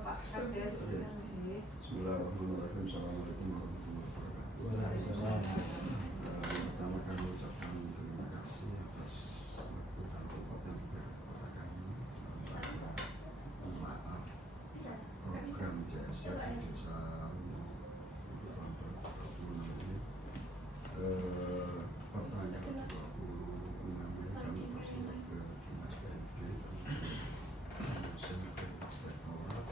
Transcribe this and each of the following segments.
Pak Kades. Bismillahirrahmanirrahim. Assalamualaikum warahmatullahi wabarakatuh. Waalaikumsalam. Pertama kami ucapkan terima kasih atas waktu dan tempat yang diberikan kepada kami. Maaf program JSR di desa untuk tahun 2026 ini. Pertanyaan 26 ini kami bersurat ke Dinas PND, dosen ke Inspektorat,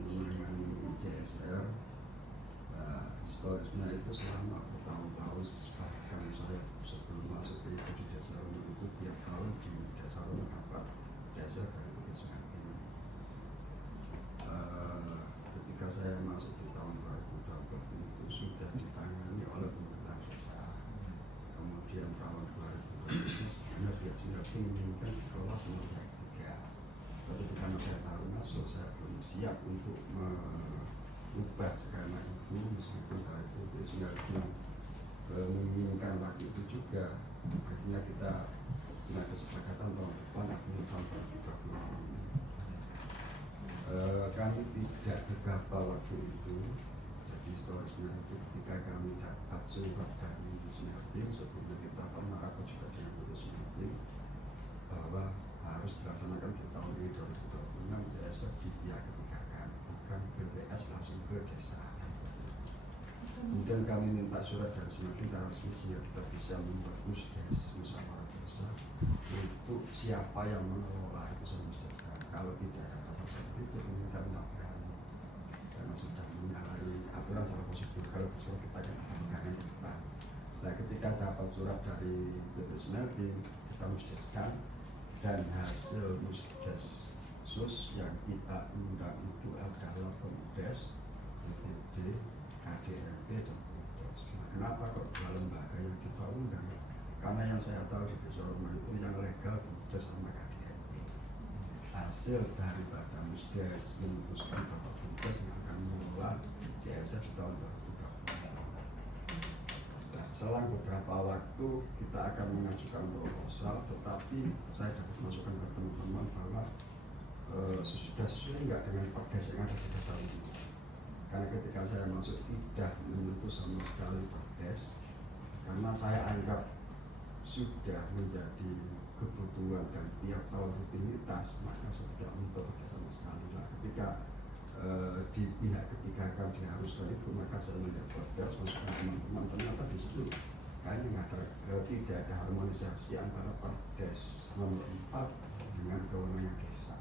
dengan JSR. Historisnya itu selama bertahun-tahun, bahkan saya sebelum masuk ke di desa Runut itu tiap tahun di desa Runut dapat JSR dari Bukit Semanting. Ketika saya masuk di tahun 2020 itu sudah ditangani oleh pemerintah desa. Kemudian tahun 2020 sebenarnya dia sudah menginginkan dikelola sebagai 3. Tapi karena saya baru masuk, saya belum siap untuk mengubah skema itu, meskipun dari Bukit Semanting menginginkan waktu itu juga. Akhirnya kita punya kesepakatan tahun depan, akhirnya tahun 2020 ini. Kami tidak gegabah waktu itu. Jadi historisnya itu ketika kami dapat surat dari Semanting, sebelumnya kita pernah aku juga dengan Bukit Semanting, bahwa harus dilaksanakan di tahun ini 2026 JSR di pihak ketigakan, bukan BPS langsung ke desa. Kemudian kami minta surat dari Semanting secara resmi sehingga kita bisa membuat musdes, musyawarah desa, untuk siapa yang mengelola itu semusdeskan. Kalau tidak ada pasal seperti itu, mungkin kami tidak berani karena sudah menyalahi aturan secara prosedur. Kalau surat kita kan pegangan ke depan. Nah, ketika dapat surat dari BPS Semanting, kita musdeskan, dan hasil musdes sus yang kita undang itu adalah Pemdes, BPD, KDRT, dan Pemdes. Nah, kenapa kok dua lembaga yang kita undang? Karena yang saya tahu di desa rumah itu yang legal Pemdes sama KDRT. Hasil daripada musdes memutuskan bahwa Pemdes yang akan mengelola JSR di tahun 2020. Nah, selang beberapa waktu kita akan mengajukan proposal, tetapi saya dapat masukan ke teman-teman bahwa sudah sesuai enggak dengan perdes yang ada di desa ini. Karena ketika saya masuk tidak menyentuh sama sekali perdes, karena saya anggap sudah menjadi kebutuhan dan tiap tahun rutinitas, maka saya tidak menyentuh perdes sama sekali. Nah, ketika di pihak ketiga kan diharuskan itu, maka saya melihat perdes masukan teman-teman, ternyata di situ kayaknya tidak ada harmonisasi antara perdes nomor 4 dengan kewenangan desa.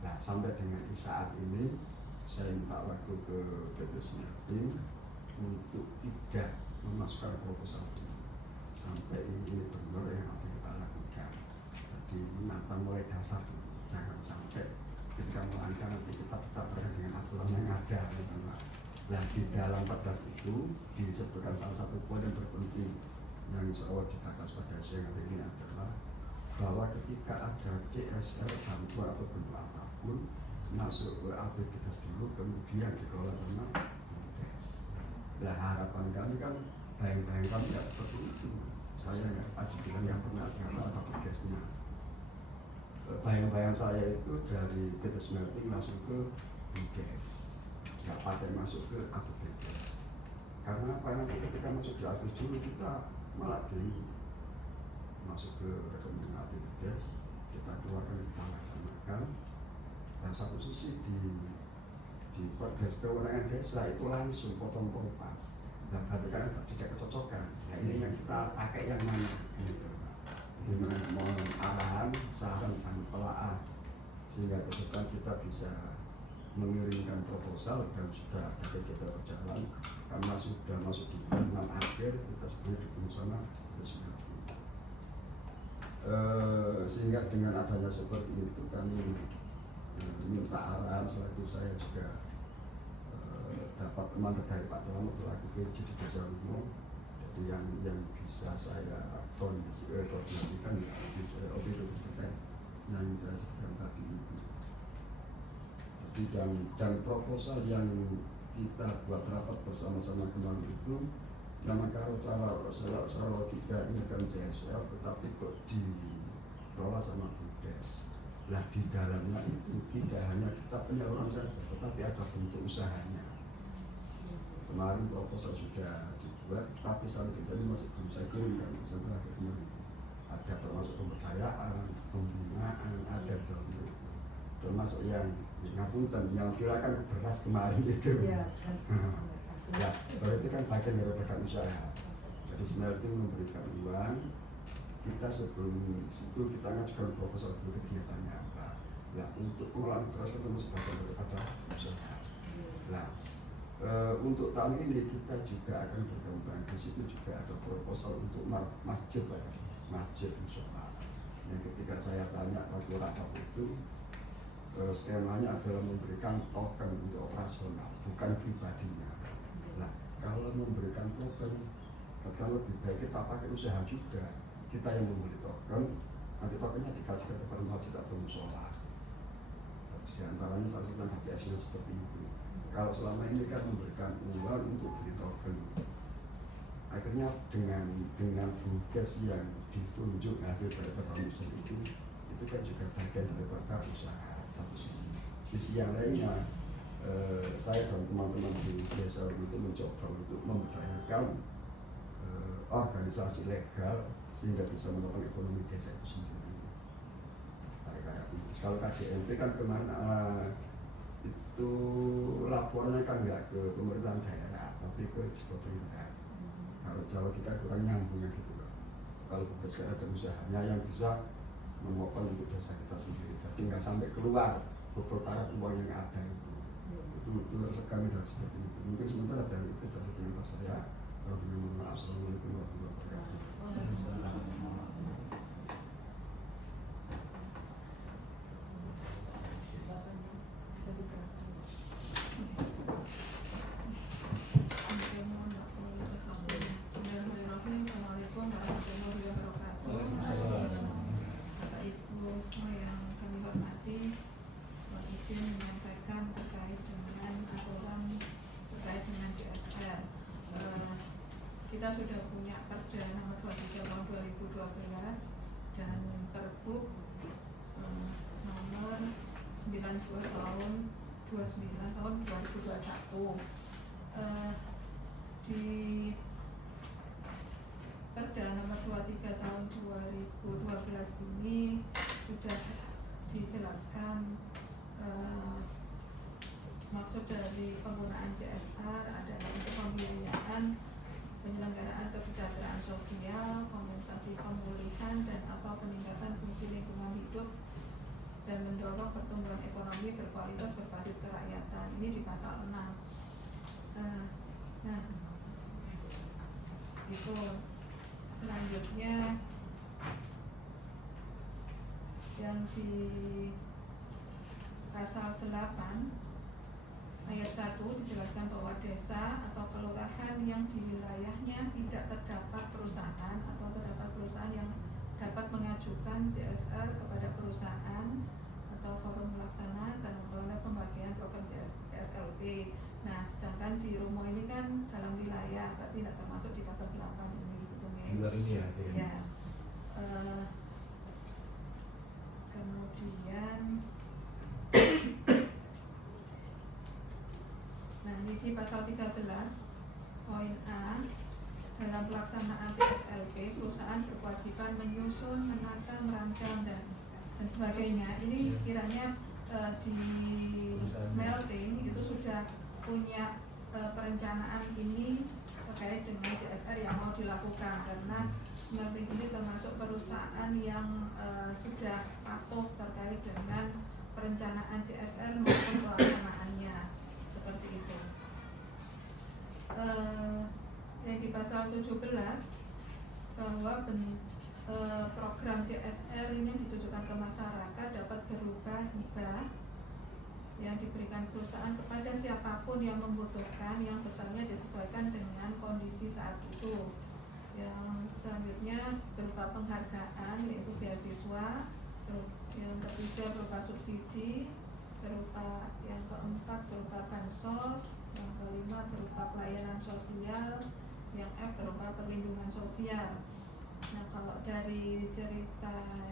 Nah, sampai dengan saat ini saya minta waktu ke BPS Semanting untuk tidak memasukkan proposal ini sampai ini benar yang harus kita lakukan. Jadi menata mulai dasar, jangan sampai ketika melangkah nanti kita tetap berada dengan aturan yang ada. Nah, di dalam perdas itu disebutkan salah satu poin yang terpenting yang insya Allah dibahas pada siang hari ini adalah bahwa ketika ada CSR bantuan atau bentuk apapun masuk ke APBDes dulu, kemudian dikelola sama BUMDes. Nah, harapan kami kan bayang-bayang kami tidak seperti itu. Saya nggak tadi bilang yang pernah ada APBDesnya. Bayang-bayang saya itu dari BPS Semanting langsung ke BUMDes, nggak pakai masuk ke APBDes. Karena apa, nanti ketika masuk di APBDes dulu kita malah masuk ke rekening APBDes, kita keluarkan, kita laksanakan. Dan satu sisi di perdes kewenangan desa itu langsung potong kompas. Nah, berarti kan tidak kecocokan. Nah, ini yang kita pakai yang mana? Gitu. Dengan mohon arahan, saran, dan telaah sehingga ke depan kita bisa mengirimkan proposal dan sudah ada kegiatan berjalan karena sudah masuk di bulan 6 akhir kita sebenarnya ditunggu sama Semanting. Sehingga dengan adanya seperti itu kami minta arahan. Setelah itu saya juga dapat teman dari Pak Camat selaku PJ di Desa Rumo. Jadi yang bisa saya koordinasikan ya OB terkait yang saya sebutkan tadi itu. Jadi dan proposal yang kita buat rapat bersama-sama kemarin itu, nama kalau cara logika ini kan JSR, tetapi kok dikelola sama BUMDes. Nah di dalamnya itu tidak hanya kita penyaluran saja, tetapi ada bentuk usahanya. Kemarin proposal sudah dibuat, tapi sampai jadi masih belum saya kirimkan setelah kemarin. Ada termasuk pemberdayaan, pembinaan, ada termasuk yang ngapunten yang kirakan beras kemarin itu. Ya, ya, berarti kan bagian dari rekan usaha. Jadi smelting memberikan uang, kita sebelum itu kita ngajukan proposal dulu kegiatannya apa. Nah untuk pengolahan beras itu masih bagian daripada usaha. Nah untuk tahun ini kita juga akan berkembang. Di situ juga ada proposal untuk masjid, masjid musola. Yang ketika saya tanya waktu rapat itu, skemanya adalah memberikan token untuk operasional, bukan pribadinya. Nah, kalau memberikan token, kalau lebih baik kita pakai usaha juga. Kita yang membeli token, nanti tokennya dikasih kepada masjid atau musola. Di antaranya salah satu HCS-nya seperti itu. Kalau selama ini kan memberikan uang untuk beli token, akhirnya dengan BUMDes yang ditunjuk hasil dari usaha itu kan juga bagian daripada usaha satu sisi. Sisi yang lainnya, saya dan teman-teman di desa itu mencoba untuk memberdayakan organisasi legal sehingga bisa menopang ekonomi desa itu sendiri. Kayak kalau KDMP kan kemana itu laporannya kan nggak ke pemerintahan daerah, tapi ke pemerintah. Kalau kita kurang nyambung gitu loh. Kalau BUMDes ada usahanya yang bisa menopang untuk desa kita sendiri, jadi nggak sampai keluar perputaran uang yang ada itu rasa kami dari seperti itu. Mungkin sementara dari itu dari pendapat saya. Assalamualaikum warahmatullahi wabarakatuh. Kita sudah punya Perda nomor 23 tahun 2012 dan Pergub nomor 92 tahun 29 tahun 2021. Di Perda nomor 23 tahun 2012 ini sudah dijelaskan maksud dari penggunaan CSR adalah untuk pembiayaan penyelenggaraan kesejahteraan sosial, kompensasi pemulihan dan atau peningkatan fungsi lingkungan hidup dan mendorong pertumbuhan ekonomi berkualitas berbasis kerakyatan. Ini di pasal 6. Nah, itu selanjutnya yang di pasal 8 ayat 1 dijelaskan bahwa desa atau kelurahan yang di wilayahnya tidak terdapat perusahaan atau terdapat perusahaan yang dapat mengajukan CSR kepada perusahaan atau forum pelaksana dan memperoleh pembagian program CSLP. Nah, sedangkan di Rumo ini kan dalam wilayah, berarti tidak termasuk di pasal 8 ini gitu nih. Di luar ini ya. Ya. Kemudian nah, ini di pasal 13 poin A, dalam pelaksanaan CSLP perusahaan berkewajiban menyusun, menata, merancang dan sebagainya. Ini kiranya di smelting itu sudah punya perencanaan ini terkait dengan CSR yang mau dilakukan, karena smelting ini termasuk perusahaan yang sudah patuh terkait dengan perencanaan CSR maupun pelaksanaannya. Seperti itu. Yang di pasal 17 bahwa program CSR ini yang ditujukan ke masyarakat dapat berupa hibah yang diberikan perusahaan kepada siapapun yang membutuhkan, yang besarnya disesuaikan dengan kondisi saat itu. Yang selanjutnya berupa penghargaan yaitu beasiswa, yang ketiga berupa subsidi, berupa yang keempat berupa bansos, yang kelima berupa pelayanan sosial, yang berupa perlindungan sosial. Nah, kalau dari cerita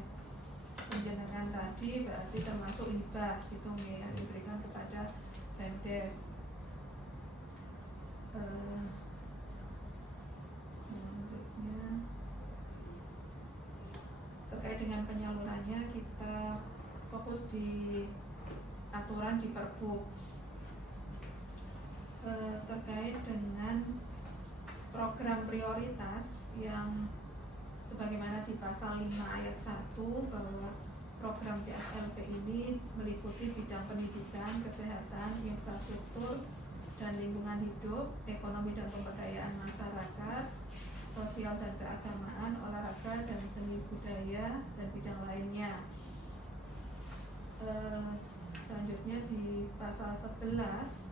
penjenengan tadi berarti termasuk hibah gitu nih yang diberikan kepada Pemdes. Selanjutnya terkait dengan penyalurannya kita fokus di aturan di Perbup terkait dengan program prioritas yang sebagaimana di pasal 5 ayat 1 bahwa program CSLP ini meliputi bidang pendidikan, kesehatan, infrastruktur, dan lingkungan hidup, ekonomi dan pemberdayaan masyarakat, sosial dan keagamaan, olahraga dan seni budaya, dan bidang lainnya. Selanjutnya di pasal 11,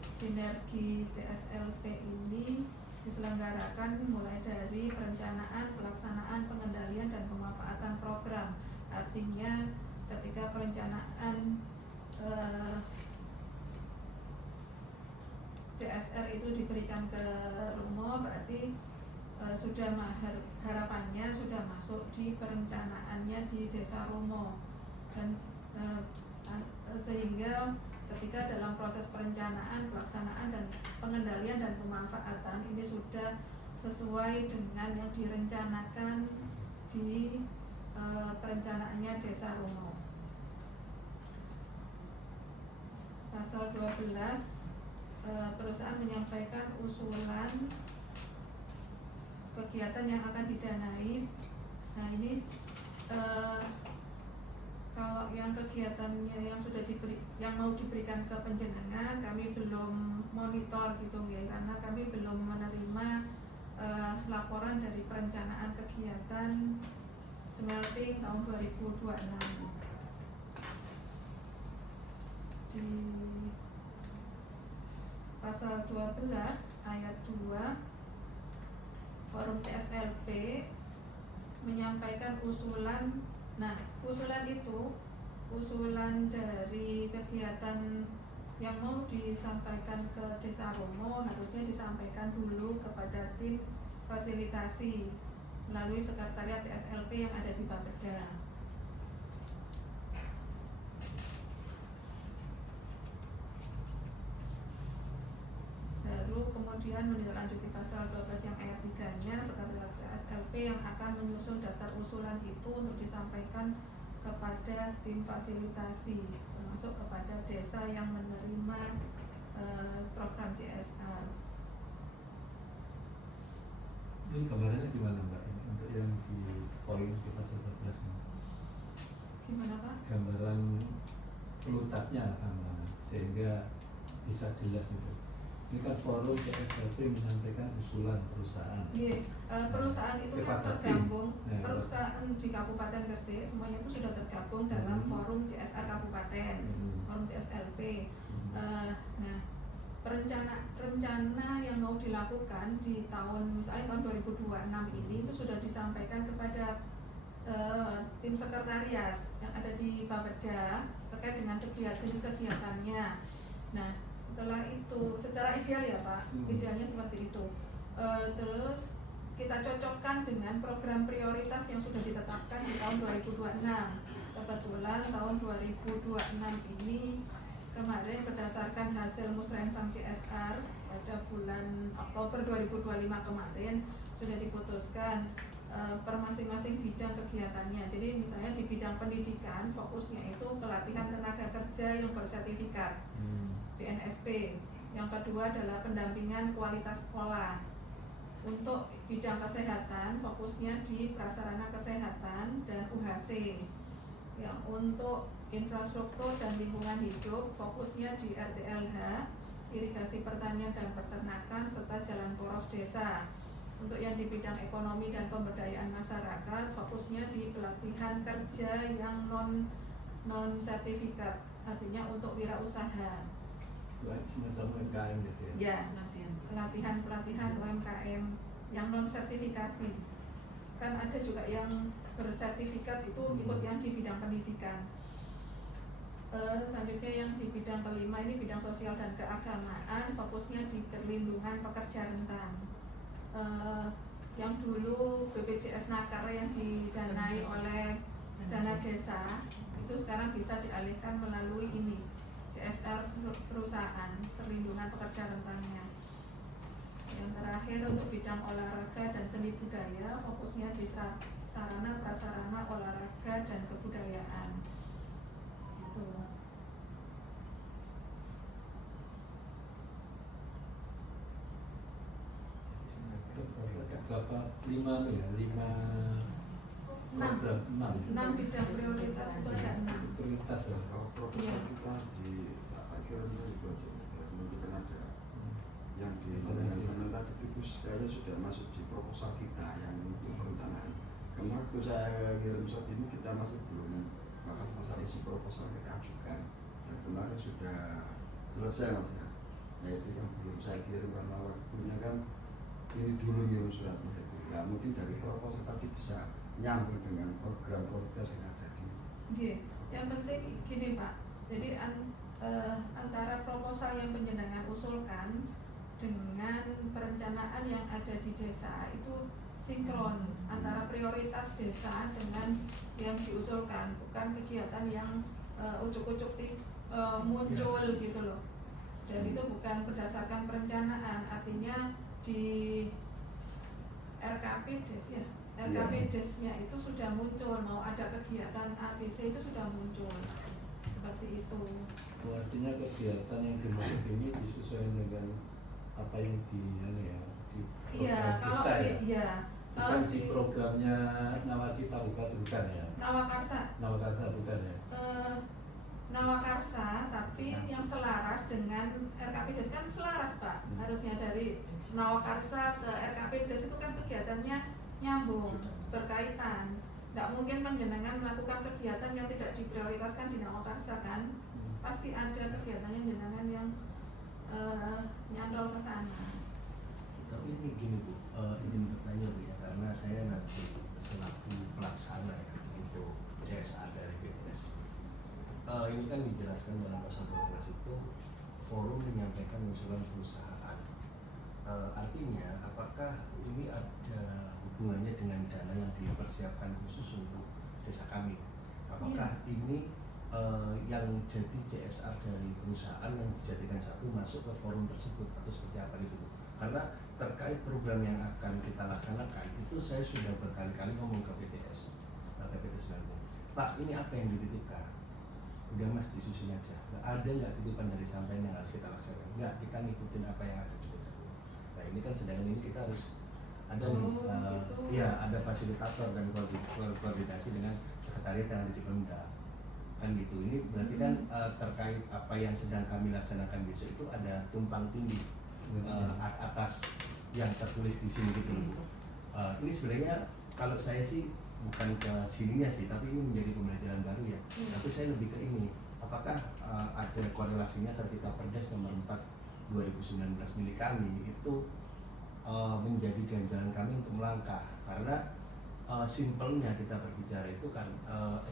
sinergi CSLP ini diselenggarakan mulai dari perencanaan, pelaksanaan, pengendalian, dan pemanfaatan program. Artinya ketika perencanaan CSR itu diberikan ke Romo, berarti harapannya sudah masuk di perencanaannya di Desa Romo, dan sehingga ketika dalam proses perencanaan, pelaksanaan, dan pengendalian dan pemanfaatan ini sudah sesuai dengan yang direncanakan di perencanaannya Desa Romo. Pasal 12, perusahaan menyampaikan usulan kegiatan yang akan didanai. Nah ini kalau yang kegiatannya yang sudah yang mau diberikan ke penjenengan kami belum monitor gitu ya, karena kami belum menerima laporan dari perencanaan kegiatan smelting tahun 2026. Di pasal 12 ayat 2, Forum CSLP menyampaikan usulan. Nah, usulan itu, usulan dari kegiatan yang mau disampaikan ke Desa Romo harusnya disampaikan dulu kepada tim fasilitasi melalui sekretariat CSLP yang ada di Bapeda. Baru kemudian menindaklanjuti pasal 12 yang ayat 3-nya, sekretariat CSLP yang akan menyusun daftar usulan itu untuk disampaikan kepada tim fasilitasi, termasuk kepada desa yang menerima program CSR. Ini gambarannya gimana Mbak? Ini untuk yang di poin di pasal 12 ini. Gimana Pak? Gambaran flowchartnya gambaran sehingga bisa jelas itu. Ini kan forum CSLP menyampaikan usulan perusahaan. Iya, perusahaan itu kan Kepada tergabung, tim. perusahaan di Kabupaten Gresik semuanya itu sudah tergabung dalam forum CSR Kabupaten, forum CSLP. Nah, rencana yang mau dilakukan di misalnya tahun 2026 ini itu sudah disampaikan kepada tim sekretariat yang ada di Bapeda terkait dengan kegiatannya. Nah, setelah itu secara ideal ya Pak, idealnya seperti itu. Terus kita cocokkan dengan program prioritas yang sudah ditetapkan di tahun 2026. Kebetulan tahun 2026 ini kemarin berdasarkan hasil musrenbang CSR pada bulan Oktober 2025 kemarin sudah diputuskan per masing-masing bidang kegiatannya. Jadi misalnya di bidang pendidikan fokusnya itu pelatihan tenaga kerja yang bersertifikat BNSP. Yang kedua adalah pendampingan kualitas sekolah. Untuk bidang kesehatan fokusnya di prasarana kesehatan dan UHC. Yang untuk infrastruktur dan lingkungan hidup fokusnya di RTLH, irigasi pertanian dan peternakan, serta jalan poros desa. Untuk yang di bidang ekonomi dan pemberdayaan masyarakat fokusnya di pelatihan kerja yang non sertifikat, artinya untuk wirausaha. Semacam UMKM gitu ya? Ya, pelatihan UMKM yang non sertifikasi. Kan ada juga yang bersertifikat itu ikut yang di bidang pendidikan. Selanjutnya yang di bidang kelima ini bidang sosial dan keagamaan, fokusnya di perlindungan pekerja rentan. Yang dulu BPJS Nakar yang didanai oleh dana desa itu sekarang bisa dialihkan melalui ini CSR perusahaan, perlindungan pekerja rentannya. Yang terakhir untuk bidang olahraga dan seni budaya, fokusnya bisa sarana prasarana olahraga dan kebudayaan. Itu. Berapa? 5 nih ya, 5 program, 6 bidang prioritas itu ada 6 prioritas ya. Kalau proposal kita di apa kira-kira itu aja menunjukkan ada yang di yang tadi itu kayaknya sudah masuk di proposal kita yang untuk perencanaan. Kemarin waktu saya kirim surat ini kita masih belum bahkan masalah isi proposal kita ajukan dan kemarin sudah selesai mas ya. Nah itu yang belum saya kirim karena waktunya kan ini dulu ngirim suratnya itu. Nah mungkin dari proposal tadi bisa nyambung dengan program prioritas yang ada di. Iya, yang penting gini Pak. Jadi antara proposal yang penjenengan usulkan dengan perencanaan yang ada di desa itu sinkron antara prioritas desa dengan yang diusulkan, bukan kegiatan yang ucuk-ucuk muncul gitu loh. Dan itu bukan berdasarkan perencanaan, artinya di RKP Des ya, RKP Desnya itu sudah muncul, mau ada kegiatan ABC itu sudah muncul seperti itu. Artinya kegiatan yang dimaksud ini disesuaikan dengan apa yang di Iya, kalau desa ya. iya, Bukan di programnya Nawacita bukan ya. Nawakarsa bukan ya. Nawakarsa, tapi yang selaras dengan RKP Des kan selaras Pak. Harusnya dari Nawakarsa ke RKP Des itu kan kegiatannya nyambung, berkaitan. Tidak mungkin penjenengan melakukan kegiatan yang tidak diprioritaskan di Nawakarsa kan. Pasti ada kegiatannya jenengan yang nyantol ke sana. Tapi ini gini Bu, izin bertanya Bu ya, karena saya nanti selaku pelaksana ya untuk CSR dari BPS. Ini kan dijelaskan dalam pasal 12 itu forum menyampaikan usulan perusahaan. Artinya apakah ini ada hubungannya dengan dana yang dipersiapkan khusus untuk desa kami? Apakah ini yang jadi CSR dari perusahaan yang dijadikan satu masuk ke forum tersebut atau seperti apa itu? Karena terkait program yang akan kita laksanakan itu saya sudah berkali-kali ngomong ke PTS, Pak ini apa yang dititipkan? Udah mas disusun aja. Ada nggak titipan dari sampean yang harus kita laksanakan? Enggak, kita ngikutin apa yang ada di desa. Nah ini kan sedangkan ini kita harus ada ya ada fasilitator dan koordinasi dengan sekretariat yang ada di Pemda kan gitu. Ini berarti kan terkait apa yang sedang kami laksanakan besok itu ada tumpang tindih atas yang tertulis di sini gitu loh. Ini sebenarnya kalau saya sih bukan ke sininya sih, tapi ini menjadi pembelajaran baru ya. Tapi saya lebih ke ini, apakah ada korelasinya ketika Perdes nomor 4 2019 milik kami itu menjadi ganjalan kami untuk melangkah, karena simpelnya kita berbicara itu kan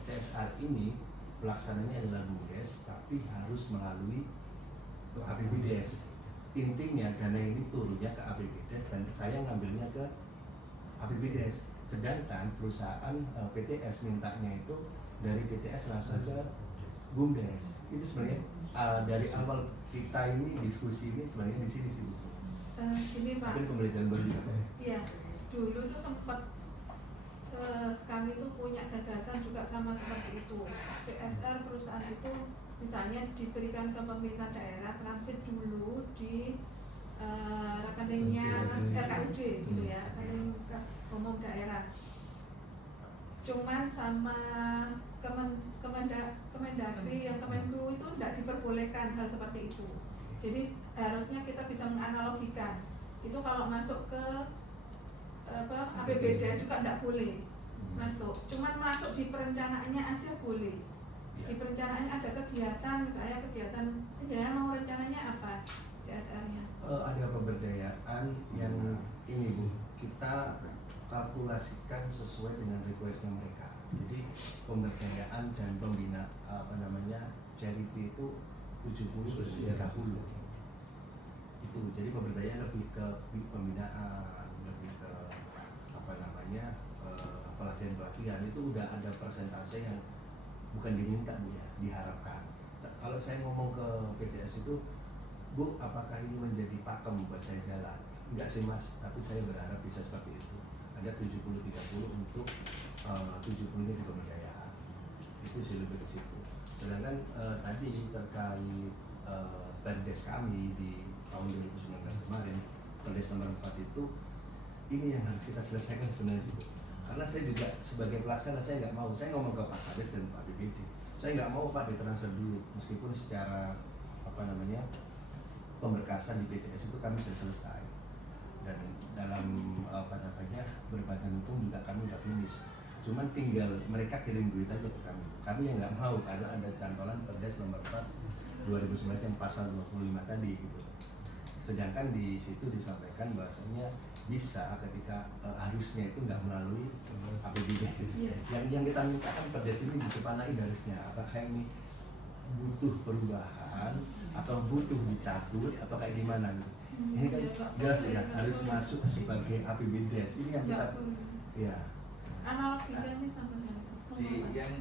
CSR ini pelaksananya adalah BUMDes, tapi harus melalui APBDes. Intinya dana ini turunnya ke APBDes dan saya ngambilnya ke APBDes. Sedangkan perusahaan PTS mintanya itu dari PTS langsung ke BUMDes. Itu sebenarnya dari awal kita ini diskusi ini sebenarnya di sini sih. Gini Pak. Mungkin pembelajaran baru juga. Iya, dulu tuh sempat kami tuh punya gagasan juga sama seperti itu. CSR perusahaan itu misalnya diberikan ke pemerintah daerah, transit dulu di rekeningnya RKUD gitu ya, rekening kas umum daerah. Cuman sama Kemendagri yang Kemenku itu tidak diperbolehkan hal seperti itu. Jadi harusnya kita bisa menganalogikan itu kalau masuk ke APBDes juga tidak boleh masuk. Cuman masuk di perencanaannya aja boleh. Di perencanaannya ada kegiatan, misalnya kegiatan penjenengan mau rencananya apa CSR-nya? Ada pemberdayaan yang ini Bu, kita kalkulasikan sesuai dengan request-nya mereka. Jadi pemberdayaan dan pembina charity itu 70-30 itu. Jadi pemberdayaan lebih ke pembinaan, lebih ke pelaksanaan pelatihan itu udah ada persentase yang bukan diminta Bu ya, diharapkan. Kalau saya ngomong ke PTS itu, Bu, apakah ini menjadi pakem buat saya jalan? Enggak sih Mas, tapi saya berharap bisa seperti itu. Ada 70-30 untuk 70-nya di pembiayaan. Itu sih lebih ke situ. Sedangkan tadi terkait perdes kami di tahun 2019 kemarin, perdes nomor 4 itu, ini yang harus kita selesaikan sebenarnya sih Bu. Karena saya juga sebagai pelaksana saya nggak mau, saya ngomong ke Pak Kades dan Pak BPD, saya nggak mau Pak ditransfer dulu, meskipun secara pemberkasan di PTS itu kami sudah selesai dan dalam berbadan hukum juga kami udah finish, cuman tinggal mereka kirim duit aja ke kami yang nggak mau karena ada cantolan Perdes nomor 4 2019 yang pasal 25 tadi gitu. Sedangkan di situ disampaikan bahasanya bisa ketika harusnya itu nggak melalui APBDes. Yang kita minta kan Perdes ini dicepanai garisnya, apakah ini butuh perubahan atau butuh dicabut atau kayak gimana gitu. Ini kan jelas ya harus masuk sebagai APBDes. Ini yang kita ya analogikanya sama dengan yang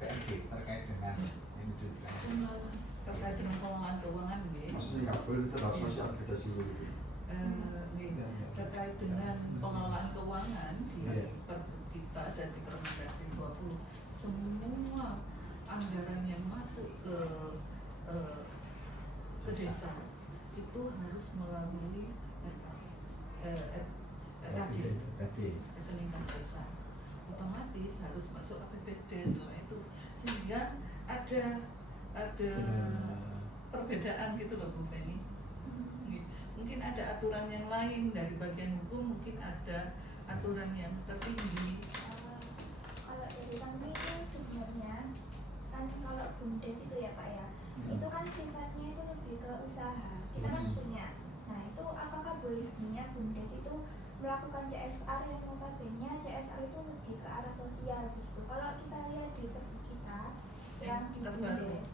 PMG terkait dengan ini juga. Terkait dengan pengelolaan keuangan nggih. Maksudnya nggak boleh terus masih ada seluruh. Nggih, terkait dengan pengelolaan keuangan di Perbu kita dan di Permendagri 20, semua anggaran yang masuk ke desa itu harus melalui RKD, rekening kas desa, otomatis harus masuk APBD semua itu, sehingga ada perbedaan gitu loh Bu Feni. Mungkin ada aturan yang lain dari bagian hukum, mungkin ada aturan yang tertinggi. Kalau dari kami itu sebenarnya kan kalau BUMDes itu ya Pak ya, itu kan sifatnya itu lebih ke usaha. Kita kan punya. Nah itu apakah boleh sebenarnya BUMDes itu melakukan CSR yang notabene CSR itu lebih ke arah sosial gitu. Kalau kita lihat di Perbu kita yang di BUMDes,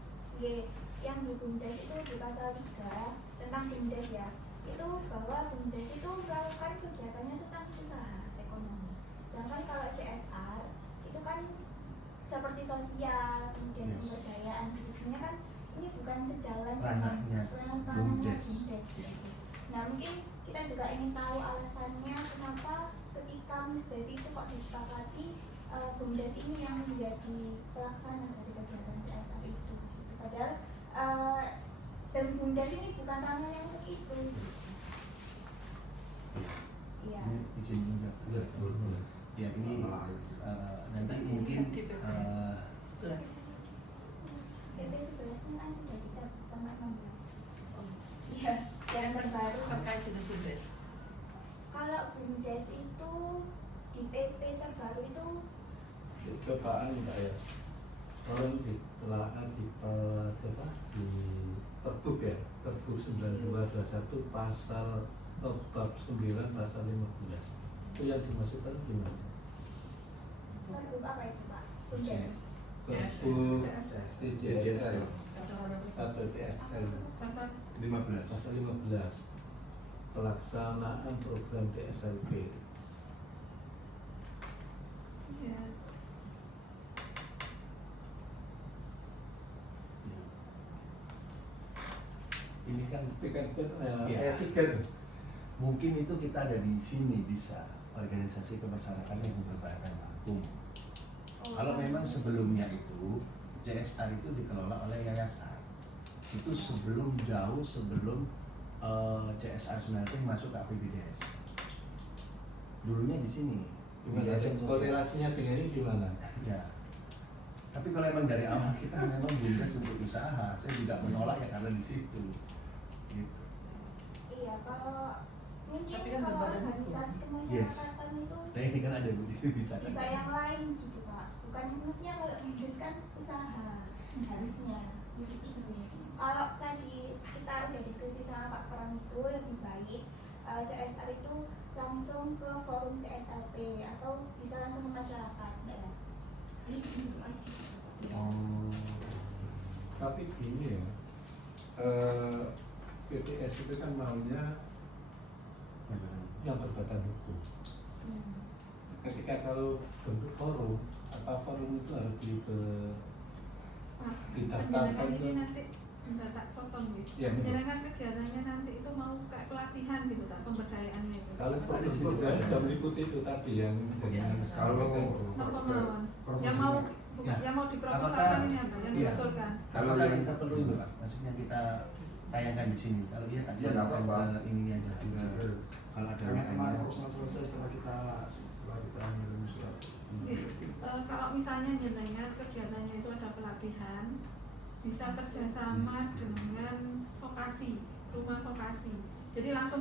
yang di BUMDes itu di pasal 3 tentang BUMDes ya, itu bahwa BUMDes itu melakukan kegiatannya tentang usaha ekonomi. Sedangkan kalau CSR itu kan seperti sosial, kemudian pemberdayaan gitu. Sebenarnya kan ini bukan sejalan dengan BUMDes. Gitu. Nah mungkin kita juga ingin tahu alasannya kenapa ketika MUSDes itu kok disepakati BUMDes ini yang menjadi pelaksana dari kegiatan CSR itu gitu. Padahal BUMDes ini bukan ranah yang untuk itu. Iya. Ini izin menjawab. Ya ini nanti mungkin PP 11. PP 11 kan sudah dicabut sama 16. Iya, yang terbaru. Terkait dengan BUMDes. Kalau BUMDes itu di PP terbaru itu cobaan enggak ya? Tolong ditelaah di Pergub ya, Pergub 9221 pasal bab 9 pasal 15. Itu yang dimaksudkan gimana? Pergub apa itu Pak? BUMDes. Pergub CSR. TJSL atau TSL pasal 15. pasal 15 pelaksanaan program DSLP. ya Ini kan Ayat 3 tuh. mungkin itu kita ada di sini bisa organisasi kemasyarakatan yang mempercayakan hukum. Kalau memang sebelumnya itu CSR itu dikelola oleh yayasan, itu jauh sebelum CSR Smelting masuk ke APBDes. Dulunya di sini. Gimana korelasinya dengan ini gimana? Ya. Tapi kalau memang dari awal kita memang BUMDes untuk usaha, saya juga menolak ya karena di situ. Gitu. Iya, kalau mungkin Tapi kan kalau berbadan hukum. organisasi kemasyarakatan itu Nah ini kan ada di sini bisa kan? bisa yang lain gitu Pak. Bukan maksudnya kalau BUMDes kan usaha harusnya. Kalau tadi kita udah diskusi sama Pak Pram itu lebih baik CSR itu langsung ke forum TSLP atau bisa langsung ke masyarakat, Mbak ya. Oh. Tapi gini ya, PTS itu kan maunya yang berbadan hukum. ketika kalau bentuk forum, apa forum itu harus didaftarkan Penjenengan ini ke nanti enggak tak potong gitu. Ya, betul. Penjenengan kegiatannya nanti itu mau kayak pelatihan gitu tak, pemberdayaannya itu. kalau Apa persis itu? juga sudah meliputi itu tadi yang dengan Kalau Apa mawon? Yang mau yang mau diproposalkan Apakah- ini apa? Yang iya. diusulkan? Kalau Kalau yang- kita perlu itu Pak, maksudnya kita tayangkan di sini. Kalau iya tak Iya, nggak tayangkan apa-apa. ke ini aja ke kalau ada karena kemarin yang urusan selesai setelah kita ngirim surat. Kalau misalnya jenengan kegiatannya itu ada pelatihan, bisa kerjasama dengan vokasi, rumah vokasi. Jadi langsung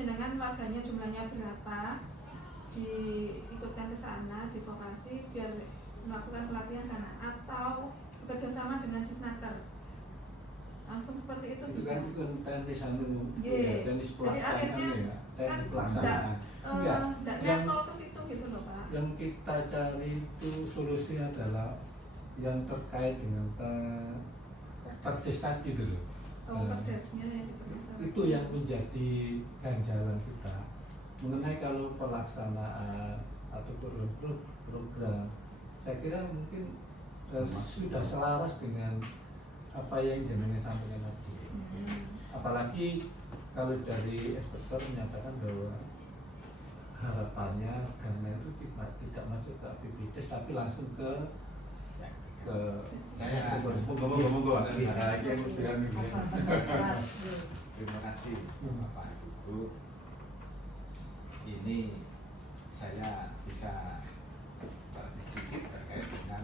jenengan warganya jumlahnya berapa, diikutkan ke sana di vokasi biar melakukan pelatihan sana, atau bekerjasama dengan disnaker. Langsung seperti itu itu bisa. kan bukan teknis anu Iya. ya, teknis Jadi akhirnya pelaksanaan ya, kan teknis pelaksanaan. Enggak, tidak yang nyantol ke situ gitu loh Pak. yang kita cari itu solusi adalah yang terkait dengan perdes tadi dulu. Oh, perdesnya yang diperiksa. Itu yang menjadi ganjalan kita mengenai kalau pelaksanaan atau program. Saya kira mungkin sudah selaras dengan apa yang jenengan sampaikan tadi. Apalagi kalau dari ekspertor menyatakan bahwa harapannya karena itu tidak masuk ke aktivitas tapi langsung ke Saya Monggo. Iya, Yang biar terima kasih Bapak Ibu. Ini saya bisa sedikit terkait dengan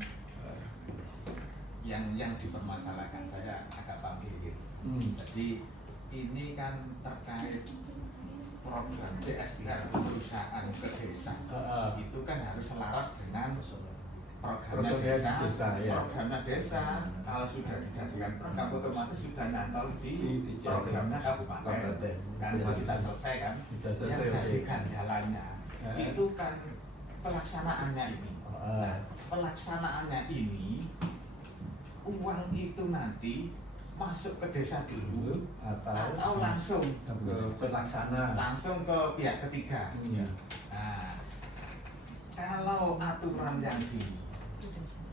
yang dipermasalahkan, saya agak panggil. Jadi ini kan terkait program CSR perusahaan ke desa. Itu kan harus selaras dengan programnya desa. Programnya desa kalau sudah dijadikan program otomatis sudah nyantol di programnya kabupaten. Kan sudah selesai kan? Yang jadi ganjalannya itu kan pelaksanaannya ini. Nah, pelaksanaannya ini uang itu nanti masuk ke desa dulu atau langsung ke pelaksana langsung ke pihak ketiga. Nah, kalau aturan yang di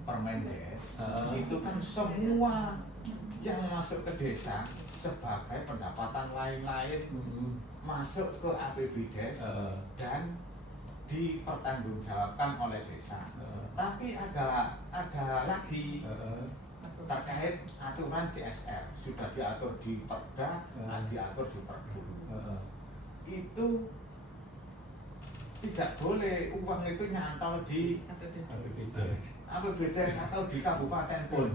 Permendes itu kan semua yang masuk ke desa sebagai pendapatan lain-lain masuk ke APBDes dan dipertanggungjawabkan oleh desa. Tapi ada lagi terkait aturan CSR sudah diatur di Perda, diatur di Pergub. Itu tidak boleh uang itu nyantol di APBDes atau di kabupaten pun.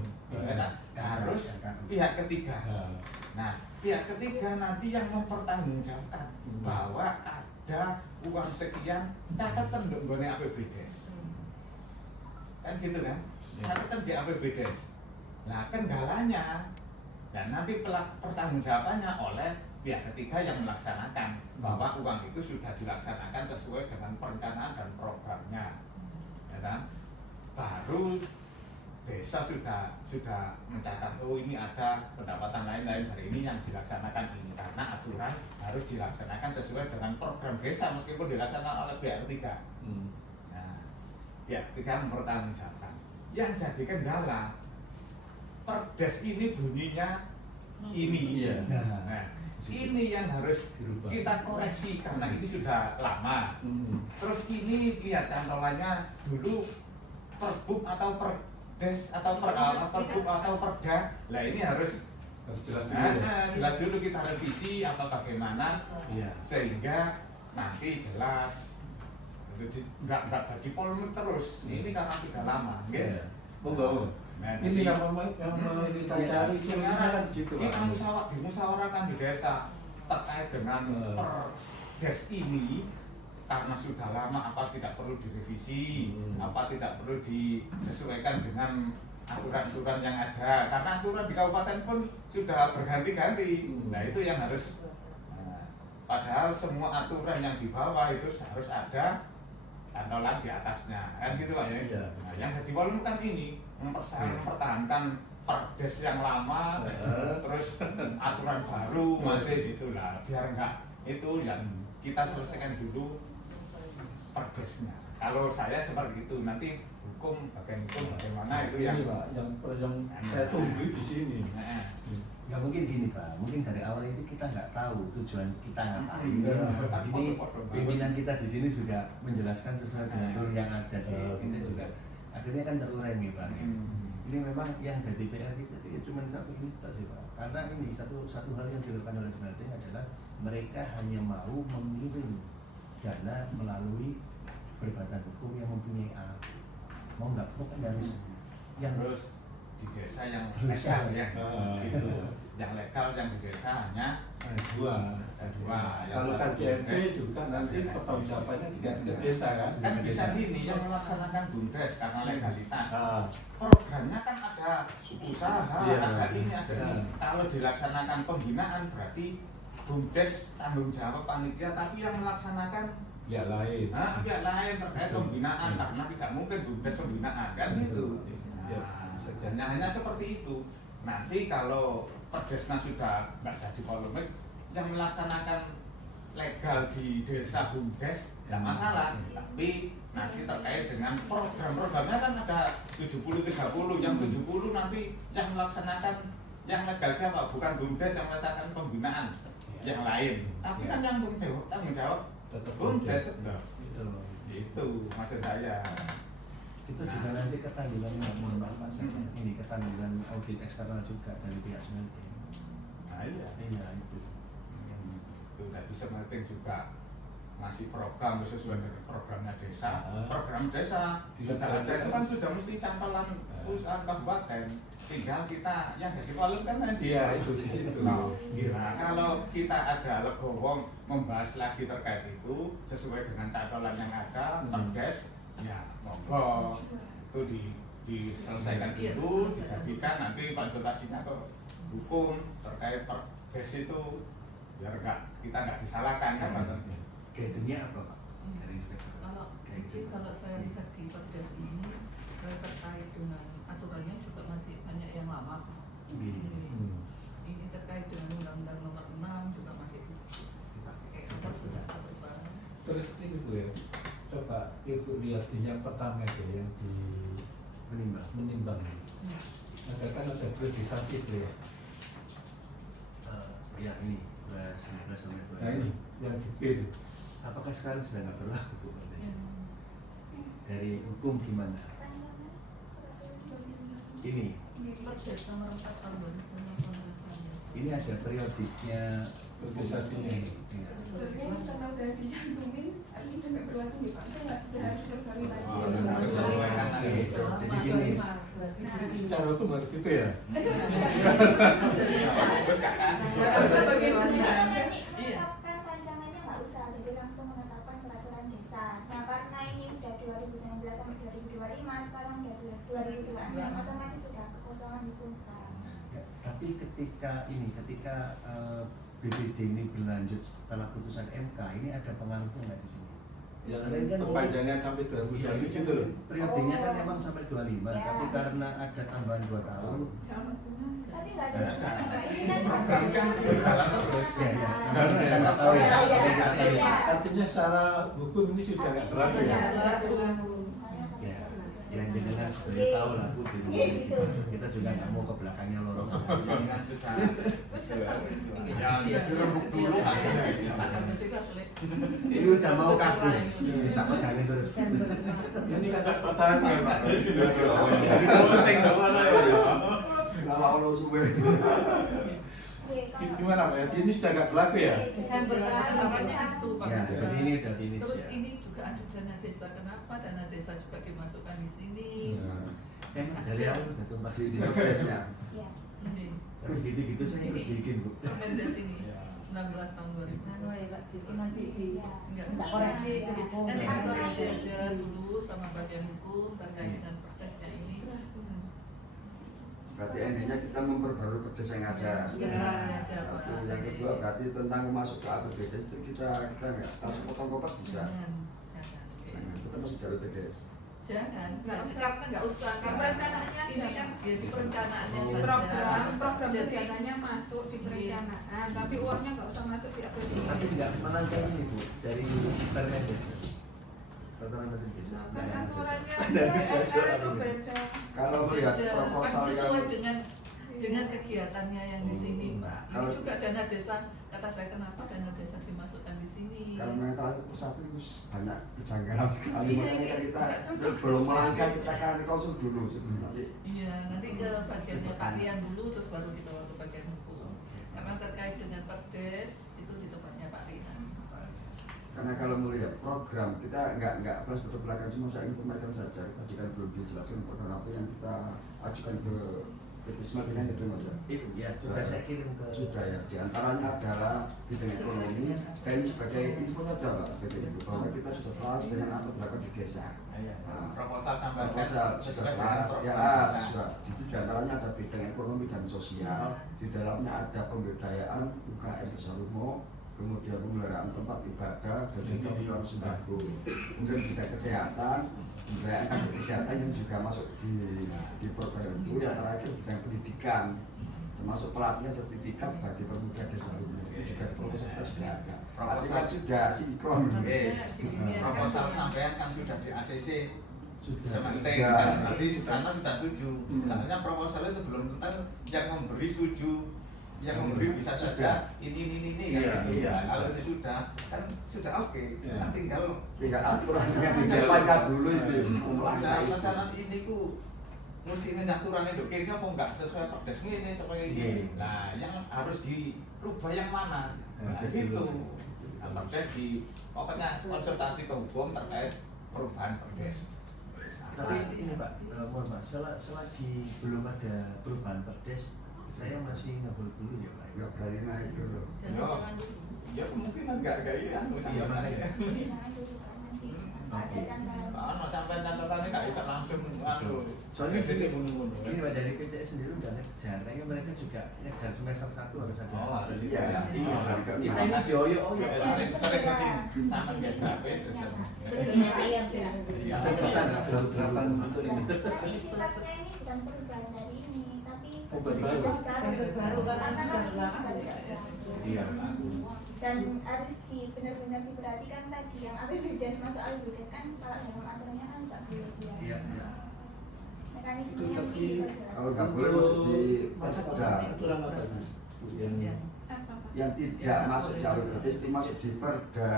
Harus pihak ketiga. Nah, pihak ketiga nanti yang mempertanggungjawabkan bahwa ada uang sekian catatan dong gone APBDes. Kan gitu kan? Catatan di APBDes. Nah, kendalanya dan nanti pertanggungjawabannya oleh pihak ketiga yang melaksanakan bahwa uang itu sudah dilaksanakan sesuai dengan perencanaan dan programnya, ya kan? Baru desa sudah mencatat, oh ini ada pendapatan lain-lain dari ini yang dilaksanakan ini karena aturan harus dilaksanakan sesuai dengan program desa meskipun dilaksanakan oleh pihak ketiga. Nah, pihak ketiga mempertanggungjawabkan. Yang jadi kendala Perdes ini bunyinya ini. Nah, ini yang harus kita koreksi karena ini sudah lama. Terus ini lihat cantolannya dulu Perbub atau Perdes atau Perbub atau Perda. Lah ini harus jelas dulu. jelas dulu kita revisi atau bagaimana sehingga nanti jelas. Enggak jadi polemik terus. Ini karena sudah lama, nggih. Monggo. Nah, Ini jadi- yang kita cari solusinya kan di situ. kita dimusyawarahkan di desa terkait dengan Perdes ini karena sudah lama apa tidak perlu direvisi, apa tidak perlu disesuaikan dengan aturan-aturan yang ada karena aturan di kabupaten pun sudah berganti-ganti. Nah itu yang harus padahal semua aturan yang di bawah itu harus ada cantolan di atasnya kan gitu Pak ya. Nah, yang jadi polemik kan ini mempertahankan Perdes yang lama terus aturan baru masih itulah biar enggak itu yang kita selesaikan dulu Perdes harusnya. Kalau saya seperti itu, nanti hukum bagian hukum bagaimana itu ini yang Pak, yang saya tunggu di sini. Nah, Nggak mungkin gini Pak, mungkin dari awal ini kita nggak tahu tujuan kita ngapain. Iya. Ini pimpinan kita di sini sudah menjelaskan sesuai dengan alur yang ada sih. Kita juga akhirnya kan terurai nih Pak. Ini memang yang jadi PR kita itu cuma satu juta sih Pak. Karena ini satu hal yang dilakukan oleh Smelting adalah mereka hanya mau mengirim dana melalui peribatan hukum yang mempunyai alat. Mau nggak mau kan harus yang terus di desa yang Berusaha. legal ya, gitu. Yang legal yang di desa hanya Dua. dua. Kalau KJMP juga nanti pertanggungjawabannya tidak ke desa kan? Kan bisa gini yang melaksanakan BUMDes karena legalitas. Ah. Programnya kan ada usaha, Iya. ada ini, ada Iya. ini. Kalau dilaksanakan pembinaan berarti BUMDes tanggung jawab panitia, tapi yang melaksanakan Ya lain. pihak lain terkait pembinaan karena tidak mungkin BUMDes pembinaan kan gitu. Ya, Nah, bisa jadi. hanya seperti itu. Nanti kalau Perdesnas sudah nggak jadi polemik, yang melaksanakan legal di desa BUMDes tidak masalah. Tapi nanti terkait dengan program-programnya kan ada 70-30, yang 70 nanti yang melaksanakan yang legal siapa? Bukan BUMDes yang melaksanakan pembinaan yang lain. Tapi kan yang tanggung jawab Tetap BUMDes. itu Itu maksud saya. itu juga nanti ketanggungan mohon maaf Pak, saya ini ketanggungan audit eksternal juga dari pihak Smelting. Nah iya. Iya itu. Itu tadi Smelting juga masih program sesuai dengan programnya desa. Program desa sudah ada itu kan sudah mesti cantolan perusahaan kabupaten. Tinggal kita yang jadi polemik kan Iya, itu di situ. Nah, kalau kita ada legowo membahas lagi terkait itu sesuai dengan cantolan yang ada, Perdes, ya monggo itu diselesaikan Iya, dulu, selesaikan. dijadikan nanti konsultasinya ke hukum terkait Perdes itu biar kita nggak disalahkan kan Pak. Guide-nya apa Pak? Dari inspektor. Kalau Guide. mungkin kalau saya lihat di Perdes ini terkait dengan aturannya juga masih banyak yang lama. Gini. Ini terkait dengan Undang-Undang Nomor 6 juga masih dipakai. Tetap sudah berubah. Terus ini Bu ya, coba Ibu lihat yang pertama itu yang di menimbang. Ada kan ada priorisasi itu ya. Ya ini 11 sampai 2. Nah ini yang di B itu. Apakah sekarang sudah nggak berlaku Bu? Dari hukum gimana? Ini Perdes Nomor 4 tahun 2018. ini ada periodiknya Priorisasinya ini. Iya. Sebenarnya karena udah dicantumin, ini udah nggak berlaku nih Pak, saya udah harus berbalik lagi. Oke, jadi gini. Secara hukum harus gitu ya. Bagus kakak. Nanti menetapkan rancangannya nggak usah, jadi langsung menetapkan peraturan desa. Nah karena ini udah 2019 sampai 2025, sekarang udah 2026, otomatis sudah kekosongan hukum sekarang. Ya, tapi ketika BPD ini berlanjut setelah putusan MK, ini ada pengaruhnya nggak di sini? Yang Kalian kan perpanjangan sampai 2027 itu loh. periodenya kan emang sampai 25, Ya. tapi karena ada tambahan 2 tahun. Tapi nggak ada Nah, hubungannya, Pak. Ini kan Program kan berjalan terus. Ya, ya. Ah, Karena kita nggak tahu ya. Iya, Kita nggak tahu ya. iya. Artinya secara hukum ini sudah nggak berlaku ya. Ya, yang jelas sebenarnya tahu lah Bu, jadi Gitu. kita juga nggak mau ke belakangnya lorong. Ini kan sudah. Ya, dirembuk dulu hasilnya. Ini udah mau kabur, kita pegangin terus. Ini kata pertama ya Pak. Pusing dong mana ya. Kalau suwe. Gimana Pak? Jadi ini sudah nggak berlaku ya? Desember itu Pak. Ya, jadi ini udah finish Terus ya. ini juga ada dana desa. Kenapa dana desa juga dimasukkan di sini? Emang dari awal udah tumpah Di prosesnya. Iya. Ini tapi gitu-gitu saya ikut bikin Bu. Permendes ini 19 tahun 2000. Nanti di Enggak, minta koreksi ke hukum. Nanti Ada koreksi koreksi. aja dulu sama bagian hukum terkait dengan Perdesnya ini. Berarti endingnya kita memperbarui Perdes yang ada. Iya. Satu. Yang kedua berarti tentang masuk ke APBD itu kita nggak langsung potong-potong bisa. Jangan. Tetap masih jalur PDS. Jangan, karena nggak usah. Karena Perencanaannya ini aja kan kan ya, di perencanaannya Oh. saja. program Jadi, dananya masuk di perencanaan, tapi uangnya nggak usah masuk di APBD. Tapi nggak menangkap ini Bu dari Permendes. peraturan menteri desa. Kan aturannya Nggak bisa SR soal itu ini. beda. Kalau melihat Beda, proposal kan yang sesuai dengan kegiatannya yang di sini, Pak. Ini Kalau- juga dana desa, kata saya kenapa dana desa dimasukkan di sini. kalau mental persatu itu banyak kejanggalan sekali, Iya, makanya ini kita nggak cocok sebelum sama melangkah sekali. kita akan konsul dulu sebelum nanti. Iya, nanti ke bagiannya Pak Rian dulu, terus baru kita ke bagian hukum. Karena terkait dengan perdes itu di tempatnya Pak Rian. Karena kalau melihat program kita nggak plus betul belakang, cuma saya informasikan saja. Tadi kan belum dijelaskan program apa yang kita ajukan ke Petisma dengan itu Mas. Itu ya sudah saya kirim ke. Sudah ya. Di antaranya adalah bidang ekonomi dan ini sebagai info saja Pak, sebagai info bahwa kita sudah selaras dengan apa dilakukan di desa. Iya. Nah, Proposal sampai proposal sudah sesuai dengan selaras ya, program. sudah. Itu di antaranya ada bidang ekonomi dan sosial. Di dalamnya ada pemberdayaan UKM Besarumo, kemudian pemeliharaan tempat ibadah dan juga pengelolaan sembako. Kemudian bidang kesehatan, pemberdayaan kesehatan yang juga masuk di program itu. Yang terakhir bidang pendidikan, termasuk pelatihan sertifikat bagi pemuda desa Rumo. Itu juga di proposal kita sudah ada. Artinya kan sudah sinkron. Proposal sampean kan sudah di ACC Sudah. sementing Sudah. kan berarti di sana sudah setuju. Sebenarnya proposal itu belum tentu yang memberi setuju, yang memberi bisa saja ini Iya, gitu. iya. Kalau itu sudah kan sudah oke. Iya. Kan tinggal Aturannya yang dijalankan dulu itu. nah, masalah ini ku mesti ini aturannya dok ini apa enggak sesuai perdes ini sesuai ini. Iya. Nah, yang harus dirubah yang mana? Nah, Perdes gitu. dulu. Nah, perdes pokoknya konsultasi ke hukum terkait perubahan perdes. Tapi ini Pak, mohon maaf, selagi belum ada perubahan perdes, saya masih ngobrol dulu ya Pak. Nggak berani naik dulu. Jangan dulu. Ya mungkin enggak iya. Iya, makanya. Jangan dulu Pak, nanti ada tantangan. Mau sampai tantangannya nggak bisa langsung Soalnya sisi gini, gunung-gunung. ini Pak dari PTS sendiri udah ngejar, kayaknya mereka juga ngejar semester 1 harus ada. Oh, harus Iya, iya. iya. Kita ini dioyo, oh ya. Sering kesini sama dia habis terus. Sebenarnya Iya. Ada draft-draftan untuk ini. Tapi sifatnya ini bukan perubahan dari ini, tapi Oh, baru. tugas baru Baru, kan karena sudah kan berlaku. sudah tidak berlaku. Iya. Dan harus benar-benar diperhatikan tadi yang APBDes masuk APBDes kan kalau dalam aturannya kan nggak boleh dia. Iya, iya. Mekanismenya Tapi mungkin diperjelas. kalau nggak boleh masuk di Perda, aturan apa ini? Yang Apa Pak? yang tidak masuk jalur gratis itu masuk di Perda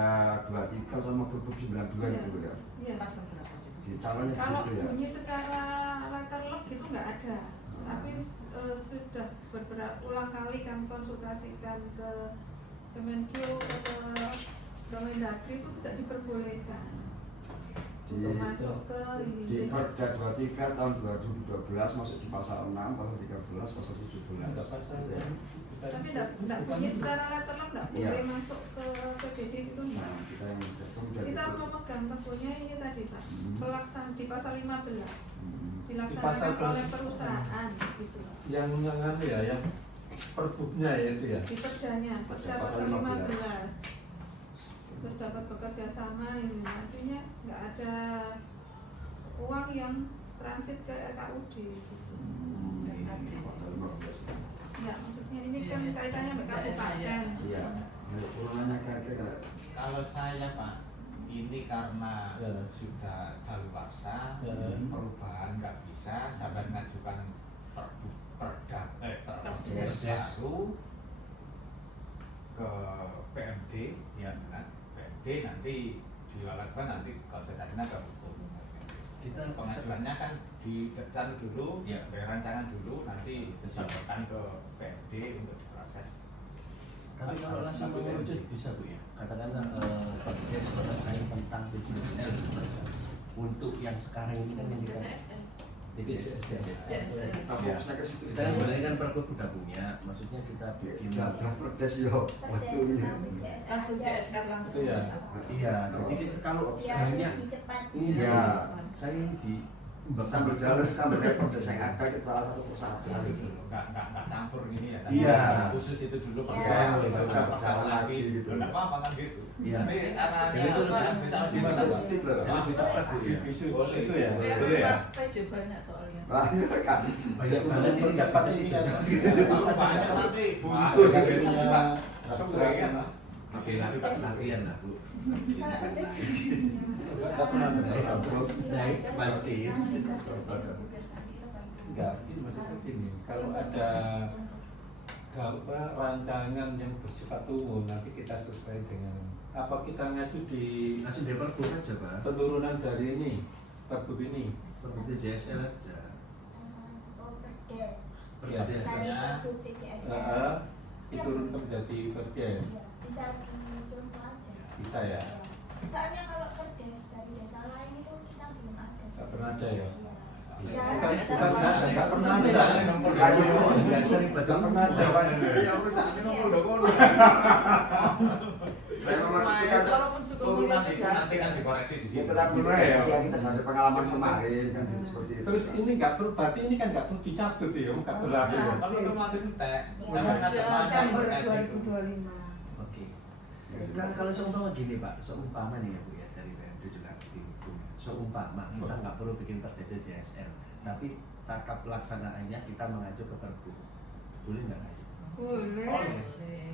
23 sama Perpuk 92 itu ya. Iya. Pasal berapa? Di calonnya di Kalau situ ya. bunyi secara letterlock itu nggak ada. Tapi sudah berulang kali kami konsultasikan ke Kemenkeu ke Kemendagri itu tidak diperbolehkan untuk masuk ke ini. Di Perda 23 tahun 2012 masuk di pasal 6, pasal 13, pasal 17. ada pasal Gitu ya. Tapi tidak bunyi secara letterlock tidak Iya. boleh masuk ke PDD itu Nah, enggak. kita yang kemudian Kita itu. memegang teguhnya ini tadi Pak, pelaksanaan di pasal 15 Hmm. dilaksanakan pasal oleh perusahaan gitu. yang anu ya, yang perbuknya ya itu ya. Di perdanya, perda Pasal pasal 15. 15 terus dapat bekerja sama ini artinya nggak ada uang yang transit ke RKUD gitu. Pasal 15. Ya maksudnya ini kan Iya. kaitannya dengan kabupaten. Iya. Turunannya kayak Kalau saya Pak, ini karena Ya. sudah daluarsa, Ya. perubahan nggak bisa, sampai mengajukan perda Perdes. baru ke PMD, Ya. nah, PMD nanti dilakukan nanti konsultasinya ke hukum. Kita Pengajuannya kan didetan dulu, Ya. rancangan dulu, nanti disampaikan ke PMD untuk diproses. Tapi kalau langsung mengerucut bisa Bu ya. Katakanlah perdes terkait tentang PJSN untuk yang sekarang ini kan yang kita PJSN. kita Ya. fokusnya ke situ. Kita kan sebenarnya kan pergub udah punya, maksudnya kita bikin. Nggak perdes yo Perdes waktunya. sama PJSN Langsung aja. CSR langsung. Iya. Iya, jadi kita kalau Biar sebenarnya lebih cepat. Iya. saya ini di Sambil jalan sambil kayak perdes yang ada kita salah satu persatu. Nggak campur gini ya. Iya. Khusus itu dulu Iya. perdes, besok Nggak proses berjalan lagi lagi gitu. gitu. Nggak apa-apa kan gitu. Iya. Nanti arahnya Dan itu apa, lebih- bisa Lebih bisa sensitif loh. yang lebih cepat Bu ya. Isu Boleh. itu ya, Ya, boleh ya. PJ banyak soalnya. Wah, iya kan. Banyak banget ini dapat ini kan. Kalau banyak nanti Buntu. nggak bisa juga. Sesuai kan. Oke, lalu latihan lah Bu. Kalau pedes Nggak pernah ada. Pasti. Enggak, maksudnya gini, kalau ada rancangan yang bersifat umum nanti kita sesuai dengan apa kita ngacu di Langsung dari Perbu aja Pak. penurunan dari ini Perbu ini. Perbu JSL aja. Oh, perdes. Perbu Ya. Dari desanya. Pergub CCSR. Diturun menjadi Perdes. Iya, bisa dicontoh aja. Bisa ya? Soalnya kalau perdes dari desa lain itu kita belum ada. Nggak pernah ada ya? Iya. Iya. Jarang, Bukan jarang. nggak pernah ada. Biasa ribet Nggak pernah ada. Ya perusahaan ini ngomong udah kono. Turunan itu nanti kan dikoreksi di Itu situ. kan kita dari pengalaman kemarin kan seperti itu. Terus ini nggak perlu, berarti ini kan nggak perlu dicabut ya, nggak berlaku. ya? Tapi otomatis entek. Iya. Sampai ngajak makan Desember terkait itu. 2025. Oke. Kan kalau seumpama gini Pak, seumpama nih ya Bu ya dari BMD juga aktif hukum. Seumpama kita nggak perlu bikin perdes JSL, tapi tata pelaksanaannya kita mengacu ke Perbu. Boleh nggak aja? Boleh. Boleh.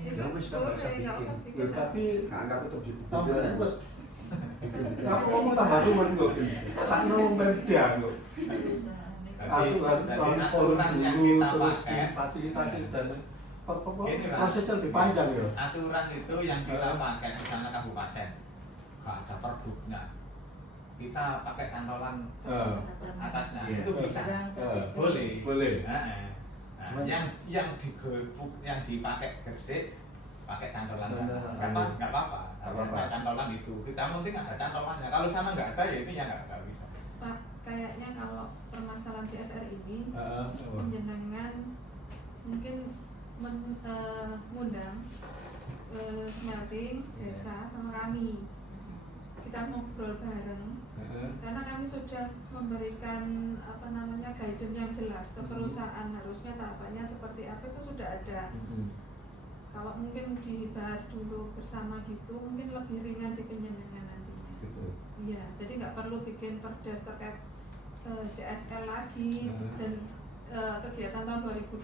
Jangan wis nggak usah Boleh, nggak bikin. usah bikin. Tapi Nggak tetap di tambah terus. Aku ngomong tambah rumah kok. Sakno media kok. Aku kan soal forum aturan yang dulu kita terus pakai. fasilitasi dan Gini, Pak. prosesnya lebih panjang ya. Aturan itu yang kita pakai misalnya kabupaten, nggak ada perbuknya. Kita pakai cantolan atasnya, Iya. itu bisa. Boleh. Boleh. Nah, yang digebuk, yang dipakai Gresik, pakai cantolan sana. Cantolan. Nggak apa-apa. Nggak apa-apa. Pakai cantolan itu. Kita penting ada cantolannya. Kalau sana nggak ada, ya itu ya nggak bisa. Pak, kayaknya kalau permasalahan CSR ini Heeh. penjenengan mungkin mengundang smelting desa sama kami, kita ngobrol bareng karena kami sudah memberikan apa namanya guidance yang jelas ke perusahaan, harusnya tahapannya seperti apa itu sudah ada. Kalau mungkin dibahas dulu bersama gitu mungkin lebih ringan di penjenengan nantinya. Gitu. Iya, jadi nggak perlu bikin perdes terkait CSL lagi dan kegiatan tahun 2026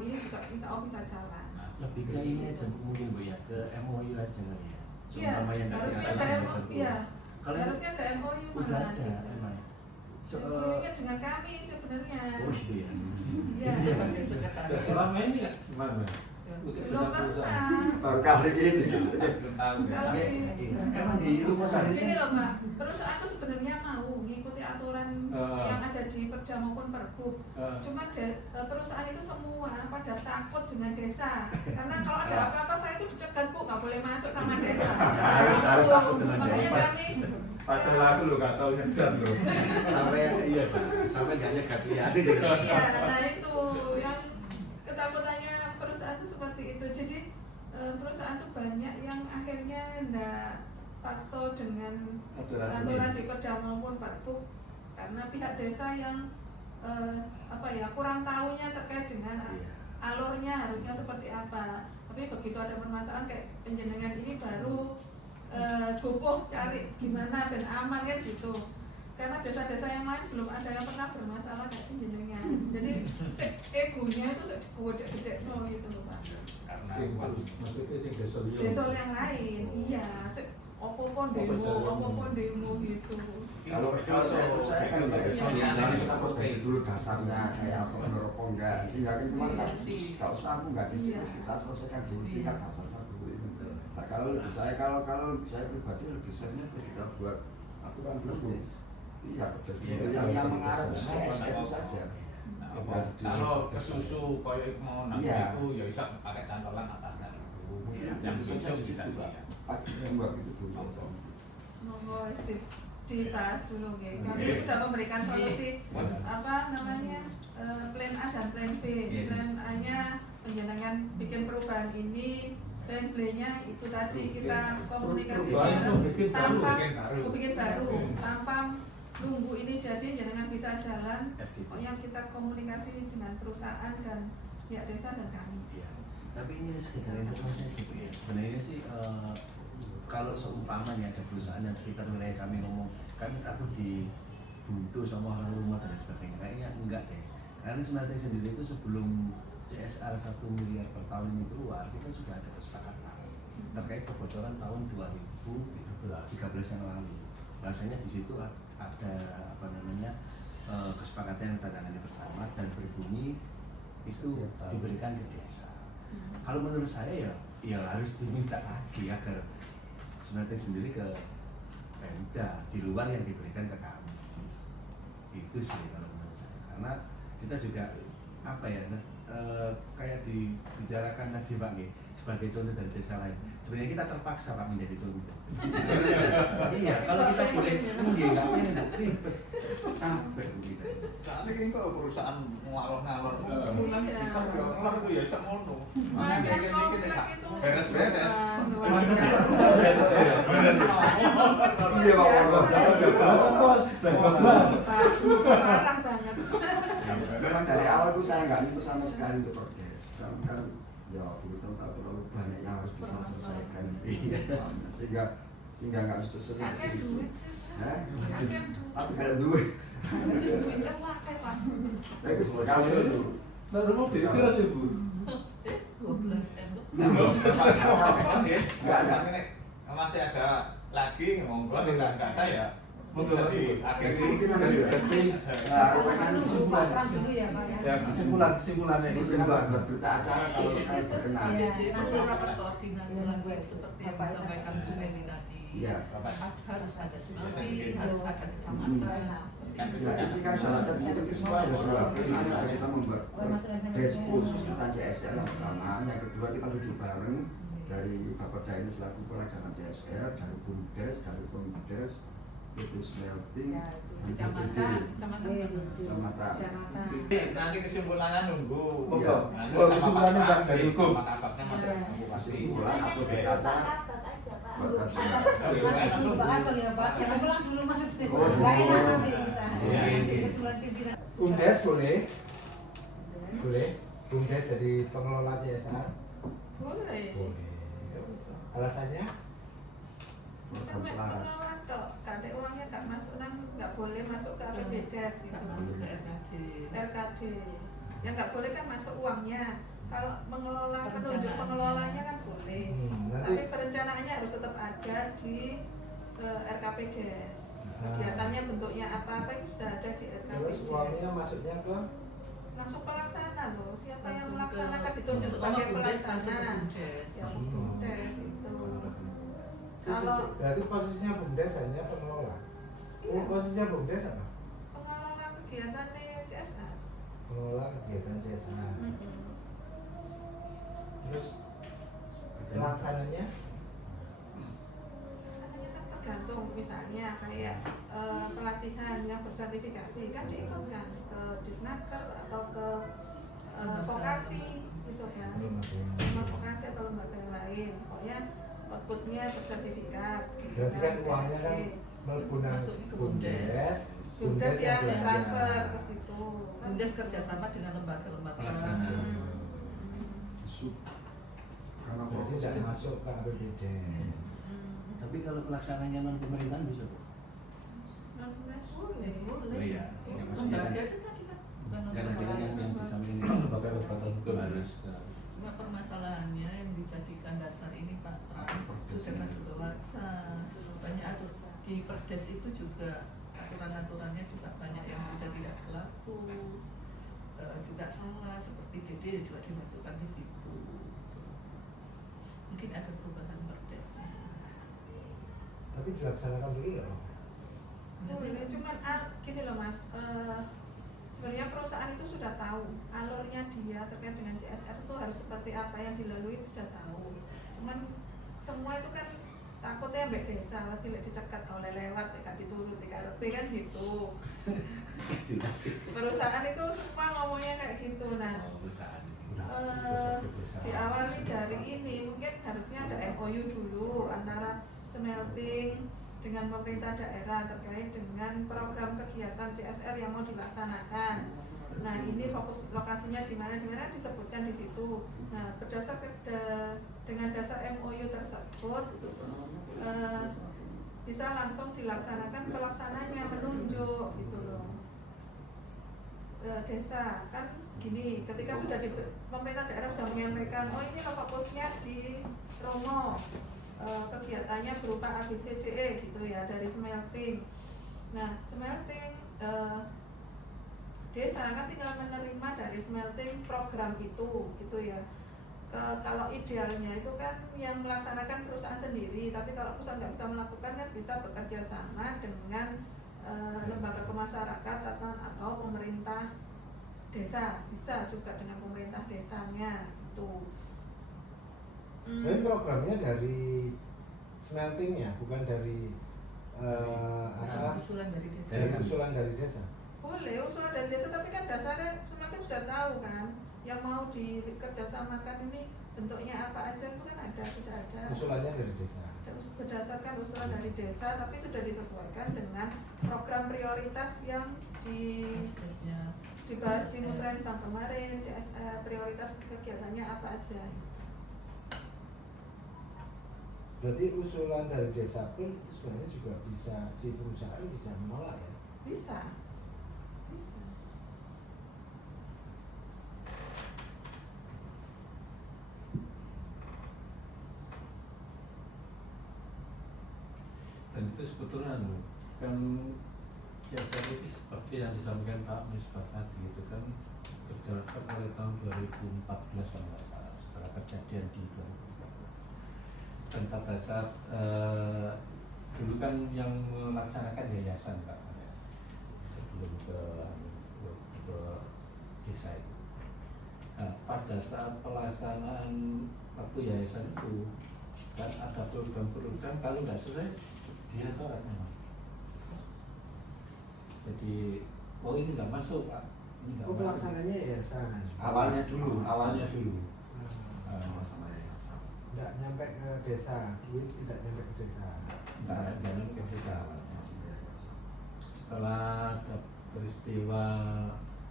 ini juga insya Allah bisa jalan. Lebih ke ini aja mungkin Bu ya, ke MOU aja kali ya. Iya, Seumpama yang nggak harusnya kelihatan ada sama MOU, Perbu. iya. Kalau yang Harusnya ada MOU udah malah ada gitu. emang. MOU-nya dengan kami sebenarnya. Oh gitu ya. Iya. Sebagai sekretaris. Selama ini gimana? Belum pernah. Baru kali ini. Belum tahu ya. Kalau Iya, di- iya. Emang di rumah sakit Gini kan loh Pak, perusahaan itu sebenarnya mau mengikuti aturan yang ada di Perda maupun Pergub. Cuma perusahaan itu semua pada takut dengan desa. Karena kalau ada apa-apa saya itu dicegat Bu, nggak boleh masuk sama desa. Harus takut dengan Makanya desa. kami Padahal aku lo nggak tahu nyegat lo. sampai iya Pak, sampai nggak nyegat ya. iya, nah itu yang ketakutannya perusahaan itu seperti itu. Jadi perusahaan itu banyak yang akhirnya enggak patuh dengan aturan di Perda maupun Pergub karena pihak desa yang kurang tahunya terkait dengan alurnya harusnya seperti apa. Tapi begitu ada permasalahan kayak penjenengan ini baru gopoh cari gimana dan aman kan gitu. Karena desa-desa yang lain belum ada yang pernah bermasalah kayak penjenengan. Jadi egonya itu gede-gede gitu loh Pak. Karena Maksudnya sing desa liya. Desa yang lain, iya. Opo-opo demo gitu. Kalau saya kan nggak bisa takut dari dulu dasarnya kayak apa benar apa enggak. Sehingga kan kemarin nggak usah aku nggak di sini kita selesaikan dulu tingkat dasarnya dulu ini. Nah kalau saya pribadi lebih senang kita buat aturan dulu. Iya, jadi yang mengarah ke CSR saja. kalau kesusu koyo mau nang Iya. itu ya bisa pakai cantolan atasnya dulu. Iya. Yang Bisa besok di bisa situ, Pak. dia. Buat itu dulu. Monggo dibahas dulu nggih. Kami Oke. sudah memberikan solusi apa namanya plan A dan plan B. Yes. Plan A-nya penjenengan bikin perubahan ini, plan B-nya itu tadi kita komunikasi Perubahan itu bikin tanpa baru. bikin baru tanpa nunggu ini jadi jangan bisa jalan. FGD. Pokoknya kita komunikasi dengan perusahaan dan pihak desa dan kami. Iya. Tapi ini sekedar informasi aja Bu ya. Sebenarnya sih kalau seumpamanya ada perusahaan yang sekitar wilayah kami ngomong kami takut dibuntu sama hal rumah dan lain sebagainya, kayaknya enggak deh. Karena smelting sendiri itu sebelum CSR 1 miliar per tahun ini keluar kita sudah ada kesepakatan terkait kebocoran tahun 2013 yang lalu. Bahasanya di situ ada apa namanya kesepakatan yang tantangannya bersama dan berbunyi itu diberikan ke desa. Kalau menurut saya ya harus diminta lagi agar smelting sendiri ke Pemda di luar yang diberikan ke kami. Itu sih kalau menurut saya, karena kita juga apa ya kayak dibicarakan tadi Pak nih sebagai contoh dari desa lain. Sebenarnya kita terpaksa Pak menjadi contoh. Iya, kalau kita boleh nggak enak, ribet, capek kita. Soalnya ini kalau perusahaan ngalor-ngalor, bulan bisa ngalor itu ya bisa ngono. Makanya kayak gini Kak, beres-beres. Iya Pak Warno. Parah banget. Memang dari awal tuh saya nggak ikut sama sekali untuk protes. Karena kan ya begitu tak terlalu banyak yang harus diselesaikan. Sehingga nggak bisa selesai. Kakek duit sih. Hah? Kakek Tapi kalau duit, duitnya pakai Pak. saya kesekali itu. Nah, rumah di Vira sih Bu. 12M. Nggak ada. Masih ada lagi ngomong nggak ada ya. Bisa di akhir Mungkin ada juga. Kesimpulan dulu ya Pak ya. Ya kesimpulannya ini Kesimpulan berita acara kalau saya berkenan. Iya. Jadi nanti rapat koordinasi lagi seperti yang Bapak disampaikan akan- Sumeli tadi. Iya. Harus ada smelting, harus ada kecamatan. Ya, ini kan salah satu itu semua ada dua. Pertama kita membuat des khusus tentang CSR yang pertama, yang kedua kita duduk bareng dari Bapak Daini selaku pelaksana CSR, dari BUMDes, dari PEMDes, itu smelting, dan BPD, kecamatan. Nanti kesimpulannya nunggu. Oke. Nanti Oh, sama kesimpulannya Pak nggak Kak, hukum. Pak Kapaknya masih nunggu pasti. Kesimpulan atau berita acara? Bakat aja Pak. Jangan pulang dulu maksudnya. Oh, Lain nanti kita. Iya. Kesimpulan pimpinan. BUMDes boleh? Boleh? BUMDes jadi pengelola CSR? Boleh. Boleh. Alasannya? Bukan Selaras. pengelola toh, kadek uangnya nggak masuk nggak boleh masuk ke APBDes gitu. Nggak masuk ke RKD. RKD. Yang nggak boleh kan masuk uangnya. Kalau mengelola penunjuk pengelolanya kan boleh. Nanti Tapi perencanaannya harus tetap ada di RKPDes. Kegiatannya bentuknya apa itu sudah ada di terus uangnya RKPDes. masuknya ke Langsung pelaksana loh. Siapa yang Langsung melaksanakan ke- ditunjuk untuk sebagai Bumdes, pelaksana. langsung ke Bumdes. Ya BUMDes itu. Kalau Kalau berarti posisinya BUMDes hanya pengelola. Iya. Posisinya BUMDes apa? pengelola kegiatan CSR. Pengelola kegiatan CSR. Mm-mm. Terus pelaksananya? Rasanya kan tergantung, misalnya kayak pelatihan yang bersertifikasi kan diikutkan ke Disnaker atau ke vokasi gitu ya, sama vokasi atau lembaga yang lain. Pokoknya outputnya bersertifikat. Berarti kan uangnya kan menggunakan Masuknya ke BUMDes. BUMDes yang belanja. transfer ke situ. Kan Bumdes gitu. kerjasama dengan lembaga-lembaga Pelaksana. Sub. Karena Berarti fokus tidak masuk ke APBDes. Tapi kalau pelaksananya non pemerintahan bisa Bu? Boleh. Oh iya, ya, maksudnya kan- Lembaga itu tadi kan bukan Kan tadi kan yang disampaikan Lembaga-lembaga hukum harus Cuma permasalahannya yang dijadikan dasar ini Pak sudah kadaluarsa, banyak harus di Perdes itu juga aturan-aturannya juga banyak yang sudah tidak berlaku, juga salah seperti DD juga dimasukkan di situ. Mungkin ada perubahan Perdesnya. Tapi dilaksanakan dulu ya. Boleh, cuman gini loh Mas, sebenarnya perusahaan itu sudah tahu alurnya dia terkait dengan CSR itu harus seperti apa yang dilalui itu sudah tahu. Cuman semua itu kan takutnya mbak desa, tidak dicekat oleh lewat, tidak dituruti KRP kan gitu. Perusahaan itu semua ngomongnya kayak gitu. Nah, perusahaan. diawali dari ini mungkin harusnya ada MOU dulu antara smelting dengan pemerintah daerah terkait dengan program kegiatan CSR yang mau dilaksanakan. Nah ini fokus lokasinya di mana disebutkan di situ. Nah dengan dasar MOU tersebut bisa langsung dilaksanakan pelaksananya menunjuk gitu loh. desa kan gini, ketika sudah pemerintah daerah sudah menyampaikan, oh ini fokusnya di Romo, kegiatannya berupa ABCDE gitu ya, dari smelting. Nah smelting desa kan tinggal menerima dari smelting program itu gitu ya. Kalau idealnya itu kan yang melaksanakan perusahaan sendiri, tapi kalau perusahaan nggak bisa melakukan kan bisa bekerja sama dengan lembaga pemasyarakatan atau pemerintah desa, bisa juga dengan pemerintah desanya gitu. Jadi programnya dari smeltingnya, bukan dari usulan dari desa. dari usulan dari desa. Boleh usulan dari desa, tapi kan dasarnya smelting sudah tahu kan yang mau dikerjasamakan ini bentuknya apa aja, itu kan ada, sudah ada. Usulannya dari desa. Berdasarkan usulan dari desa, tapi sudah disesuaikan dengan program prioritas yang dibahas di Musrenbang kemarin, CSR, prioritas kegiatannya apa aja. Berarti usulan dari desa pun itu sebenarnya juga bisa, si perusahaan bisa menolak ya? Bisa. Dan itu sebetulnya kan CSR itu seperti yang disampaikan Pak Misbah tadi itu kan berjalan mulai tahun 2014 setelah kejadian di 2014. Dan pada saat dulu kan yang melaksanakan yayasan Pak sebelum ke desa itu. Nah, pada saat pelaksanaan waktu yayasan itu kan ada program-program kalau nggak selesai direktorat memang. Jadi, oh ini nggak masuk Pak. Ini nggak masuk. Pelaksananya yayasan. Awalnya dulu. Sama yayasan. Nggak nyampe ke desa, duit tidak nyampe ke desa. Nggak nyampe ke desa awalnya. Setelah ada peristiwa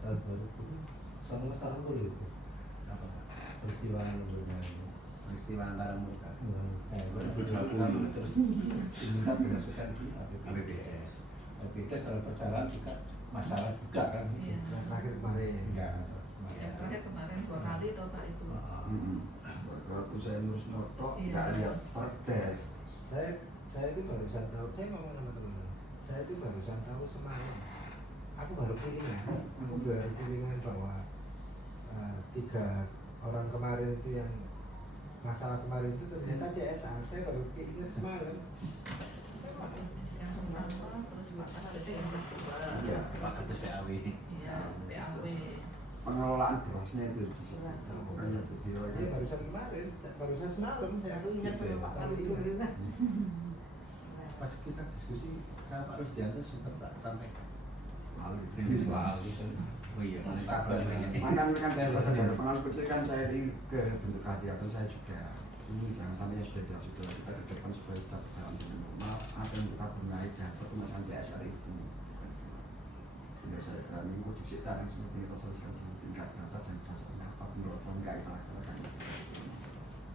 tahun 2000, sama tahun dulu itu. Apa? Peristiwa Antara mereka. Terus diminta dimasukkan di APBDes. APBDes dalam perjalanan juga masalah juga kan. Iya. Terakhir kemarin. Ya. Terakhir kemarin 2 kali toh Pak itu. Waktu saya ngurus motor, Iya. nggak lihat perdes. Saya itu barusan tahu, saya ngomong sama teman-teman. Saya itu barusan tahu semalam. Aku baru pilingan bahwa 3 orang kemarin itu yang masalah kemarin itu ternyata CSR. Saya baru ingat semalam. Yang pertama terus masalah itu yang kedua. Iya. Itu PAW. Iya, PAW. Pengelolaan berasnya itu di situ. Bukannya jadi Iya barusan kemarin, barusan semalam saya Baru ingat gitu ya, Pak baru Kali ingat. Pas kita diskusi sama Pak Rusdianto sempat tak sampaikan. lalu Oh iya, Makan saya bahasa dari pengaruh kecil kan saya ini ke bentuk kehati-hatian saya juga. Ini jangan sampai sudah tidak sudah kita ke depan supaya kita berjalan dengan normal. Apa yang kita benahi dasar pemasangan CSR itu. Sehingga saya kira minggu disita yang seperti kita selesaikan dulu tingkat dasar dan dasarnya apa menurut enggak kita laksanakan.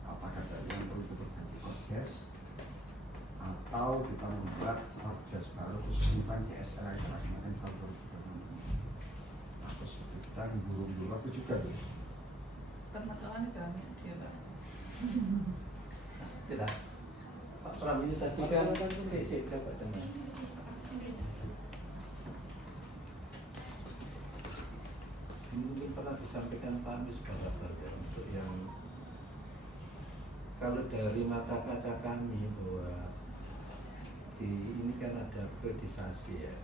Apakah dari yang perlu diperbaiki Kodes atau kita membuat Kodes baru khusus tentang CSR yang dilaksanakan tahun 2020. Atau seperti kita guru-guru waktu juga tuh. Permasalahannya banyak dia Pak. Kita Pak Pram ini tadi kan coba dengar. Mungkin pernah disampaikan Pak Misbah ya, untuk yang kalau dari mata kaca kami bahwa ini kan ada priorisasi ya.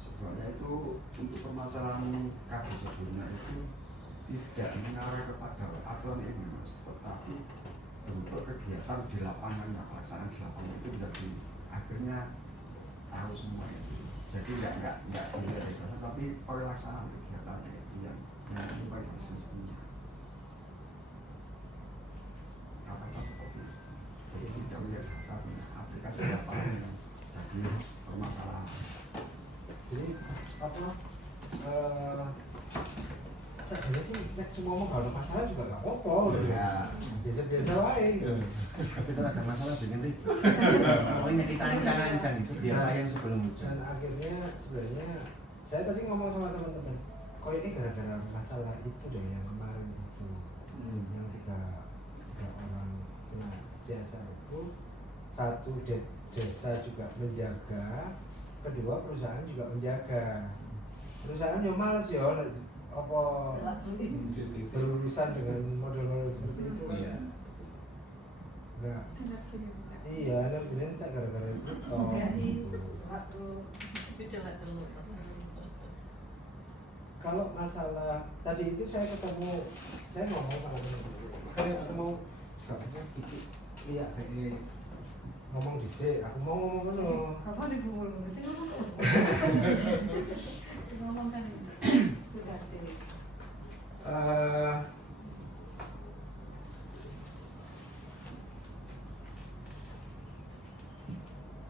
Sebenarnya itu untuk permasalahan kabel sebelumnya itu tidak mengarah kepada aturan ini mas, tetapi bentuk kegiatan di lapangan, pelaksanaan di lapangan itu menjadi akhirnya tahu semua itu. Jadi nggak dilihat dari dasar, tapi pelaksanaan kegiatannya itu yang dimulai dari semestinya. Katakan seperti itu. Jadi tidak melihat dasarnya, aplikasi di lapangan yang jadi permasalahan. Jadi apa sakjane sih nek cuma ngomong kalau masalah juga gak apa-apa gitu. Iya. Biasa-biasa wae gitu. Tapi kalau ada masalah dengan itu pokoknya kita ancang-ancang sedia ayam sebelum hujan. Dan akhirnya sebenarnya saya tadi ngomong sama teman-teman kayaknya gara-gara masalah itu deh yang kemarin itu yang tiga orang kena CSR itu, satu desa juga menjaga, kedua perusahaan juga menjaga. Perusahaan yang males ya apa berurusan dengan model-model seperti itu kan. Iya. Enggak. Energi minta. Iya, energi minta gara-gara itu. Itu jelek dulu. Kalau masalah tadi itu saya ngomong sama saya ketemu sekarang sedikit lihat kayak ngomong dhisik, aku mau ngomong ngono. Kapan dibungul sih ngomong kan sudah deh.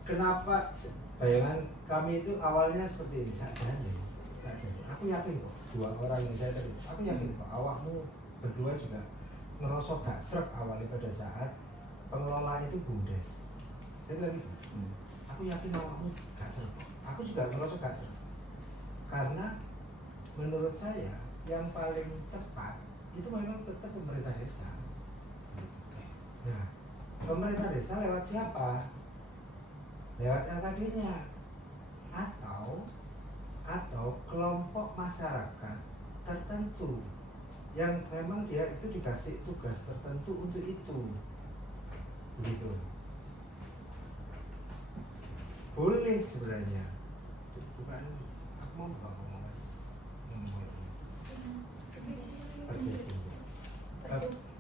Kenapa bayangan kami itu awalnya seperti ini saja. Aku yakin kok dua orang yang saya tadi, aku yakin kok awakmu berdua juga ngerosok gak srek awalnya pada saat pengelola itu bumdes. Saya bilang gitu. Aku yakin awakmu gak srek. Aku juga ngerosok gak srek. Karena menurut saya yang paling tepat itu memang tetap pemerintah desa. Nah, pemerintah desa lewat siapa? Lewat LKD-nya atau kelompok masyarakat tertentu yang memang dia itu dikasih tugas tertentu untuk itu, begitu. Boleh sebenarnya, bukan aku mau ngomong mas,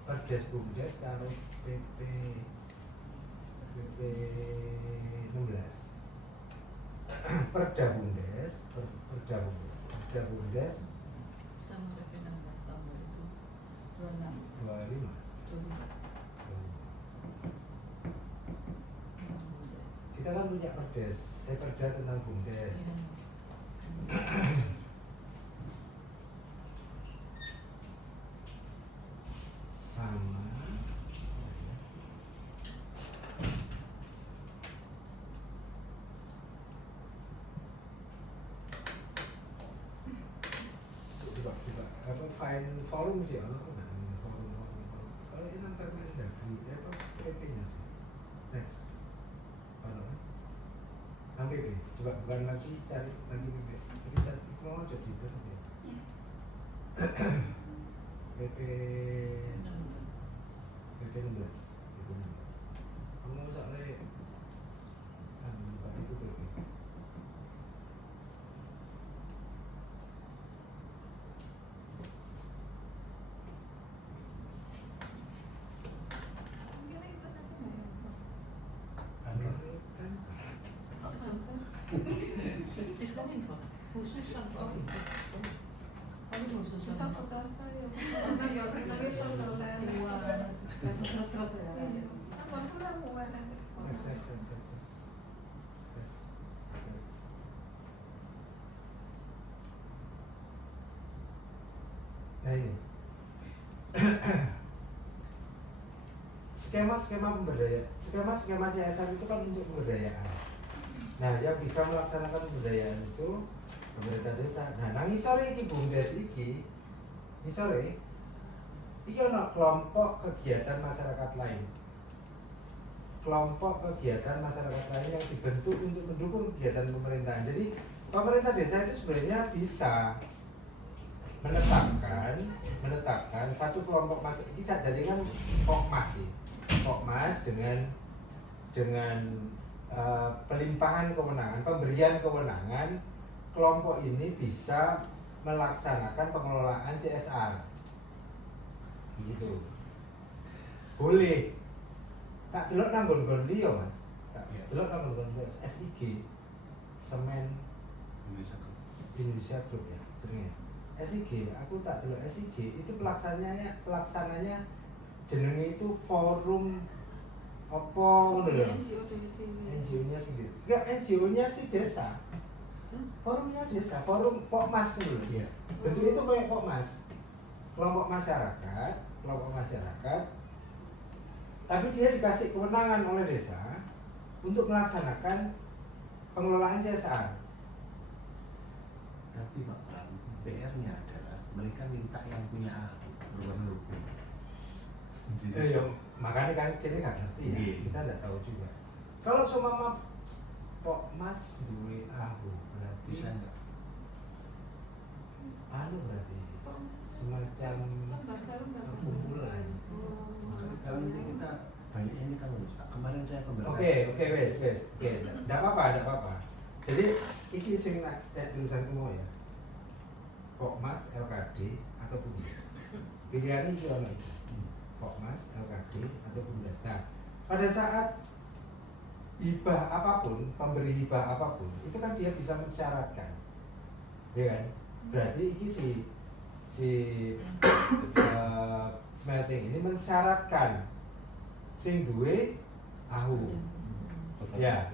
Perdes Bumdes karo PP 16. Perda Bumdes Sama PP 16 tahun itu 25. Kita kan punya perda tentang Bumdes. Sama coba apa file forum sih ono forum. Kalau ini nang Permendagri apa PP-nya next ono kan PP coba bukan lagi cari lagi PP tapi tadi mau jadi itu ya PP 16 kamu soalnya itu PP Diskominfo khusus sama kami khusus Bisa sama kekasa ya. Karena ya kenalnya soal Apa pula muat nanti. Nah ini skema skema CSR itu kan untuk pemberdayaan. Nah yang bisa melaksanakan pemberdayaan itu pemerintah desa. Nah ngisore iki Bumdes iki ono kelompok kegiatan masyarakat lain. Kelompok kegiatan masyarakat lain yang dibentuk untuk mendukung kegiatan pemerintahan. Jadi pemerintah desa itu sebenarnya bisa menetapkan satu kelompok masyarakat. Ini saya jadikan Pokmas dengan pelimpahan kewenangan, pemberian kewenangan, kelompok ini bisa melaksanakan pengelolaan CSR. Begitu. Boleh. Tak delok nang nggon liya, Mas. Tak delok nang nggon SIG. Semen Indonesia Group ya, jenenge. SIG, aku tak delok SIG itu pelaksananya jenenge itu forum apa ngono lho. NGO-nya sendiri. Enggak, NGO-nya sih desa. Forumnya desa, forum Pokmas ngono lho. Iya. Bentuknya itu kayak Pokmas. kelompok masyarakat, tapi dia dikasih kewenangan oleh desa untuk melaksanakan pengelolaan CSR. Tapi Pak Pram, PR-nya adalah mereka minta yang punya ahli berwarna hukum. Makanya kan kita nggak ngerti ya, Iya. kita nggak tahu juga. Kalau seumpama Pok Mas duwe ahu berarti Bisa nggak? berarti semacam Lembaga. kumpulan. Kalau nanti kita banyak yang kita ngurus Pak. Kemarin saya pemberkas. Oke, wes. Oke, enggak apa-apa. Jadi iki sing nak tulisanku mau ya. Pokmas, LKD atau Bumdes. Pilihan iki ono iki. Pokmas, LKD atau Bumdes. Nah, pada saat hibah apapun, pemberi hibah apapun, itu kan dia bisa mensyaratkan. Ya kan? Berarti iki si smelting ini mensyaratkan sing duwe ahu ya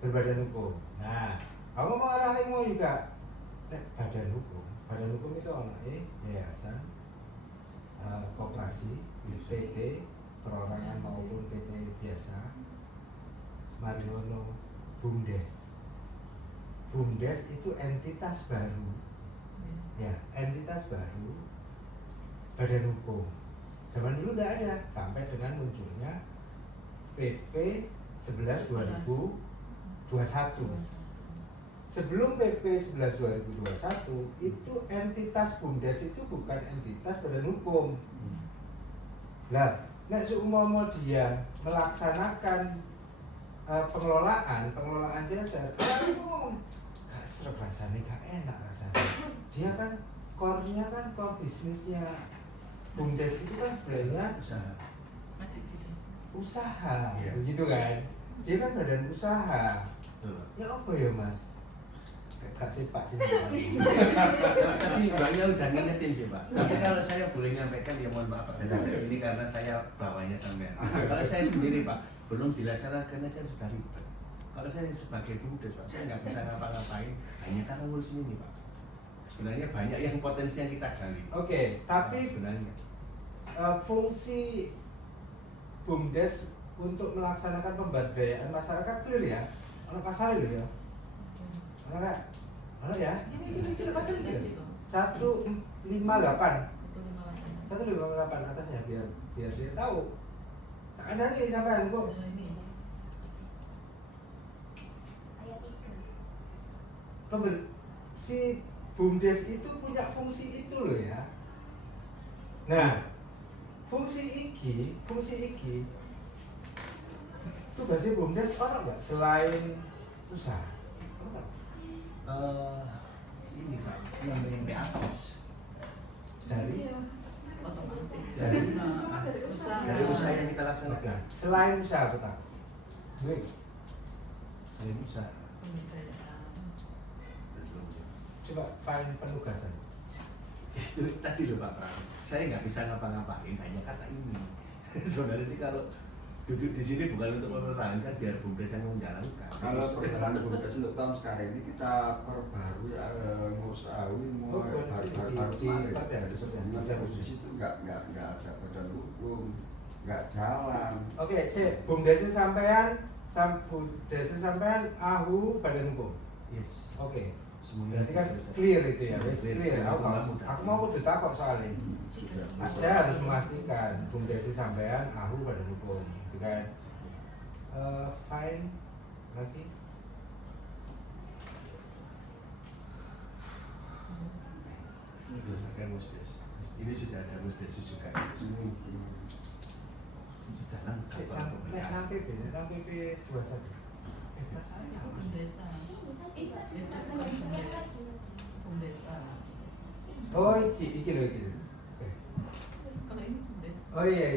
berbadan hukum. Nah, kalau mau arah mau juga badan hukum itu anaknya yayasan, koperasi, PT, perorangan maupun PT biasa, Mariono, Bumdes. Bumdes itu entitas baru, ya entitas baru badan hukum. Zaman dulu tidak ada sampai dengan munculnya PP 11 2021. Sebelum PP 11 2021 itu entitas Bumdes itu bukan entitas badan hukum. Lah, nek seumpama dia melaksanakan pengelolaan CSR, itu ngomong gak serap rasanya, gak enak rasanya. Dia kan core-nya kan core bisnisnya Bumdes itu kan sebenarnya Masih di desa. usaha, Iya. begitu kan? Dia kan badan usaha. Betul. Ya apa ya Mas? Kak Sipak sini. Tapi Mbaknya udah ngingetin sih Pak. Tapi kalau saya boleh nyampaikan ya mohon maaf Pak. Ini karena saya bawahnya sampean. Kalau saya sendiri Pak belum dilaksanakan aja sudah ribet. Kalau saya sebagai Bumdes Pak, saya nggak bisa ngapa-ngapain hanya karena ngurusin ini Pak. Sebenarnya banyak yang potensi yang kita gali. Oke, tapi sebenarnya fungsi Bumdes untuk melaksanakan pemberdayaan masyarakat clear ya? Ono pasal itu ya? Ono nggak? Ono ya? Ini pasal ini. 158 158 atasnya biar dia tahu. Tak ada nih sampean kok. Ayat 3. Si Bumdes itu punya fungsi itu loh ya. Nah, fungsi iki tugasnya Bumdes orang nggak selain usaha? Ono nggak? ini Pak namanya PAPOS Dari Otomatis. Dari usaha yang kita laksanakan. selain usaha betul. Baik. Selain usaha. Coba file penugasan. Itu tadi loh Pak Pram, saya nggak bisa ngapa-ngapain hanya karena ini. Sebenarnya sih kalau duduk di sini bukan untuk menerangkan biar Bumdes yang menjalankan. Kalau perjalanan Bumdes untuk tahun sekarang ini kita perbarui ngurus AUI mau baru kemarin. Jadi sebelumnya Bumdes itu nggak ada badan hukum, nggak jalan. Oke, Bumdesnya sampean AHU badan hukum. Yes. Oke. Semuanya Berarti kan selesai. clear itu ya, wes Clear. clear. Mudah. Aku mau bertakok soalnya. Sudah. Saya harus memastikan Bumdesnya sampean AHU badan hukum, gitu kan? Fine lagi. Ini berdasarkan Musdes. Ini sudah ada Musdes juga. Sudah lengkap Pak Nek nang publikasi. PP 21. Rasanya apa? Desa. Itu Itu kan kan desa. Oh, iki lho. Oke. Kalau ini desa. Oh iya.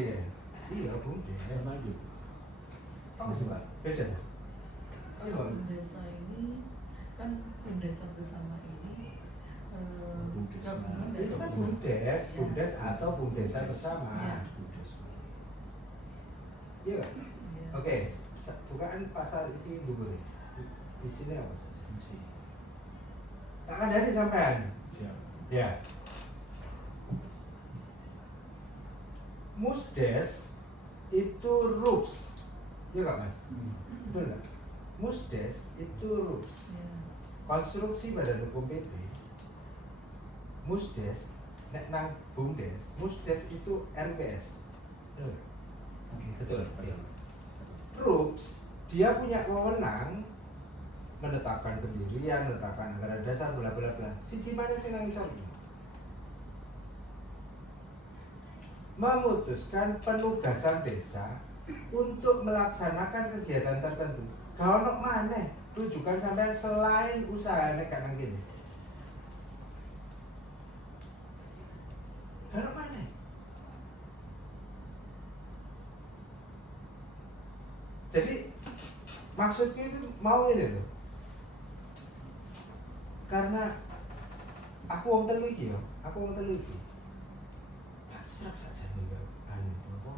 Iya, Bumdes. Sama aja. Oh, Mas. Beda. Kalau desa ini kan desa bersama ini Bumdes. gabungan Itu kan Bumdes atau Bumdesan bersama. Iya. Bumdes. Iya kan? Iya. Oke, bukaan pasal ini dulu nih. Isinya apa saja? Fungsi. Tak ada di sampean. Siap. Ya. Musdes itu RUPS, iya nggak Mas? Betul nggak? Musdes itu RUPS, Ya. konstruksi badan hukum PT. Musdes, nek nang Bumdes, Musdes itu RPS. Betul nggak? Betul. RUPS dia punya wewenang menetapkan pendirian, menetapkan anggaran dasar, bla bla bla. Siji mana sing nang isor iki? Memutuskan penugasan desa untuk melaksanakan kegiatan tertentu. Kalau ono maneh rujukan sampai selain usahane kanang kene. Kalau maneh. Jadi maksudku itu mau ini loh. Karena aku wong telu iki yo, Pasrah saja nih itu apa?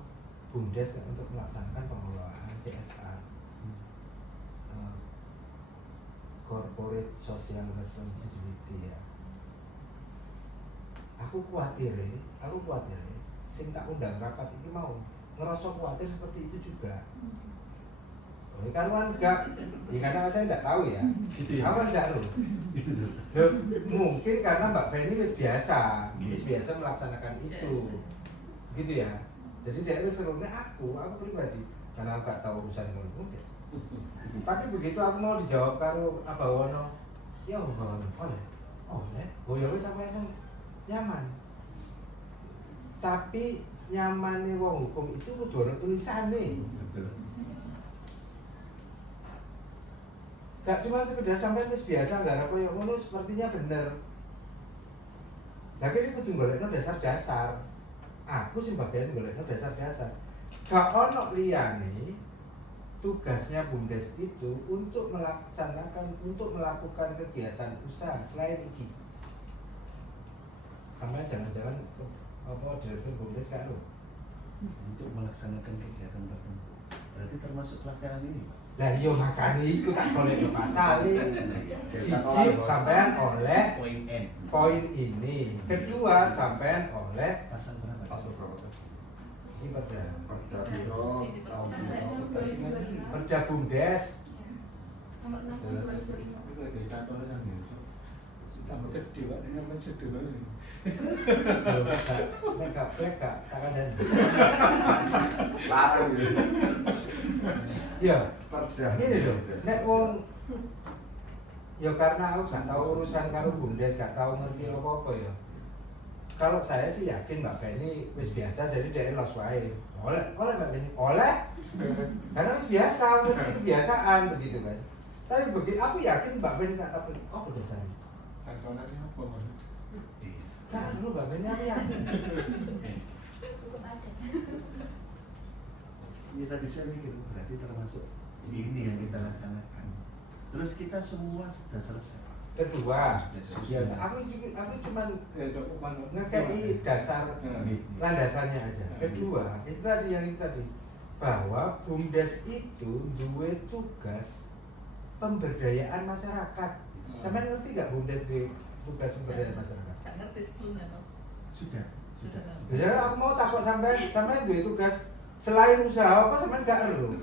Bumdes untuk melaksanakan pengelolaan CSR, Corporate Social Responsibility ya. Aku khawatir, sing tak undang rapat ini mau ngerasa khawatir seperti itu juga. Ini kan enggak, ya karena saya enggak tahu ya. Apa enggak loh? Mungkin karena Mbak Feni wis biasa melaksanakan itu, gitu ya. Jadi dia wis serunya aku pribadi karena enggak tahu urusan kalau muda. Tapi begitu aku mau dijawab karo Abawono, ya Abawono, oleh, oh ya wis sampe nyaman. Tapi nyamannya wong hukum itu kudu ana tulisane. Betul. Gak cuma sekedar sampai wis biasa nggak apa yang ngono sepertinya bener. Lah kene kudu golekno dasar-dasar. Aku sing bagian golekno dasar-dasar. Gak ono liyane tugasnya Bumdes itu untuk melakukan kegiatan usaha selain iki. Sampai jangan-jangan apa direktur Bumdes karo Untuk melaksanakan kegiatan tertentu. Berarti termasuk pelaksanaan ini, Pak? lah yo makane iku tak golek pasale. Siji sampean oleh Poin N. poin ini. Kedua sampean oleh Pasal berapa? Pasal berapa? ini perda Biro tahun Perda Bumdes. Nomor 6 tahun 2005. Itu ada contohnya nih. Tambah gede Pak, ini namanya sedih. Pleka tangan dan larang gitu. ya Perda. ini loh nek wong ya karena aku gak tahu urusan karo Bumdes, gak tahu ngerti apa-apa ya. Kalau saya sih yakin Mbak Feni wis biasa, jadi dia los wae. Oleh Mbak Feni, oleh karena wis biasa, ngerti kebiasaan begitu kan. Tapi begitu aku yakin Mbak Feni tak tahu oh kebiasaan. Cantolannya apa Mas? Nah, dulu Mbak Feni aku yakin. Hukum adat. Ini tadi saya mikir berarti termasuk ini yang kita laksanakan. Terus kita semua sudah selesai. Kedua, Ya, aku cuma Ya coba ngekei dasar landasannya aja. Kedua, itu tadi bahwa Bumdes itu duwe tugas pemberdayaan masyarakat. Sampai ngerti gak Bumdes duwe tugas pemberdayaan masyarakat? Tak ngerti sebelumnya toh. Sudah. Ya aku mau takut sampai duwe tugas selain usaha apa sampai gak ero.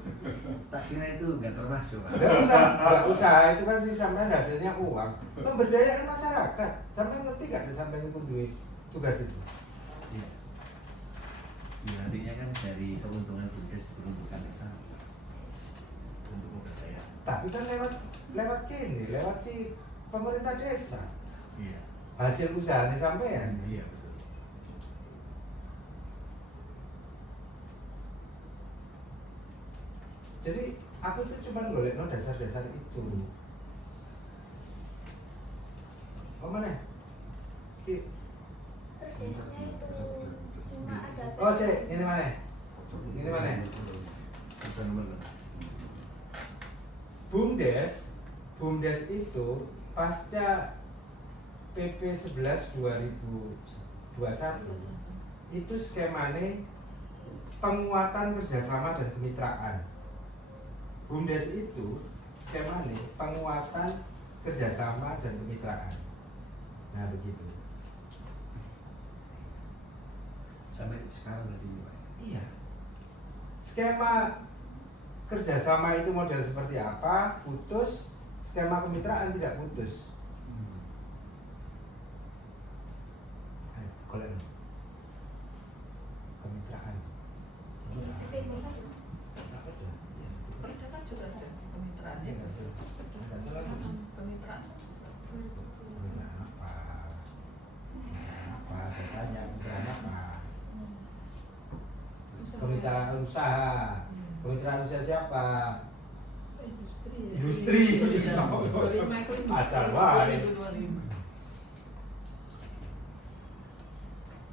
Tak kira itu nggak termasuk, Pak. Gak usah itu kan sih sampai hasilnya uang. Pemberdayaan masyarakat. Sampai ngerti gak sampai itu duwe tugas itu? Iya. Ya, artinya kan dari keuntungan Bumdes diperuntukkan ke sana untuk pemberdayaan. Tapi kan lewat kini, lewat si pemerintah desa. Iya. Hasil usahanya sampean. Iya betul. Jadi aku tuh cuma golekno dasar-dasar itu. Oh mana? Berdasarnya itu cuma ada. Oh sih, ini mana? Ini mana? Bumdes itu pasca PP 11 2021 itu skemanya penguatan kerjasama dan kemitraan. Bumdes itu skemanya penguatan kerjasama dan kemitraan. Nah begitu. Sampai sekarang berarti ini, Pak. Iya. Skema kerjasama itu model seperti apa? Putus. Skema kemitraan tidak putus. Ayo, golek. Kemitraan. PP saja. Apa tuh? Iya. Perda kan juga ada kemitraan ya. Iya, nggak sih. Nggak salah tuh. Kemitraan. Kemitraan apa? Apa? Saya tanya kemitraan apa? Kemitraan usaha. Kemitraan usaha siapa? Industri. Asal wae. 2025.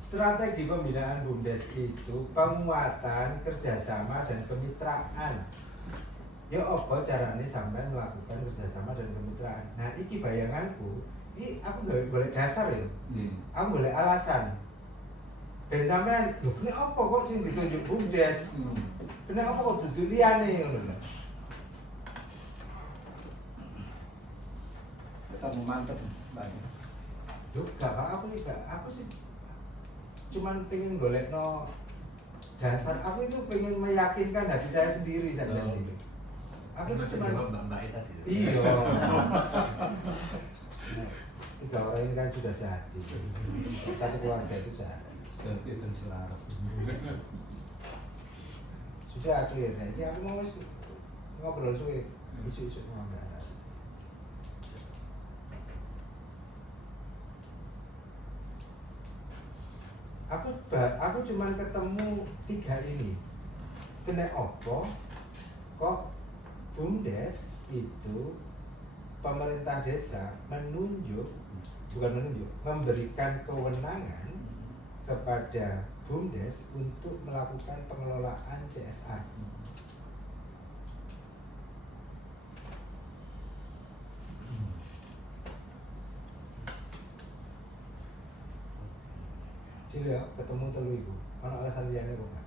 Strategi pembinaan BUMDes itu penguatan kerjasama dan kemitraan. Ya apa caranya sampai melakukan kerjasama dan kemitraan. Nah, iki bayanganku, ini aku boleh dasar ya. Aku boleh alasan. Ben sampean, lho kene apa kok sing ditunjuk BUMDes? Kene apa kok dudu liyane ngono lho. Ketemu mantep Mbak. Lho gak aku sih cuman pengen golekno dasar. Aku itu pengen meyakinkan hati saya sendiri saja. Aku itu cuma Mbak tadi. iya. Tiga orang ini kan sudah sehati. Satu keluarga itu sehati. Sehati dan selaras. Sudah clear. Nah, ini aku mau ngobrol suwe isu-isu ngobrol. Aku cuman ketemu tiga ini. Kena opo kok BUMDes itu pemerintah desa memberikan kewenangan kepada BUMDes untuk melakukan pengelolaan CSR. Jadi ya, ketemu telu iku. Ono alasan liyane kok, Pak?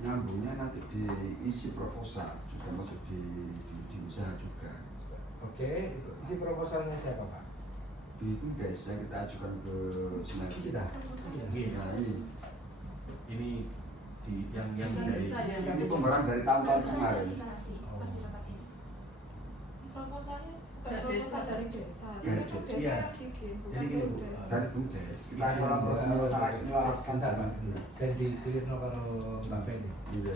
Nyambungnya nanti diisi proposal juga masuk di usaha juga. Oke, isi proposalnya siapa, Pak? Di BUMDes yang kita ajukan ke Senayan Kita. Nah, Ini yang dari ini pembahasan dari tahun-tahun kemarin. Proposalnya Dari proposal desa. dari desa. Dari Itu desa. desa Iya. yang bikin, bukan Jadi gini, Bu. BUMDes. Dari BUMDes kita Izin kolaborasi sama masyarakat Sebentar, Bang. Dan dipilihno karo Mbak Feni. Iya.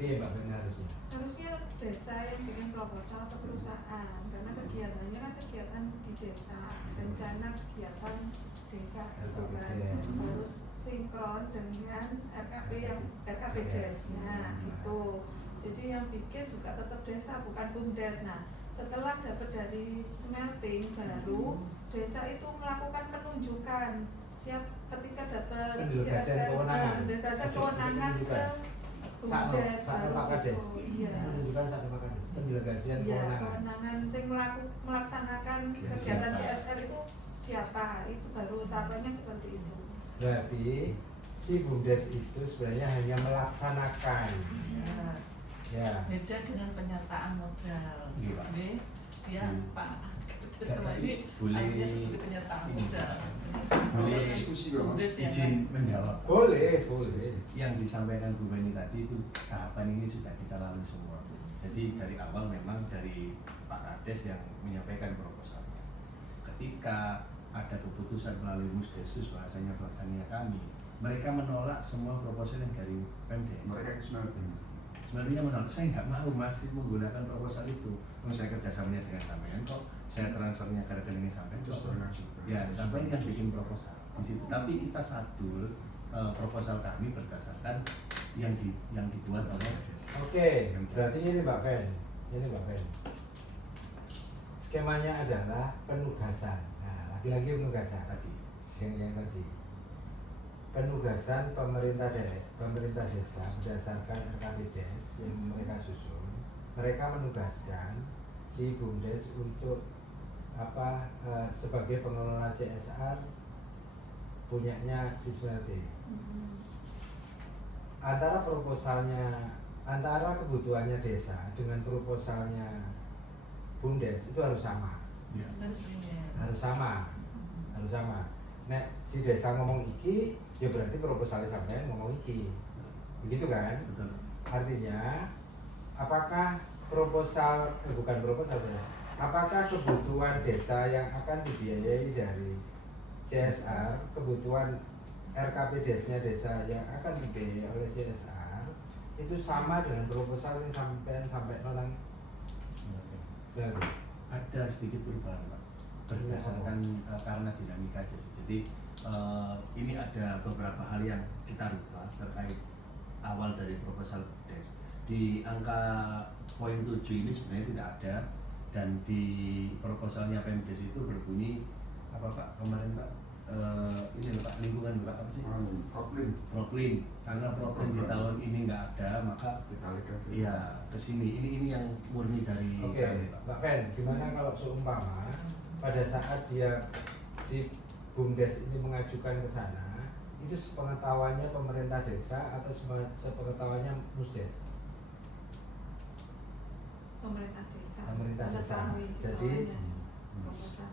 Iya, Mbak Feni harusnya. Harusnya desa yang bikin proposal atau perusahaan, karena kegiatannya kan kegiatan di desa, rencana kegiatan desa gitu kan, harus sinkron dengan RKP yang RKP desnya gitu. Jadi yang bikin juga tetap desa, bukan BUMDes. Nah, setelah dapat dari smelting baru desa itu melakukan penunjukan siap ketika dapat Pendelegasian kewenangan. pendelegasian kewenangan ke BUMDes Sakno baru Pak Kades. gitu. Iya. Menunjukkan Sakno Pak Kades. Pendelegasian Iya, kewenangan. kewenangan sing melaksanakan kegiatan CSR itu siapa? Itu baru tahapannya seperti itu. Berarti si BUMDes itu sebenarnya hanya melaksanakan. Ya. Ya. Beda dengan penyertaan modal. Iya, Pak. Ini dia Pak. Setelah ini Boleh akhirnya seperti penyertaan modal. Boleh diskusi dong. BUMDes ya, izin kan? menjawab. Boleh, boleh. Yang disampaikan Bu Feni tadi itu tahapan ini sudah kita lalui semua, Bu. Jadi dari awal memang dari Pak Kades yang menyampaikan proposalnya. Ketika ada keputusan melalui Musdesus bahasanya pelaksananya kami, mereka menolak semua proposal yang dari Pemdes. Mereka ke Senayan. Sebenarnya menolak, saya nggak mau masih menggunakan proposal itu. Saya kerjasamanya dengan sampean kok, saya transfernya ke rekening sampean Terus kok. mengajukan. Ya, sampean kan bikin proposal di situ. Tapi kita sadul proposal kami berdasarkan yang dibuat oleh Oke, berarti ini Mbak Fen. Ini Mbak Fen. Skemanya adalah penugasan. Nah, lagi-lagi penugasan tadi. yang tadi. Penugasan pemerintah desa berdasarkan RKP Des yang mereka susun. Mereka menugaskan si BUMDes untuk sebagai pengelola CSR punyanya si Smelting. Antara kebutuhannya desa dengan proposalnya BUMDes itu harus sama. Ya. Harusnya. Harus sama. nek si desa ngomong iki, ya berarti proposalnya sampean ngomong iki. Begitu kan? Betul. Artinya apakah bukan proposal ya. Apakah kebutuhan desa yang akan dibiayai dari CSR, kebutuhan RKP desanya desa yang akan dibiayai oleh CSR itu sama dengan proposal yang sampai nang Ada sedikit perubahan Pak, berdasarkan karena dinamika aja sih. Jadi ini ada beberapa hal yang kita rubah terkait awal dari proposal des. Di angka poin 7 ini sebenarnya tidak ada, dan di proposalnya Pemdes itu berbunyi apa Pak kemarin Pak? Ini loh Pak, lingkungan Pak, apa sih? Proklin. Karena proklin di tahun ini nggak ada, maka kita alihkan ke iya ke sini. Ini yang murni dari Oke, kami, Pak. Pak Fen, gimana kalau seumpama pada saat dia si BUMDes ini mengajukan ke sana, itu sepengetahuannya pemerintah desa atau sepengetahuannya Musdes? Pemerintah desa. Pemerintah desa. Mengetahui Jadi proposal.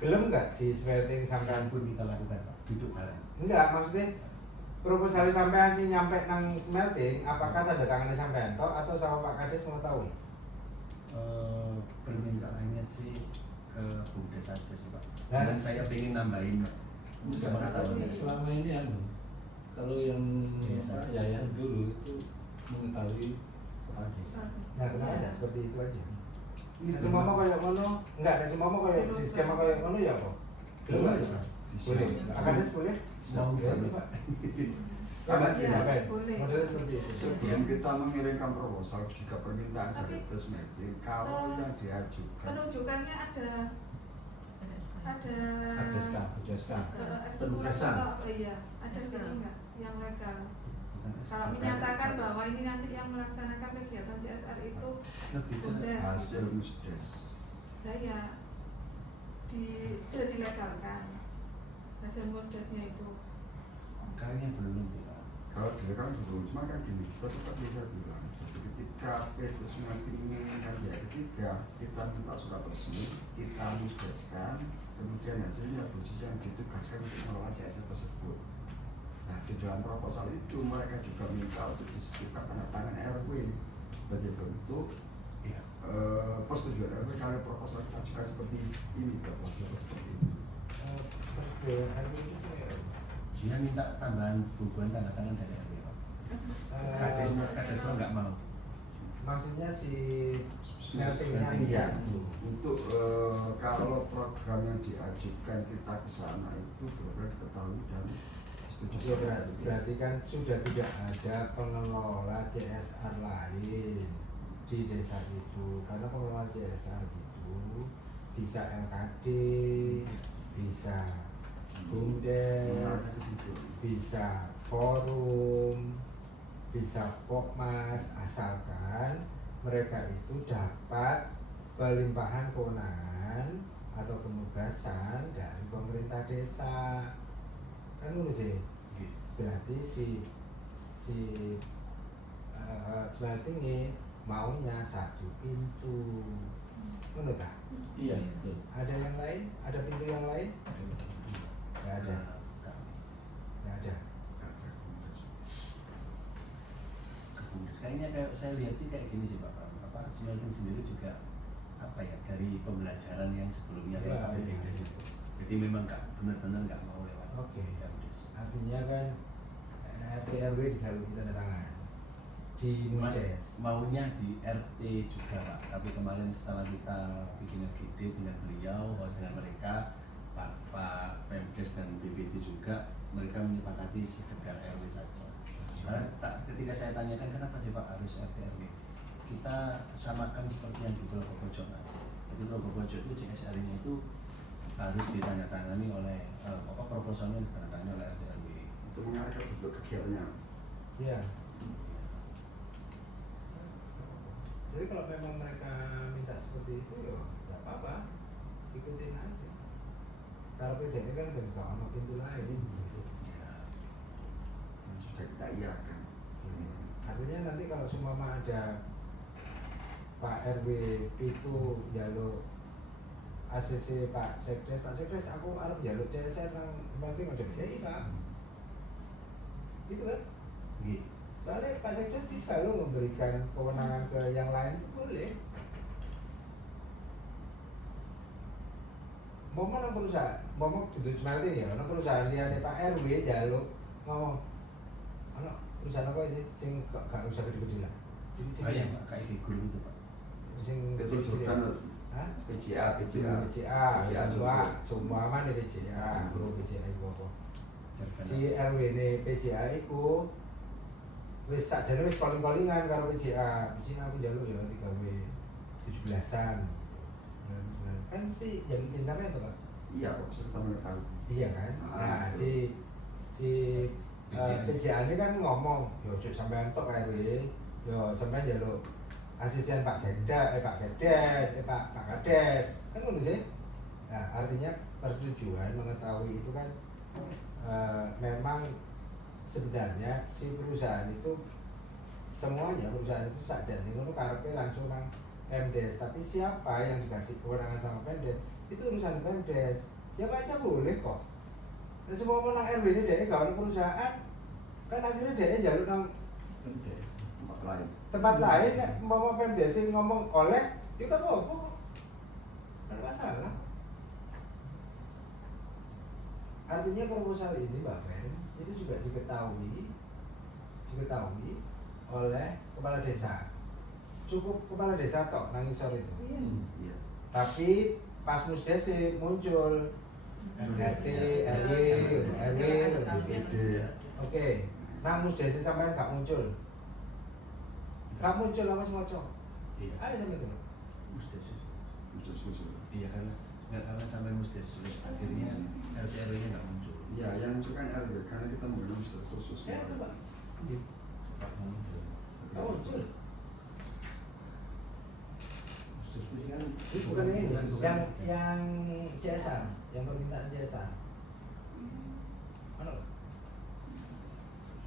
gelem nggak si smelting sampean? Pun kita lakukan Pak, duduk bareng. Enggak, maksudnya proposal sampean sih nyampe nang smelting, apakah tanda tangannya sampean toh atau sama Pak Kades mengetahui? Permintaannya sih ke BUMDes saja sih Pak. Nah, Dan saya pengen nambahin Enggak, pengetahuan. selama ini kalau yang Biasa. Yayan dulu itu mengetahui kepala desa. Nah, kenapa ada seperti itu aja? Ini Semua mau kayak ngono, enggak ada semua mau kayak di skema kayak ngono ya kok? Belum Boleh, ada. Pak. Boleh. Akadis boleh? Mau Ya, boleh. coba. Karena Coba, iya, Pak. boleh. Modelnya seperti itu. sebelum kita mengirimkan proposal juga permintaan dari Tapi, Desmetin kalau yang diajukan Penunjukannya ada Ada staff, ada staff. Penugasan. Iya, ada SK. ini enggak yang legal. Bukan Kalau SK. menyatakan bahwa ini nanti yang melaksanakan kegiatan CSR itu lebih ke BUMDes. hasil Musdes. Nah ya, sudah dilegalkan hasil musdesnya itu. kayaknya belum sih Pak. Kalau dia kan belum, cuma kan gini, tetap bisa bilang. Jadi ketika Petrus menginginkan dia ketiga, kita minta surat resmi, kita musdeskan, kemudian hasilnya posisi yang ditugaskan untuk mengelola CSR tersebut. Nah di dalam proposal itu mereka juga minta untuk disisipkan tanda tangan RW sebagai bentuk Iya. persetujuan RW kalau proposal kita ajukan seperti ini, proposal seperti ini. Dia minta tambahan bukuan tanda tangan dari RW Pak. Kades nggak mau. Maksudnya si smeltingnya iya. Untuk kalau program yang diajukan kita ke sana itu benar-benar diketahui dan setuju. Ya, berarti kan sudah tidak ada pengelola CSR lain di desa itu, karena pengelola CSR itu bisa LKD, bisa BUMDes, bisa forum, bisa Pokmas, asalkan mereka itu dapat pelimpahan kewenangan atau penugasan dari pemerintah desa. Kan dulu sih, berarti si smelting ini maunya satu pintu, menurut tak? Iya, betul. Ada yang lain? Ada pintu yang lain? Nggak ada. Nggak ada. Kayaknya kayak saya lihat sih kayak gini sih Pak. Apa smelting sendiri juga apa ya, dari pembelajaran yang sebelumnya Ya, lewat ya. BPD itu. Jadi memang benar-benar nggak mau lewat Oke. BPD. Artinya kan RT/RW disalurkan tanda tangan di Musdes. Maunya di RT juga Pak, tapi kemarin setelah kita bikin FGD dengan beliau, dengan mereka, Pak Pemdes dan BPD juga, mereka menyepakati sekedar RW saja. Karena ketika saya tanyakan kenapa sih Pak harus RT/RW, kita samakan seperti yang di Pulau Pojok Mas. Jadi Pulau Pojok itu CSR-nya itu harus ditandatangani oleh proposalnya ditandatangani oleh RT/RW. Itu mengarahkan bentuk kegiatannya. Iya. Jadi kalau memang mereka minta seperti itu ya nggak apa-apa, ikutin aja. Kalau PDN kan udah nggak sama pintu lain gitu. Ya. Sudah kita iakan. Artinya nanti kalau seumpama ada Pak RW itu jaluk ACC Pak Sekdes aku arep njaluk CSR nang penting aja dikai Pak. Itu kan? Nggih. Soalnya Pak Sekdes bisa loh memberikan kewenangan ke yang lain itu boleh. Mau nang perusahaan, mau kudu smelting ya, nang perusahaan liyane Pak RW njaluk ngomong. Ana perusahaan apa sih sing gak usah gede-gede lah. Saya Pak kayak di guru itu Pak. Sing PT Jordan Hah? PCA semua mana PCA, bro PCA itu apa? Jargon. Si RW ini PCA itu wis sakjane wis calling-callingan karo PCA. PCA aku njaluk ya 3W 17-an. Kan mesti jadi cintamen tuh Pak. Iya kok serta mengetahui. Iya kan? Nah, si PCA ini kan ngomong, yo cuk sampean tok RW, yo sampean njaluk asisten Pak Sekdes, Pak Kades, kan ngono sih. Nah, artinya persetujuan mengetahui itu kan memang sebenarnya si perusahaan itu semuanya perusahaan itu saja nih ngono karepe langsung nang Pemdes, tapi siapa yang dikasih kewenangan sama Pemdes itu urusan Pemdes. Siapa aja boleh kok. Dan semua menang RW ini dia gawe perusahaan kan akhirnya dia jalur nang tempat lain mau Pemdes sing ngomong oleh itu kan apa? Ada masalah. Artinya proposal ini Mbak Fen itu juga diketahui oleh kepala desa. Cukup kepala desa tok nang isor itu. Iya. Tapi pas Musdes muncul RT, RW, BPD. Oke. Nang Musdes sampean gak muncul. Gak muncul sama semua cok. Iya. Ayo sampai itu. Mustesus. Mustesus. Iya karena sampai mustesus akhirnya RT RW-nya nggak muncul. Iya, yang muncul kan RW karena kita menggunakan mustesus. Ya coba. Nggak muncul. Gak muncul. Mustesus kan Itu bukan ini, yang CSR, yang permintaan CSR. Mana?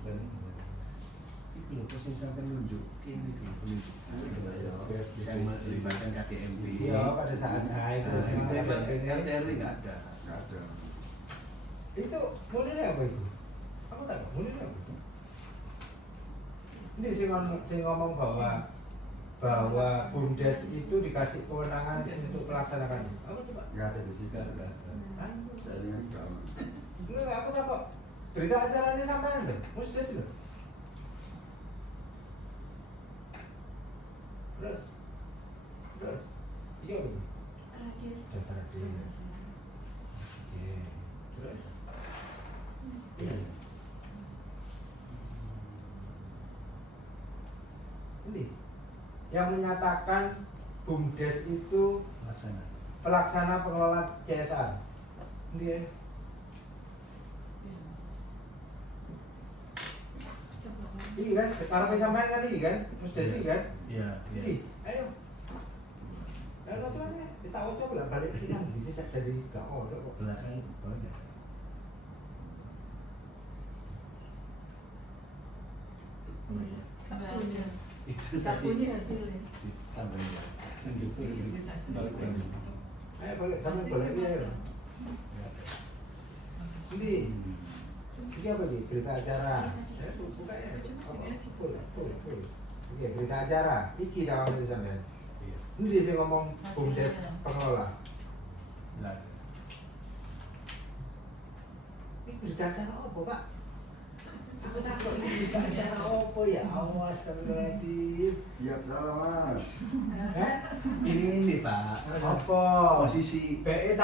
dan itu loh posisi sampai nunjuk ini penunjuk. Saya melibatkan KTMP. Iya pada saat itu RT RW nggak ada. Nggak ada. itu mulainya apa itu? Aku tak tahu mulainya apa itu? Ini si ngomong bahwa BUMDes itu dikasih kewenangan untuk melaksanakan. Aku coba. Nggak ada di situ. Hah? Saya dengan Brahma. Enggak, aku tak kok. Berita acara ini sampean deh, Musdes loh. Terus, iya loh. Radio. Daftar radio. Oke, terus. Iya. Ini yang menyatakan BUMDes itu pelaksana pengelola CSR. Ini ya. Ini kan, sekarang sampean kan ini kan, Musdes ini kan. Iya. Ini, ayo. Kalau tuannya, kita coba bolak balik kita di sini jadi gak ada kok. Belakang banyak. Oh iya. Kartunya. Itu tadi Kartunya hasilnya. ditambahin ya. Ayo balik, sampean balik ya. Ini, ini apa nih? Berita acara. Buka ya. Full. Oke, berita acara. Iki kawan itu sampean. Iya. Ini dia sih ngomong BUMDes pengelola. Lah. Ini berita acara apa, Pak? Aku takut ini berita acara apa ya? Awas terlalu. Siap salah Mas. Ini Pak. Apa? Posisi BE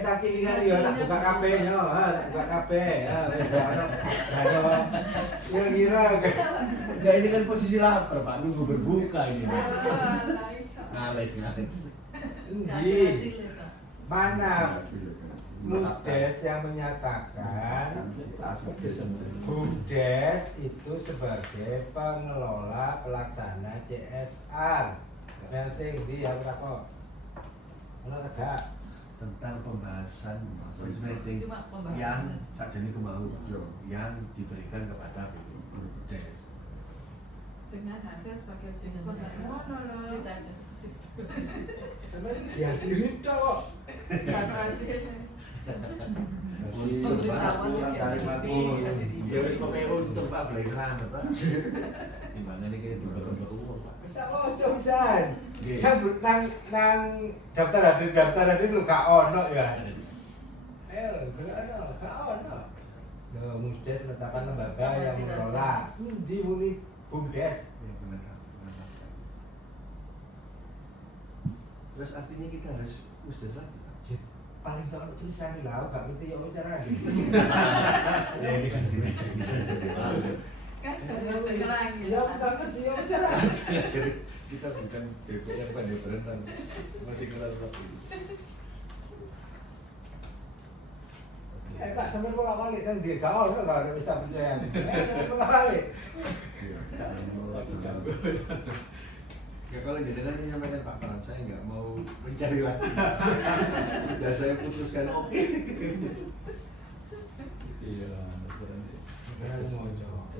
tak kilingan ya tak buka kabehnya, tak buka kabeh. Kira-kira enggak ini kan posisi lapar Pak, nunggu berbuka ini. Ngales. Nggak ada Ini hasilnya Pak. mana Musdes yang menyatakan BUMDes itu sebagai pengelola pelaksana CSR. Melting di yang berapa? Mana tegak? Tentang pembahasan meeting Cuma pembahasan. yang saat ini kemau yang diberikan kepada BUMDes. dengan hasil sebagai berikut. Ngono lho. Kita aja. Sebenarnya dihadiri kok. Kan hasilnya. Untuk Pak, kurang kalimatmu. Ya wis pokoke untuk Pak Blek selamat Pak. Timbangane iki dibawa-bawa uang Pak. Bisa ojo pisan. Kan nang daftar hadir lu gak ono ya. Gak ono. Loh, Musdes menetapkan lembaga yang mengelola. Di muni BUMDes. Ya benar. Terus artinya kita harus Musdes lagi Pak. Ya, paling gak ono tulisan lah, gak ngerti ya cara. Ya ini kan bisa jadi. Kan sudah lagi. Ya gak ngerti ya cara. Jadi kita bukan BPR pada berenang masih kenal Pak. Kak sampean kok balik kan dia gak ono gak ada wis tak percaya. Kok balik. Iya, jangan melakukan. Ya kalau jenengan ini nyampaikan Pak Pram, saya nggak mau mencari lagi. Sudah saya putuskan oke. Iya, Aku mau coba.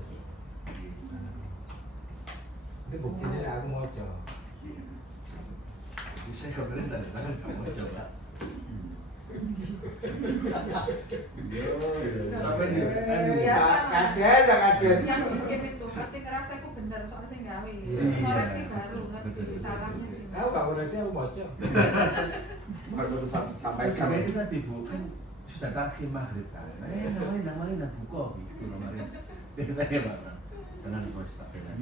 Itu buktinya aku mau coba. Jadi saya kemarin tanda tangan kamu coba. Sampai di Kades ya kades. Yang bikin itu pasti ngerasa aku bener soalnya saya gawe. Iya. Koreksi baru kan Betul. salahnya di Aku gak koreksi aku mau coba. Harus sampai Sampai itu tadi Bu kan sudah terakhir maghrib kan. Namanya nak buka gitu kemarin. Ceritanya Pak Pram. Tenang bos tak benar.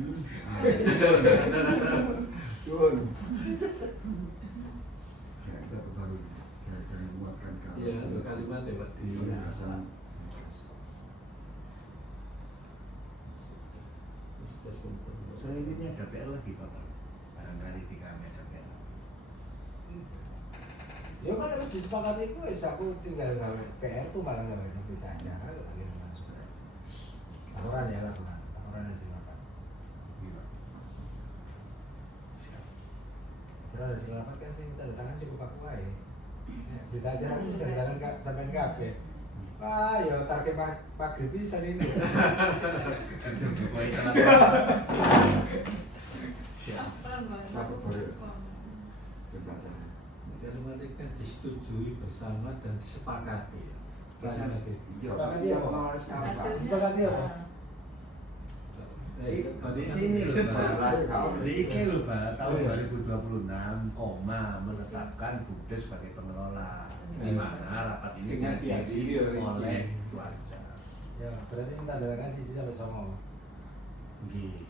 Sun. Ya, kita baru kayak menguatkan Iya, kalimat ya Pak. Pembahasan. Saya ini ada PR lagi Pak Pram. Barangkali di kami ada PR lagi. Ya kan harus disepakati itu, aku tinggal gawe PR tuh malah gawe berita acara kok lagi masuk. Tawaran ya lakukan, tawaran yang silakan. Iya. Siap. Benar ada silakan kan sih tanda tangan cukup aku aja. Berita acara itu sudah tangan sampai kabeh. Wah, ya target Pak Gripi bisa ini. Apa baru berbaca? Ya sebenarnya kan disetujui bersama dan disepakati. Iya, Sepakati apa? Hasilnya Disepakati apa? Di sini loh Pak, di IK loh Pak, tahun 2026, menetapkan BUMDes sebagai pengelola, di mana rapat ini dihadiri oleh keluarga. Ya, berarti yang tanda tangan sisi sampai sama. Gih.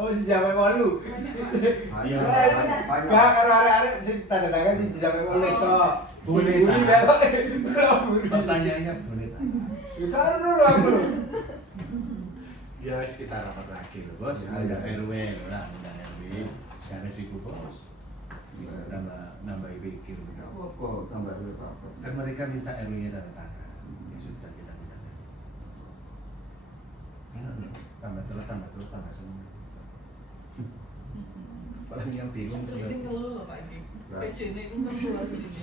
Oh, si sampai malu. Iya, Gak karo arek-arek sing tanda tangan siji sampai malu kok. Buli-buli belok. Pertanyaannya boleh tanya. Ya karo lho aku. Ya wes kita rapat lagi loh bos, Ya, ada ya. RW lah, ada RW. Sekarang sih bos, nambah pikir. Enggak apa-apa, tambah dulu apa. Kan mereka minta RW-nya tanda tangan, ya sudah kita minta. Enak loh, tambah telur, tambah seneng. Paling yang bingung Aslinya sebenarnya. ngeluh loh Pak Dik. PJ-nya itu ngeluh aslinya.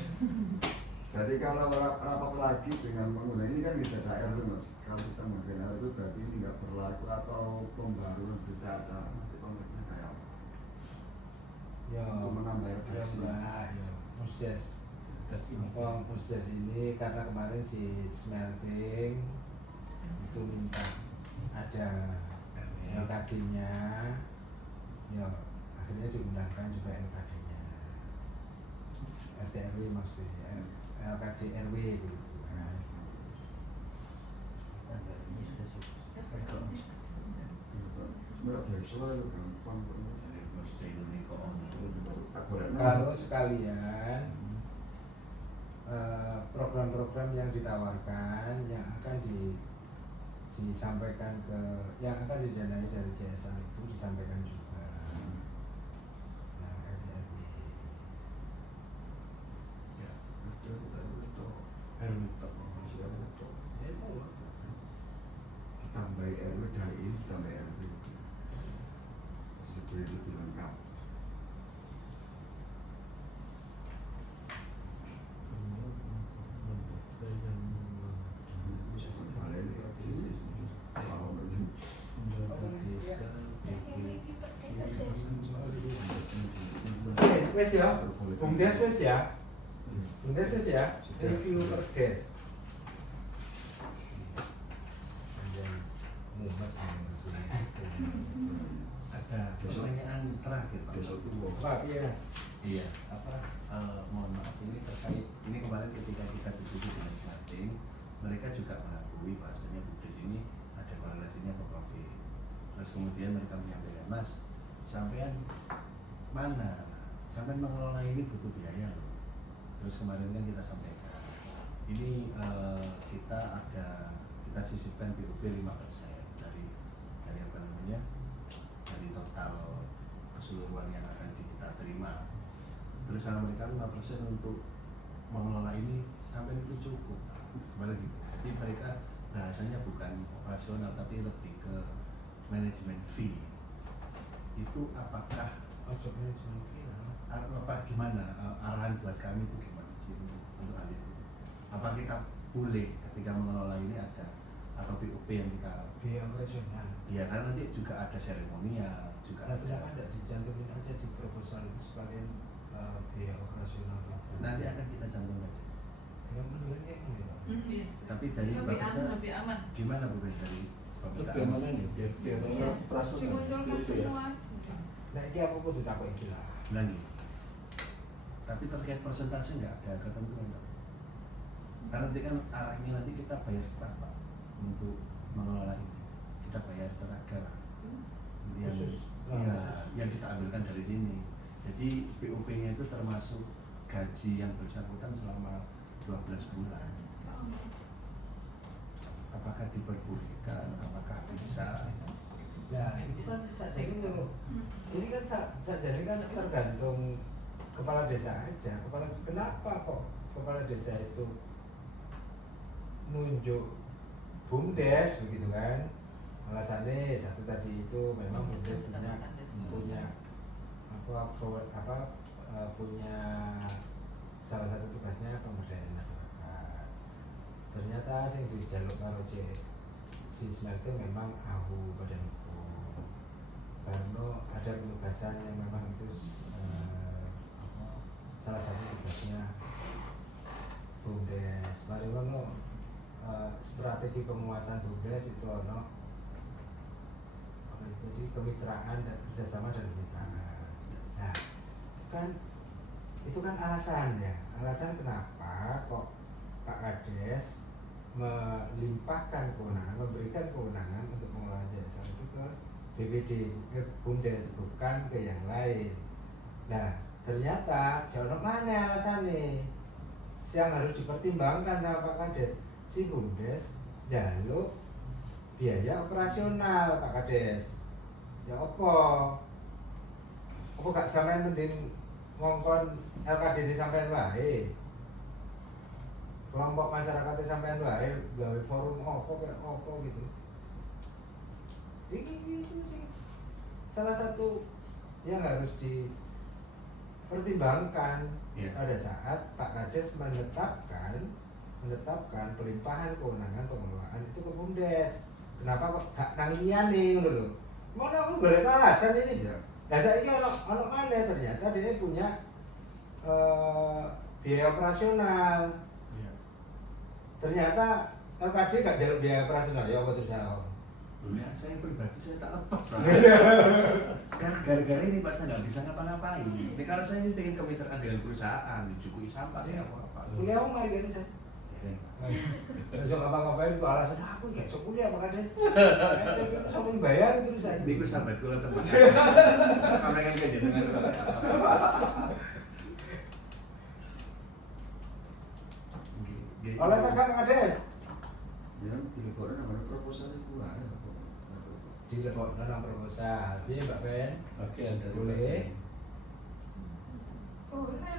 Jadi kalau rapat lagi dengan pengguna ini kan tidak ada RW mas. Kalau kita menggunakan RW berarti ini nggak berlaku atau pembaruan berita acara nanti konteksnya kayak apa? Ya, Untuk menambah ya redaksi. enggak, ya Musdes. Apa Musdes ini karena kemarin si Smelting itu minta ada LKD-nya, ya akhirnya diundangkan juga LKD-nya. RT RW maksudnya, LKD RW gitu kan. Sebenarnya dari soal itu gampang kok mas. Tak boleh Kalau sekalian program-program yang ditawarkan yang akan disampaikan yang akan didanai dari CSR itu disampaikan juga. Nah, RW. Ya, Ada RW toh. RW top. Masih RW toh. Itu Mas. Ditambah RW dari ini ditambah RW. Masih lebih lengkap. Bisa kembali lagi. Kalau wes ya. Boleh. Bumdes wes ya. Bumdes wes ya. Review perdes. Anjay, mumet Ada pertanyaan terakhir Pak. Besok tuh Pak, iya Mas. Iya, mohon maaf ini terkait ini kemarin ketika kita diskusi dengan Smarting, mereka juga mengakui bahasanya Bumdes ini ada korelasinya ke profit. Terus kemudian mereka menyampaikan, Mas, sampean mana? Sampean mengelola ini butuh biaya loh. Terus kemarin kan kita sampaikan, ini kita sisipkan BOP 5% dari apa namanya, dari total keseluruhan yang akan kita terima. Terus sama mereka 5% untuk mengelola ini sampai itu cukup, kemarin gitu. Jadi mereka bahasanya bukan operasional tapi lebih ke manajemen fee. Itu apakah Objek manajemen fee. apa gimana arahan buat kami itu gimana sih untuk hal itu? Apa kita boleh ketika mengelola ini ada atau BOP yang kita Biaya operasional. iya karena nanti juga ada seremonial juga Nah, ada. kenapa tidak dicantumin aja di proposal itu sekalian biaya operasional pelaksanaan? Nanti akan kita cantumkan saja. Ya mendingan kayak gini Pak. Iya. Tapi dari Lebih Bapak aman, lebih aman. gimana Bu Ben dari Bapak Lebih mana nih? Biar Iya. operasional. Dimunculkan Gitu ya. semua aja. Nah, ini aku kudu takut iki lah. Lagi. Tapi terkait persentase nggak ada ketentuan Pak. Karena nanti kan arahnya nanti kita bayar staff Pak untuk mengelola ini. Kita bayar tenaga lah. Yang, Khusus. iya, yang kita ambilkan dari sini. Jadi BOP-nya itu termasuk gaji yang bersangkutan selama 12 bulan. Apakah diperbolehkan? Apakah bisa? Nah, itu kan saja ini ini kan saja ini kan tergantung kepala desa aja. Kenapa kok kepala desa itu nunjuk bumdes begitu kan? Alasannya satu tadi itu memang bumdes punya punya salah satu tugasnya pemberdayaan masyarakat. Ternyata sing dijaluk karo si smelter memang ahu badan hukum karena ada penugasan yang memang itu salah satu tugasnya bumdes. Mari ngono strategi penguatan bumdes itu ono jadi kemitraan dan kerjasama dan kemitraan. Nah, itu kan alasan ya. Alasan kenapa kok Pak Kades melimpahkan kewenangan, memberikan kewenangan untuk mengelola jasa itu ke BPD, Bumdes, bukan ke yang lain. Nah, ternyata jono mana alasannya yang harus dipertimbangkan sama Pak Kades. Si Bumdes jaluk biaya operasional Pak Kades. Ya apa gak sampean mending ngongkon LKD ini sampean wae. Kelompok masyarakatnya sampean wae gawe forum apa gitu. Ini sih salah satu yang harus dipertimbangkan pada saat Pak Kades menetapkan pelimpahan kewenangan pengelolaan itu ke Bumdes. Kenapa kok gak nangian nih ngono lho. Mana aku golek alasan ini. Iya. Lah saiki ono mana ternyata dia punya biaya operasional. Iya. Ternyata LKD gak jalur biaya operasional ya apa terus saya. Dunia saya pribadi saya tak lepas Pak. Kan gara-gara ini Pak saya nggak bisa ngapa-ngapain. Ini karena saya ini pengen kemitraan dengan perusahaan, dijukui sampah saya apa-apa. Kuliah mau mari kan saya. Besok ngapa-ngapain gua alasan aku gak iso kuliah Pak Kades. Sampai bayar terus saya. Minggu sampai kula teman. Sampai kan jenengan. Oleh tak Pak Kades. Ya, dilebokno nang proposal iku wae. Dilebokno nang proposal. Piye Mbak Ben? Bagian dari Boleh. Boleh,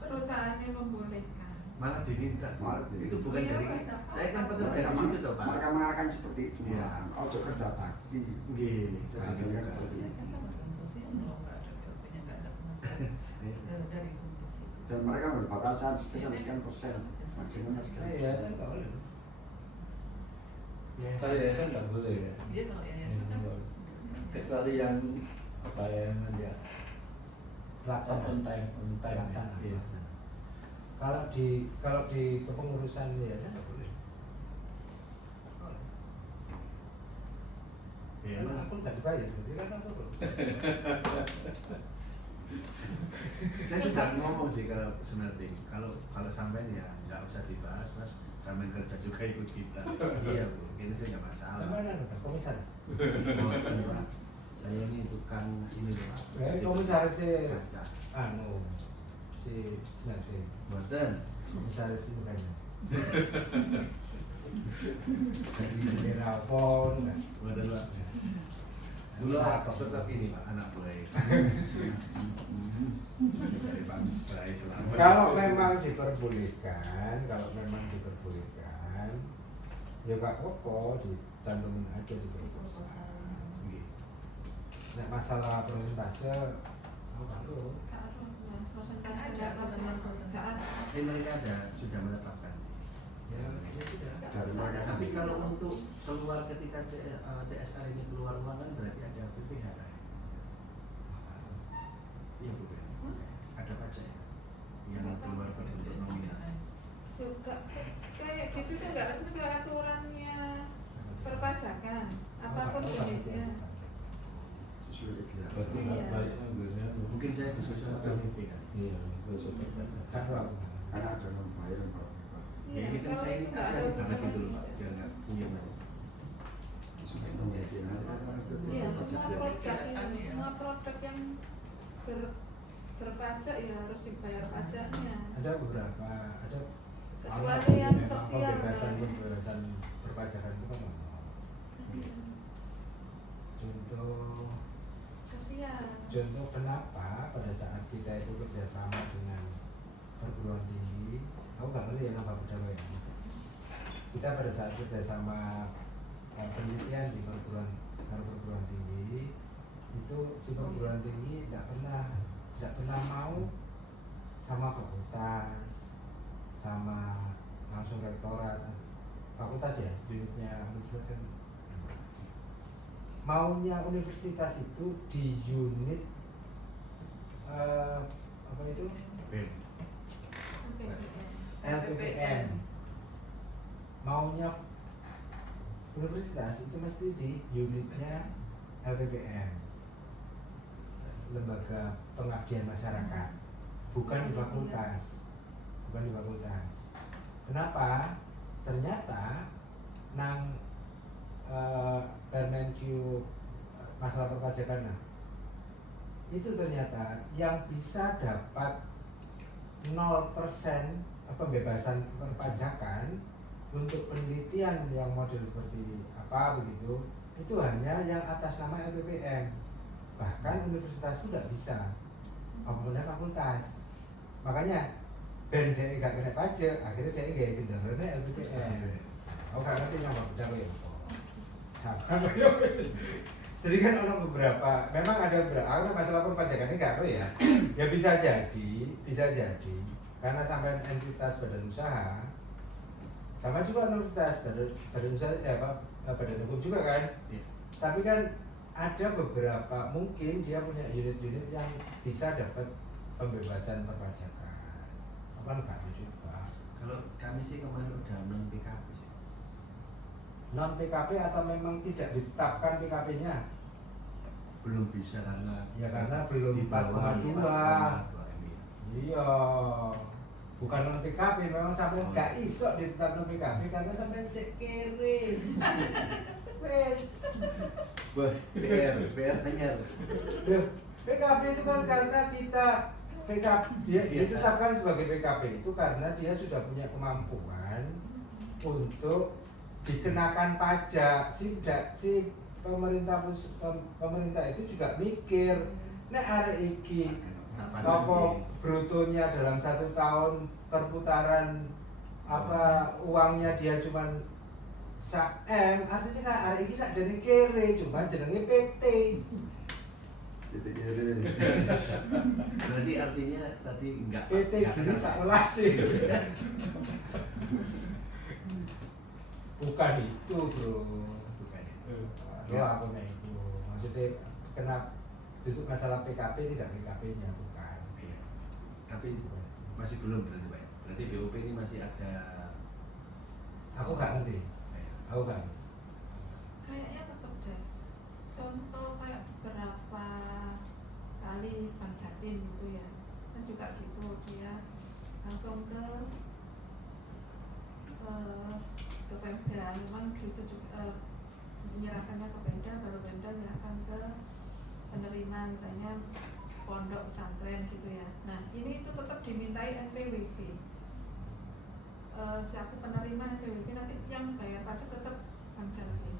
perusahaannya membolehkan. Malah diminta. Malah diminta. Itu bukan dari saya kan pekerja di situ toh Pak. Mereka mengarahkan seperti itu. Iya. Ojo kerja bakti. Nggih, saya Bahasanya juga seperti Ya itu. kan sama dengan sosial kalau nggak ada BOP-nya nggak ada pemasaran dari Bumdes itu. Dan mereka berbatasan sekian persen. Maksimalnya sekian Iya, persen. saya enggak boleh. Saya kan nggak boleh ya. Dia kalau yayasan kan Kecuali yang apa yang dia pelaksana. On time Pelaksana. Iya. Kalau di kepengurusan yayasan nggak boleh. Ya, Karena aku nggak dibayar, jadi kan aku tuh. saya sudah ngomong sih ke Semerting, kalau sampean ya nggak usah dibahas mas, sampean kerja juga ikut kita. Iya bu, ini saya nggak masalah. Sama kan komisaris. Bukan, Pak. Saya ini tukang ini loh Pak. Komisaris si Kaca. si Semerting. Buatan. Komisaris itu kan. Jadi telepon kan. Buatan Pak. Dulu tetap ini Pak, anak buah. Cari bagus baik selamat. Kalau memang diperbolehkan, ya gak apa-apa, dicantumin aja di proposal. Nek masalah persentase, kalau Mereka sudah menetapkan sih. ya sudah. Dari mereka Tapi sendiri. kalau untuk keluar ketika CSR ini keluar uang kan berarti ada PPh kan? Iya Bu Ben. Ada pajak ya? Yang keluar berbentuk nominal. Juga kayak gitu tuh nggak sesuai aturannya perpajakan apapun jenisnya. Sesuai ideal. Berarti Iya. nggak banyak anggotanya. Mungkin saya diskusi sama KPP kan? Iya, besok. Kan kalau Karena ada non-bayar dan bayar. Ya ini kan kalau saya itu ini nggak ada ada banget gitu loh hubungannya. Pak, biar nggak punya banyak. Sesuai pengertian nanti kan itu Iya, pajak semua ya. produk semua produk yang berpajak ya harus dibayar pajaknya. ada beberapa Kecuali yang memang sosial, pembebasan perpajakan itu kan ono. Sosial. Contoh kenapa pada saat kita itu kerjasama dengan perguruan tinggi, aku nggak ngerti ya nama budaya ya. Kita pada saat kerjasama penelitian di perguruan tinggi itu si perguruan tinggi tidak pernah mau sama fakultas, sama langsung rektorat, fakultas ya unitnya universitas kan. Maunya universitas itu di unit apa itu Ben. LPPM. Maunya universitas itu mesti di unitnya LPPM, lembaga pengabdian masyarakat, bukan di fakultas. Kenapa? Ternyata nang Permenkyu masalah perpajakan itu ternyata yang bisa dapat 0% pembebasan perpajakan untuk penelitian yang model seperti apa begitu, itu hanya yang atas nama LPPM. Bahkan universitas itu tidak bisa, apapun fakultas. Makanya ben dia gak kena pajak, akhirnya dia gak kendaraan LPPM. Aku gak ngerti yang bedanya ya. Jadi kan orang beberapa, memang ada beberapa masalah perpajakan ini gak tahu ya. Ya bisa jadi karena sampai entitas badan usaha sama juga universitas badan usaha badan hukum juga kan. Iya. Tapi kan ada beberapa mungkin dia punya unit-unit yang bisa dapat pembebasan perpajakan. Kan gak tahu juga. Kalau kami sih kemarin udah non PKP sih. Non PKP atau memang tidak ditetapkan PKP-nya? Belum bisa karena belum di bawah 4,2. 4,2 MI. Iya, bukan non PKP, memang sampai gak iso ditetapkan PKP karena sampai cek kere. Wes, Bos, PR anyar. Loh, PKP itu kan karena kita dia ditetapkan sebagai PKP itu karena dia sudah punya kemampuan untuk dikenakan pajak. Si pemerintah itu juga mikir, nek arek iki apa brutonya dalam 1 tahun perputaran apa uangnya dia cuman sak-M, artinya kan arek iki sak jenenge kere, cuman jenenge PT. Berarti artinya tadi enggak PT gini sak welas sih. Bukan itu, Bro. bukan ya. Lo aku nih itu maksudnya kena itu masalah PKP tidak PKP-nya bukan. Tapi masih belum berarti Pak ya? Berarti BOP ini masih ada. Aku gak ngerti. Aku gak ngerti. Kayaknya tetap deh. Contoh kayak beberapa kali Bank Jatim gitu ya, kan juga gitu, dia langsung ke Pemda, memang itu juga menyerahkannya ke Pemda, baru Pemda menyerahkan ke penerima, misalnya pondok pesantren gitu ya. Nah ini itu tetap dimintai NPWP. Siapa penerima NPWP, nanti yang bayar pajak tetap Bank Jatim.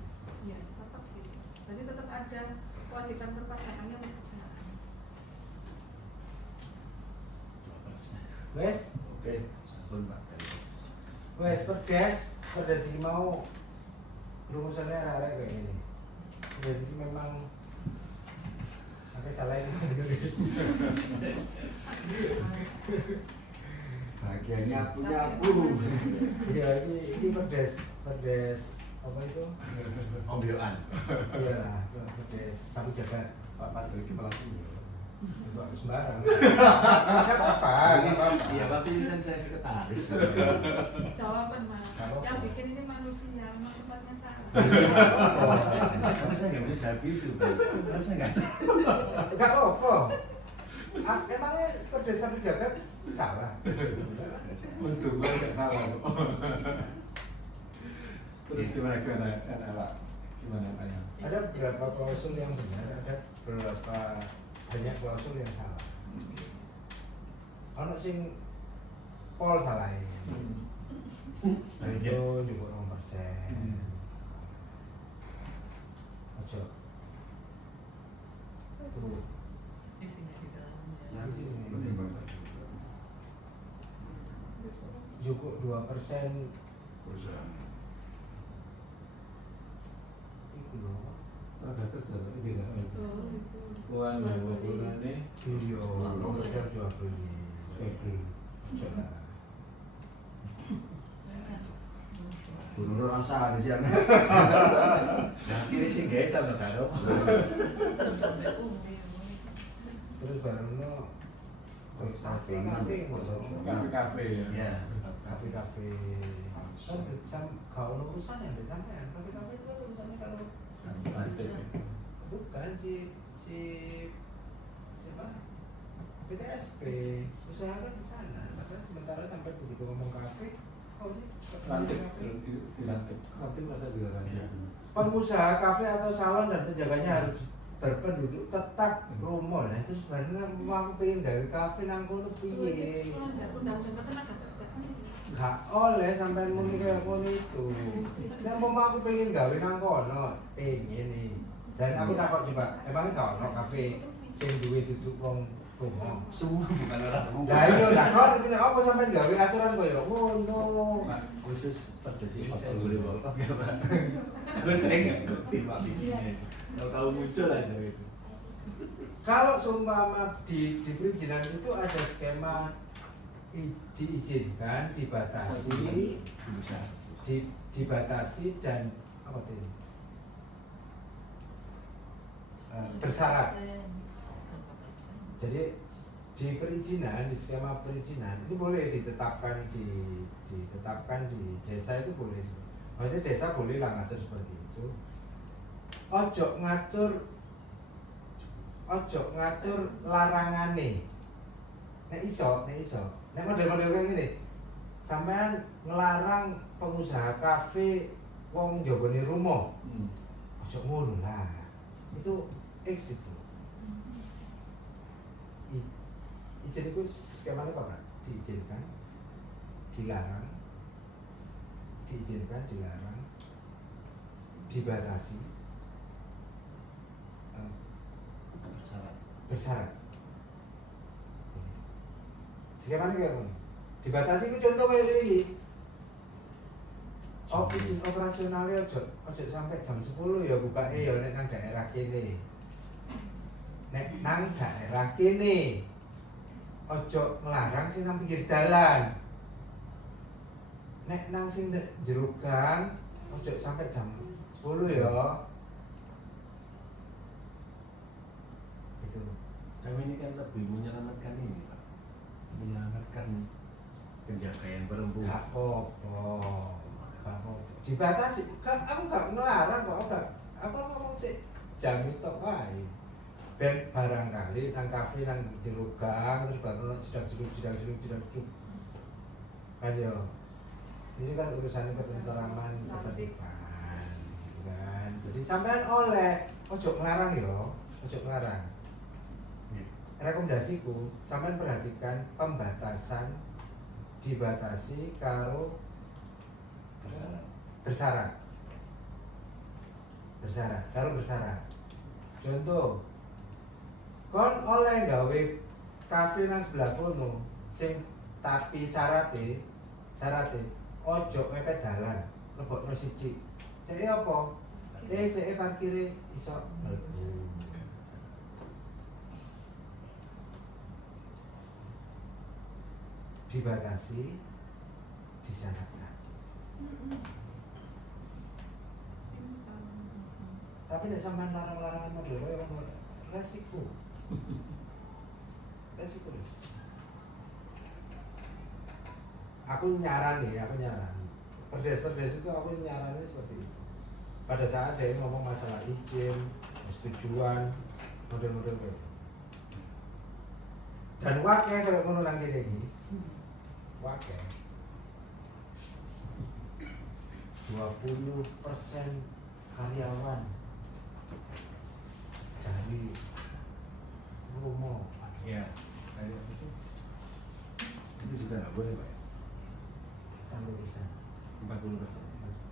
Ya tetap gitu. Jadi tetap ada kewajiban perpajakannya untuk berjalan. Wes, Oke, sampun Pak. wes perdes ini mau rumusannya arek kayak gini. Perdes ini memang pakai salah ini. Bagiannya punya aku. Iya, ini perdes apa itu? Ombyoan. Iya lah, perdes sapu jagat. Pak Padri iki pelaku. Enggak sembarang. Enggak apa-apa. Iya, Pak Pilihan saya sekretaris. Jawaban mas, Gak apa-apa. yang bikin ini manusia, memang tempatnya salah. Tapi saya nggak bisa jawab itu, Pak. Karena saya nggak tahu. Enggak apa-apa. Emangnya perdes sapu jagat salah? Untuk gue nggak salah kok. Terus gimana Pak? Gimana Pak ya? Ada beberapa klausul yang benar, ada beberapa banyak klausul yang salah. Ono sing pol salah ya. Itu juga 0%. Ojo. Itu Isinya di dalamnya. Ya sih, menimbang tadi. juga 2% Perusahaan. itu loh. Tenaga kerja Pak, ini kan? Oh, itu. Uang bulan ini Iya, kerja jual beli. Ojo lah. Guru rasa di sini. Nah, kini sih nggak tahu nggak tahu. Terus baru no kafe kafe ya. Ya. kafe kan kalau urusan ya sampean kafe itu kan urusannya kalau Plastik. bukan siapa PTSP usahakan di sana sampai sementara sampai begitu ngomong kafe sih Lantik, dilantik. Nanti masa dilantik. pengusaha kafe atau salon dan penjaganya harus berpenduduk tetap rumah lah terus sebenarnya mau pengen gawe kafe nang kono piye Undang-undang tenaga kerja. gak oleh sampai muni kayak ngono itu yang mau aku pengen gawe nang kono pengen nih dan aku takut coba emang gak ono kafe sing duwe duduk wong rumah Semua bukan orang rumah. lah iya lah kok kene apa sampai gawe aturan koyo ngono Pak, khusus pada sini saya boleh bawa nggak Pak? Kalau saya nggak ngerti Pak bikinnya. Kalau muncul aja itu. kalau seumpama di perizinan itu ada skema diizinkan dibatasi Bisa. dibatasi dan apa itu bersyarat. Jadi di perizinan, di skema perizinan ini boleh ditetapkan ditetapkan di desa itu boleh. Maksudnya desa boleh lah ngatur seperti itu. Ojo ngatur larangane. Nek iso. Nek model-model kayak gini, sampean ngelarang pengusaha kafe wong njogone rumah. Ojo ngono lah. Itu X itu. Izin itu skemanya apa Kak? Diizinkan, dilarang, diizinkan, dilarang, dibatasi, bersyarat. Skemanya kayak apa? Dibatasi itu contoh kayak ini. Oh, izin operasionalnya ojo sampai jam 10 ya buka ya nek nang daerah kene. Nek nang daerah kene. Ojo ngelarang sing nang pinggir dalan. Nek nang sing jero gang ojo sampai jam 10 ya. Itu. Kami ini kan lebih menyelamatkan ini Pak. menyelamatkan penjagaan perempuan. Gak apa-apa. Dibatasi. Aku gak ngelarang kok. Aku ngomong sih jam itu wae. Ben barangkali nang kafe nang jero gang terus baru jedang-jedug. Ayo. Ini kan urusan ketentraman ketertiban, gitu kan. Jadi sampean oleh ojo ngelarang yo, ojo ngelarang. Rekomendasiku, sampean perhatikan pembatasan dibatasi karo bersyarat. Contoh, kon oleh gawe kafe nang sebelah kono, sing tapi syarate ojo mepet dalan, lebokno sithik. Cek apa? Cek parkire iso mlebu. Dibatasi, disyaratkan. Tapi nek sampean larang-larangan model kaya ngono resiko. Aku nyaran. Perdes itu aku nyarannya seperti itu. Pada saat dia ngomong masalah izin, persetujuan, model-model kayak gitu. Dan wakil kayak ngono nang kene iki. Wakil 20% karyawan dari rumah. Ya, kayak apa sih? Itu juga nggak boleh Pak. 40%.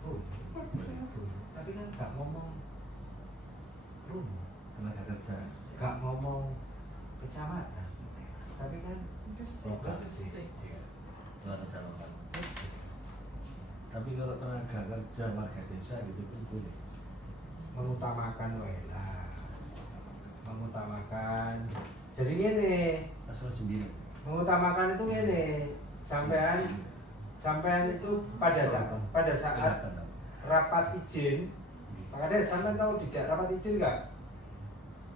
Oh, tapi kan gak ngomong rumah, Tenaga kerja. gak ngomong kecamatan, tapi kan Lokasi. Iya. Tenaga kerja lokal. Tapi kalau tenaga kerja warga desa gitu pun boleh. mengutamakan jadi gini, Pasal 9. mengutamakan itu gini, sampean itu pada saat rapat izin, Pak Kades, sampean tahu dijak rapat izin nggak?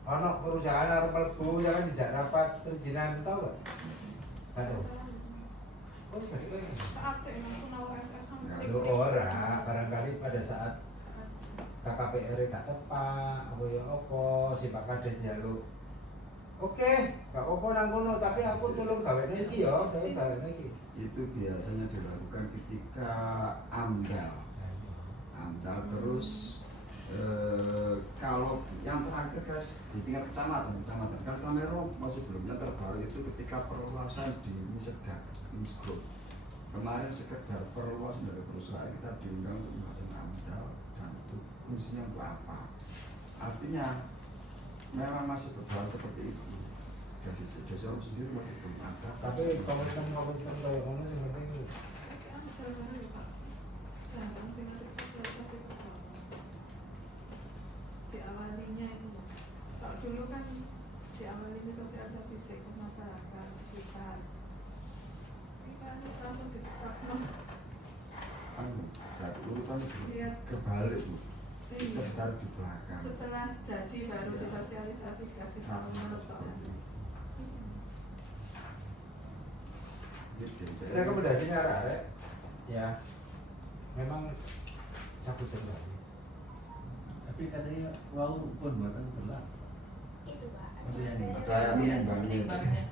Ono perusahaan arep mlebu ya kan dijak rapat perizinan, tahu nggak? Nggak tahu. Oh, seperti itu. Saat langsung nawa SS sampai. Lu ora, barangkali pada saat KKPR gak tepat, apa ya apa, si Pak Kades njaluk. Oke, gak apa nang kono, tapi aku tolong gawene iki ya, gawene iki. Itu biasanya dilakukan ketika AMDAL terus kalau yang terakhir guys di tingkat kecamatan kan Samero masih belumnya terbaru itu ketika perluasan di Misegak Misgroup kemarin sekedar perluasan dari perusahaan kita diundang untuk pembahasan AMDAL dan fungsinya untuk apa, artinya memang masih berjalan seperti itu. Jadi desa sendiri masih belum ada. Tapi komitmen kayak mana sih penting? Diawalinya itu, kalau dulu kan diawali sosialisasi ke masyarakat sekitar. Ini kan langsung ditetapkan. Urutan kebalik bu, ditaruh di belakang. Setelah jadi baru disosialisasi kasih tahu soalnya. Rekomendasinya arek ya memang cabut lagi. Tapi katanya wow pun buatan berlaku. Itu Pak. Ada yang Ada menimbangnya.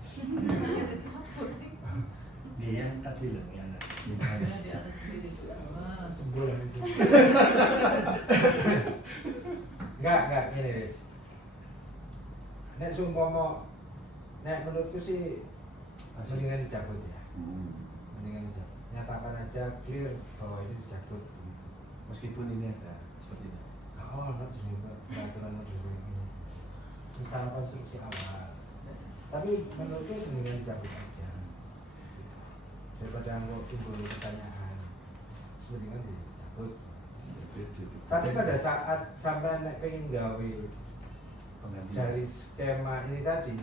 Dia yang tadi loh yang Ya, di atas sendiri semua. Sebulan itu. Enggak ini wis. Nek sumpama nek menurutku sih mendingan dicabut ya. Mendingan dicabut. Nyatakan aja clear bahwa ini dicabut gitu. meskipun ini ada seperti itu. Nak juga peraturan model ini. Misalnya konstruksi awal. Tapi menurutku mendingan dicabut aja. Daripada anggo timbul pertanyaan. Mendingan dicabut. Tapi pada saat sampai nek pengen gawe Pengganti. dari skema ini tadi,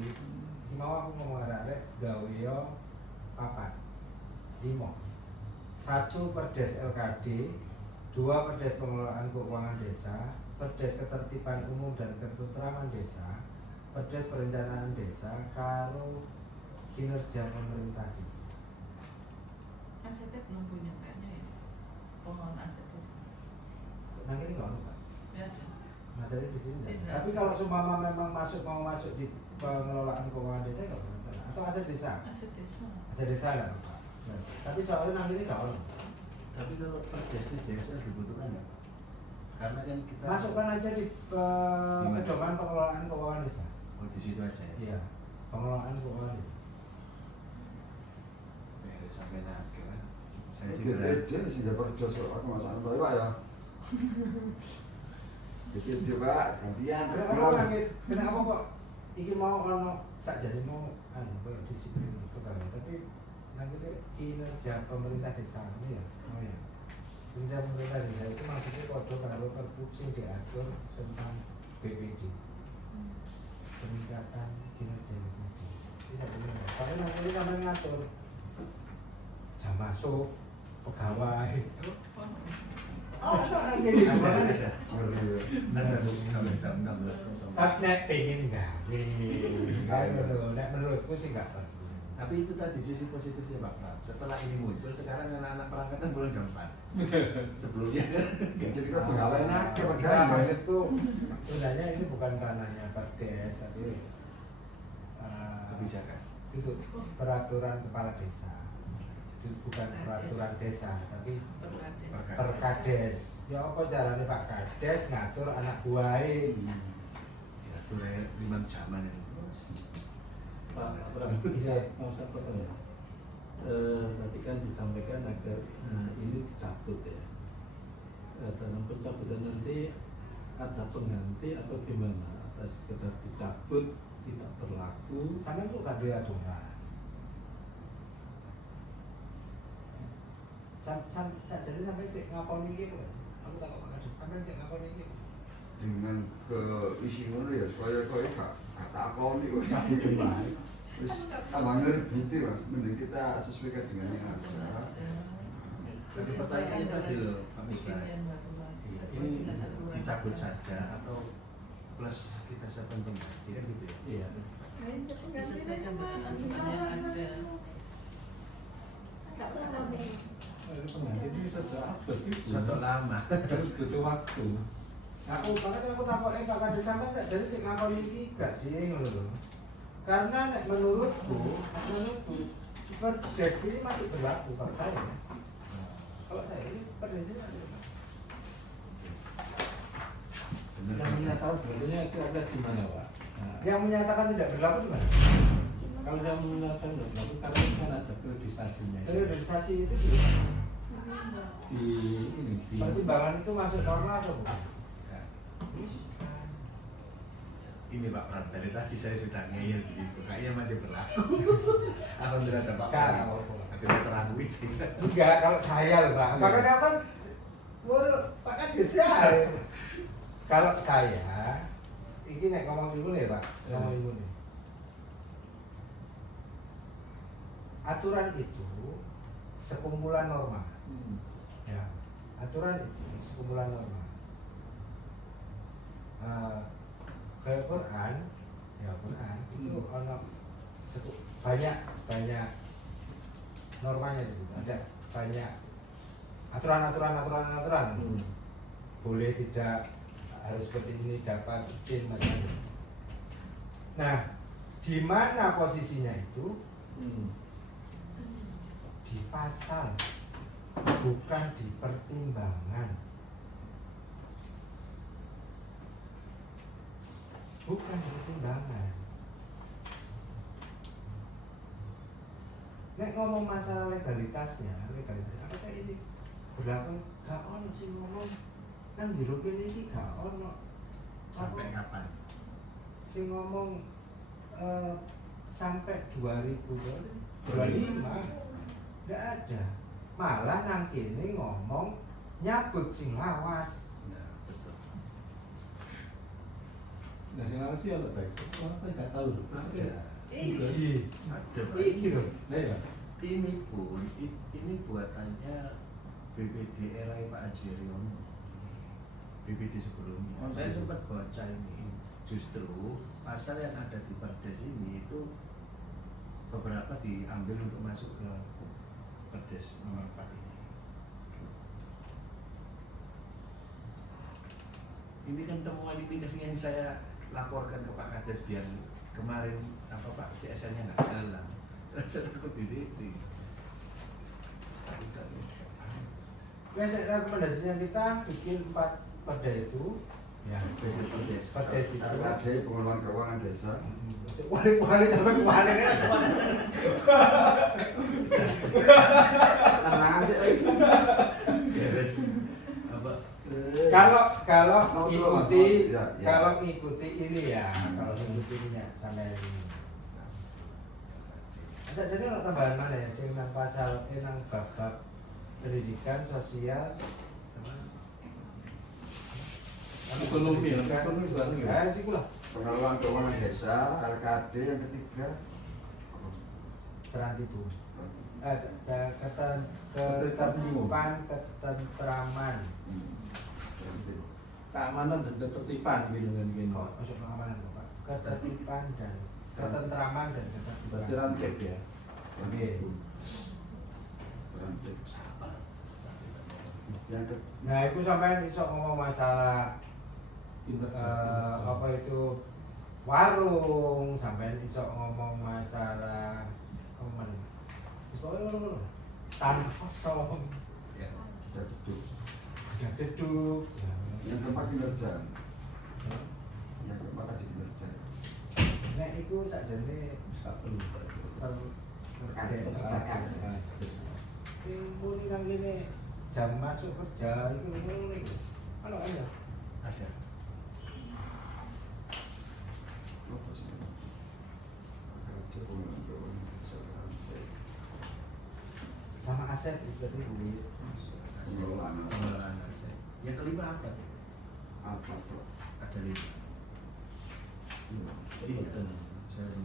mau aku ngomong arek gawe yo 4, 5. 1 Perdes LKD, 2 Perdes Pengelolaan Keuangan Desa, Perdes Ketertiban Umum dan Ketentraman Desa, Perdes Perencanaan Desa, karo kinerja pemerintah desa. Asetnya belum punya kayaknya ya. Pengelolaan aset desa. Nah ini kalau Pak, Ya. materi di sini. Tidak. Tapi kalau seumpama memang mau masuk di pengelolaan keuangan desa nggak masalah. Atau aset desa? Aset desa. Aset desa nggak apa-apa. Yes. Tapi soalnya nanti ini nggak ono. Tapi kalau perdes itu JSR dibutuhkan nggak Pak? Karena kan kita Masukkan aja di pedoman pengelolaan keuangan desa. oh di situ aja ya. Iya, pengelolaan keuangan desa. Sampai akhir kan. Saya sih Dia sudah berjoso aku masalah bawa ya. Jadi coba gantian. Kenapa kok iki mau ono sakjane mau koyo disiplin pegawai, tapi nanti kinerja pemerintah desa ya. Oh ya. Kinerja pemerintah desa itu maksudnya kode karo pergub sing diatur tentang BPD. Peningkatan kinerja BPD. Bisa benar. Tapi nanti sampai ngatur jam masuk pegawai. Oh, ada gini. ada sampai jam 16.00. Pas nek pengen gawe. Nek menurutku sih enggak perlu. Tapi itu tadi sisi positifnya Pak Pram. Setelah ini muncul, sekarang anak-anak perangkatan pulang jam 4. Sebelumnya kan. Jadi kan pegawai nak Nah, pegawai. maksudku sebenarnya ini bukan ranahnya Perdes, tapi Kebijakan. itu peraturan kepala desa. Itu bukan peraturan desa, tapi Perkades. Ya apa caranya Pak Kades ngatur anak buahe. Diatur 5 jaman ini. Pak Bram, bisa mau saya potong ya? Tadi kan disampaikan agar ini dicabut ya. Dalam pencabutan nanti ada pengganti atau gimana? Atas sekedar dicabut tidak berlaku. Sampai itu kan dia aturan. Jadi sampai sih ngaponi iki kok. Aku tak kok Kades. Sampai sih ngaponi iki. Dengan keisi ngono ya saya gak takoni kok tadi kembali. Terus tambah ngerti Mas, mending kita sesuaikan dengan yang ada. Tapi pertanyaannya tadi loh Pak Misbah. Ini dicabut saja atau plus kita siapkan pengganti kan gitu ya? Iya. Disesuaikan dengan aturan yang ada. Nggak semua deh. Pengganti ini sudah abis Sudah lama. terus butuh waktu. Aku takut Pak Kades sampai jadi sing ngaponi iki gak sih ngono lho. Karena menurutku Perdes ini masih berlaku kalau saya. Kalau saya ini Perdes ini ada. Yang menyatakan sebetulnya itu ada di mana Pak? Nah, Yang menyatakan tidak berlaku di mana? kalau saya menyatakan tidak berlaku karena ini kan ada periodisasinya. Periodisasi itu Di ini di pertimbangan itu masuk norma atau bukan? Nah, ini Pak Pram, dari tadi saya sudah ngeyel di situ, kayaknya masih berlaku. Alhamdulillah ada Pak Pram. Akhirnya terangwi sih. Enggak, kalau saya loh Pak. Makanya kan Pak Kades ya. Kalau saya, ini nek ngomong ilmu nih Pak, ngomong ilmu nih. Aturan itu sekumpulan norma. Ya, aturan itu sekumpulan norma. Kayak Quran, ya Quran itu ono banyak normanya di situ. Ada banyak aturan. Boleh tidak, harus seperti ini, dapat izin macam-macam. Nah, di mana posisinya itu? Di pasal, bukan di pertimbangan. Bukan di pertimbangan. Nek ngomong masalah legalitasnya apakah ini berlaku? Gak ono sih ngomong nang jero kene iki gak ono. Sampai kapan? Sing ngomong sampai 2025 nggak ada. Malah nang kene ngomong nyabut sing lawas. Nah, betul. Nah, sing lawas sih kalau baik. Apa nggak tahu? Ada. Iki. Ada. Iki lho. Nah, ya. Ini pun ini buatannya BPD era Pak Haji Riono. BPD sebelumnya. Saya sempat baca ini. Justru pasal yang ada di Perdes ini itu beberapa diambil untuk masuk ke Perdes nomor 4 ini. Ini kan temuan ini yang saya laporkan ke Pak Kades biar kemarin apa Pak CSN-nya nggak jalan. Saya takut di situ. Rekomendasinya kita bikin 4 perda itu. Ya, perdes itu. RKD pengelolaan keuangan desa. Wali sampai kemarin ya. Tantangan sih. Beres. Apa? Kalau ngikuti Ya. kalau ngikuti ini ya, kalau ngikutinya sampai ini. Jadi ada tambahan mana ya? Sing nang pasal nang bab pendidikan sosial sama Ekonomi baru ya. sih pula Pengelolaan keuangan desa, RKD yang ketiga. terantibung. Ketertiban, ketentraman. Keamanan dan ketertiban gitu kan gini. Oh, masuk keamanan Pak. Ketertiban dan ketentraman dan ketertiban. Berarti rantip ya. Oke. Nah, itu sampai iso ngomong masalah apa itu warung, sampai iso ngomong masalah teman. Soalnya tanah kosong, Ya. Kita duduk. sudah jeduk. Yang keempat kinerja. Yang keempat tadi kinerja. Nah, itu sakjane muni nang kene jam masuk kerja itu ngene. Halo ayo. Ada. Sama aset itu tadi duit. Pengelolaan aset. Yang kelima apa tuh? Apa tuh? Ada 5. Iya kan. Saya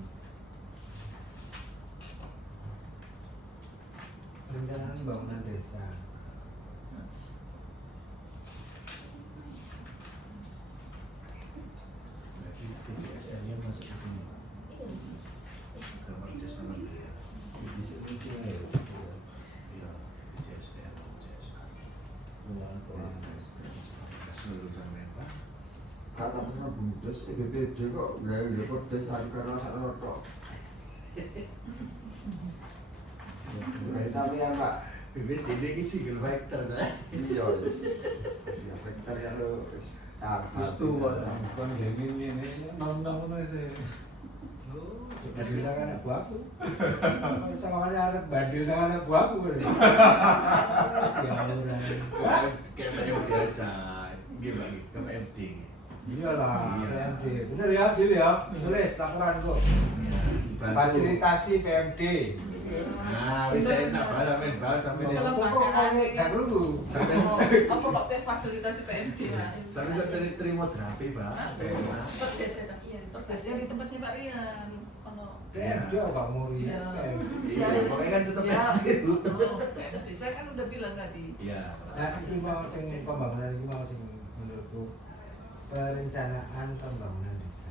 Perencanaan pembangunan desa. berarti DJSN-nya masuk ke sini. Ke Perdes nomor 2. Iya, DJSN, DJSN. Seluruh Jawa. Kata sama Bumdes, BPD kok nggak ada Perdes hari karena saat rotok. Kayak sampean Pak. BPD ini single factor kan? Iya, wis. Single factor ya lo wis. Itu bukan gini nong sih. Bandil dengan anak buahku. Sama kan ada bandil dengan anak buahku. Ya orang. Kayak PMD aja. Gimana? Ke PMD. Iyalah, Iya. PMD. Bener ya, Dil ya. Tulis laporan kok. Fasilitasi PMD. Nah, bisa enak banget sampai di Kalau Gak perlu. apa kok fasilitasi PMD mas? sampai udah terima terapi Pak. Perdes ya Kak? Iya, perdes yang di tempatnya Pak Rian. Kalau PMD Pak Muri. Iya. Iya, pokoknya kan tetap ya, PMD. PMD saya kan udah bilang tadi. Iya. Nah, ini mau sing pembangunan ini mau sing menurutku perencanaan pembangunan desa.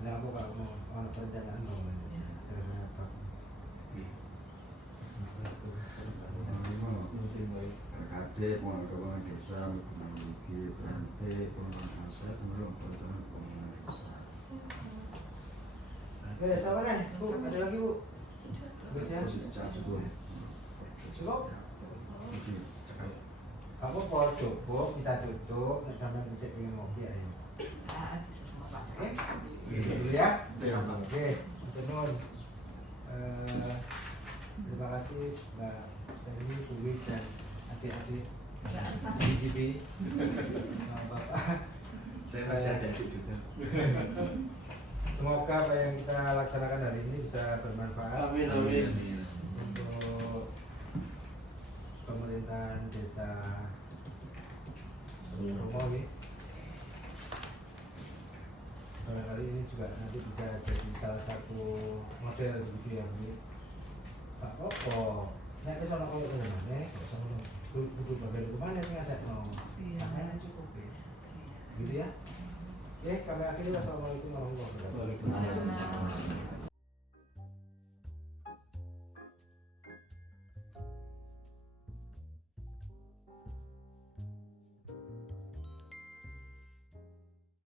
Nah, aku kalau mau perencanaan pembangunan desa, kira-kira apa? RKD, pengelolaan keuangan desa, teknologi, PMT, pengelolaan aset, pengelolaan perencanaan keuangan desa. Oke, sama nih, Bu. Ada lagi, Bu? Bisa? Cukup. Cukup? Izin. Kamu mau coba kita tutup, nek sampean bisa pengen ngopi ayo. Oke? Dulu ya? Oke, teman. Terima kasih Mbak Ferry, Dewi dan adik-adik CGP. Bapak. Saya masih ada juga. Semoga apa yang kita laksanakan hari ini bisa bermanfaat. Amin. Untuk pemerintahan desa Romo ini. Barangkali ini juga nanti bisa jadi salah satu model begitu ya Bu. Tak apa. Nek wis ana koyo ngene maneh, kok sama kudu bagian kemana sing ada mau. Sampai cukup wis. Gitu ya. Oke, kami akhiri. Wassalamualaikum warahmatullahi wabarakatuh. Waalaikumsalam.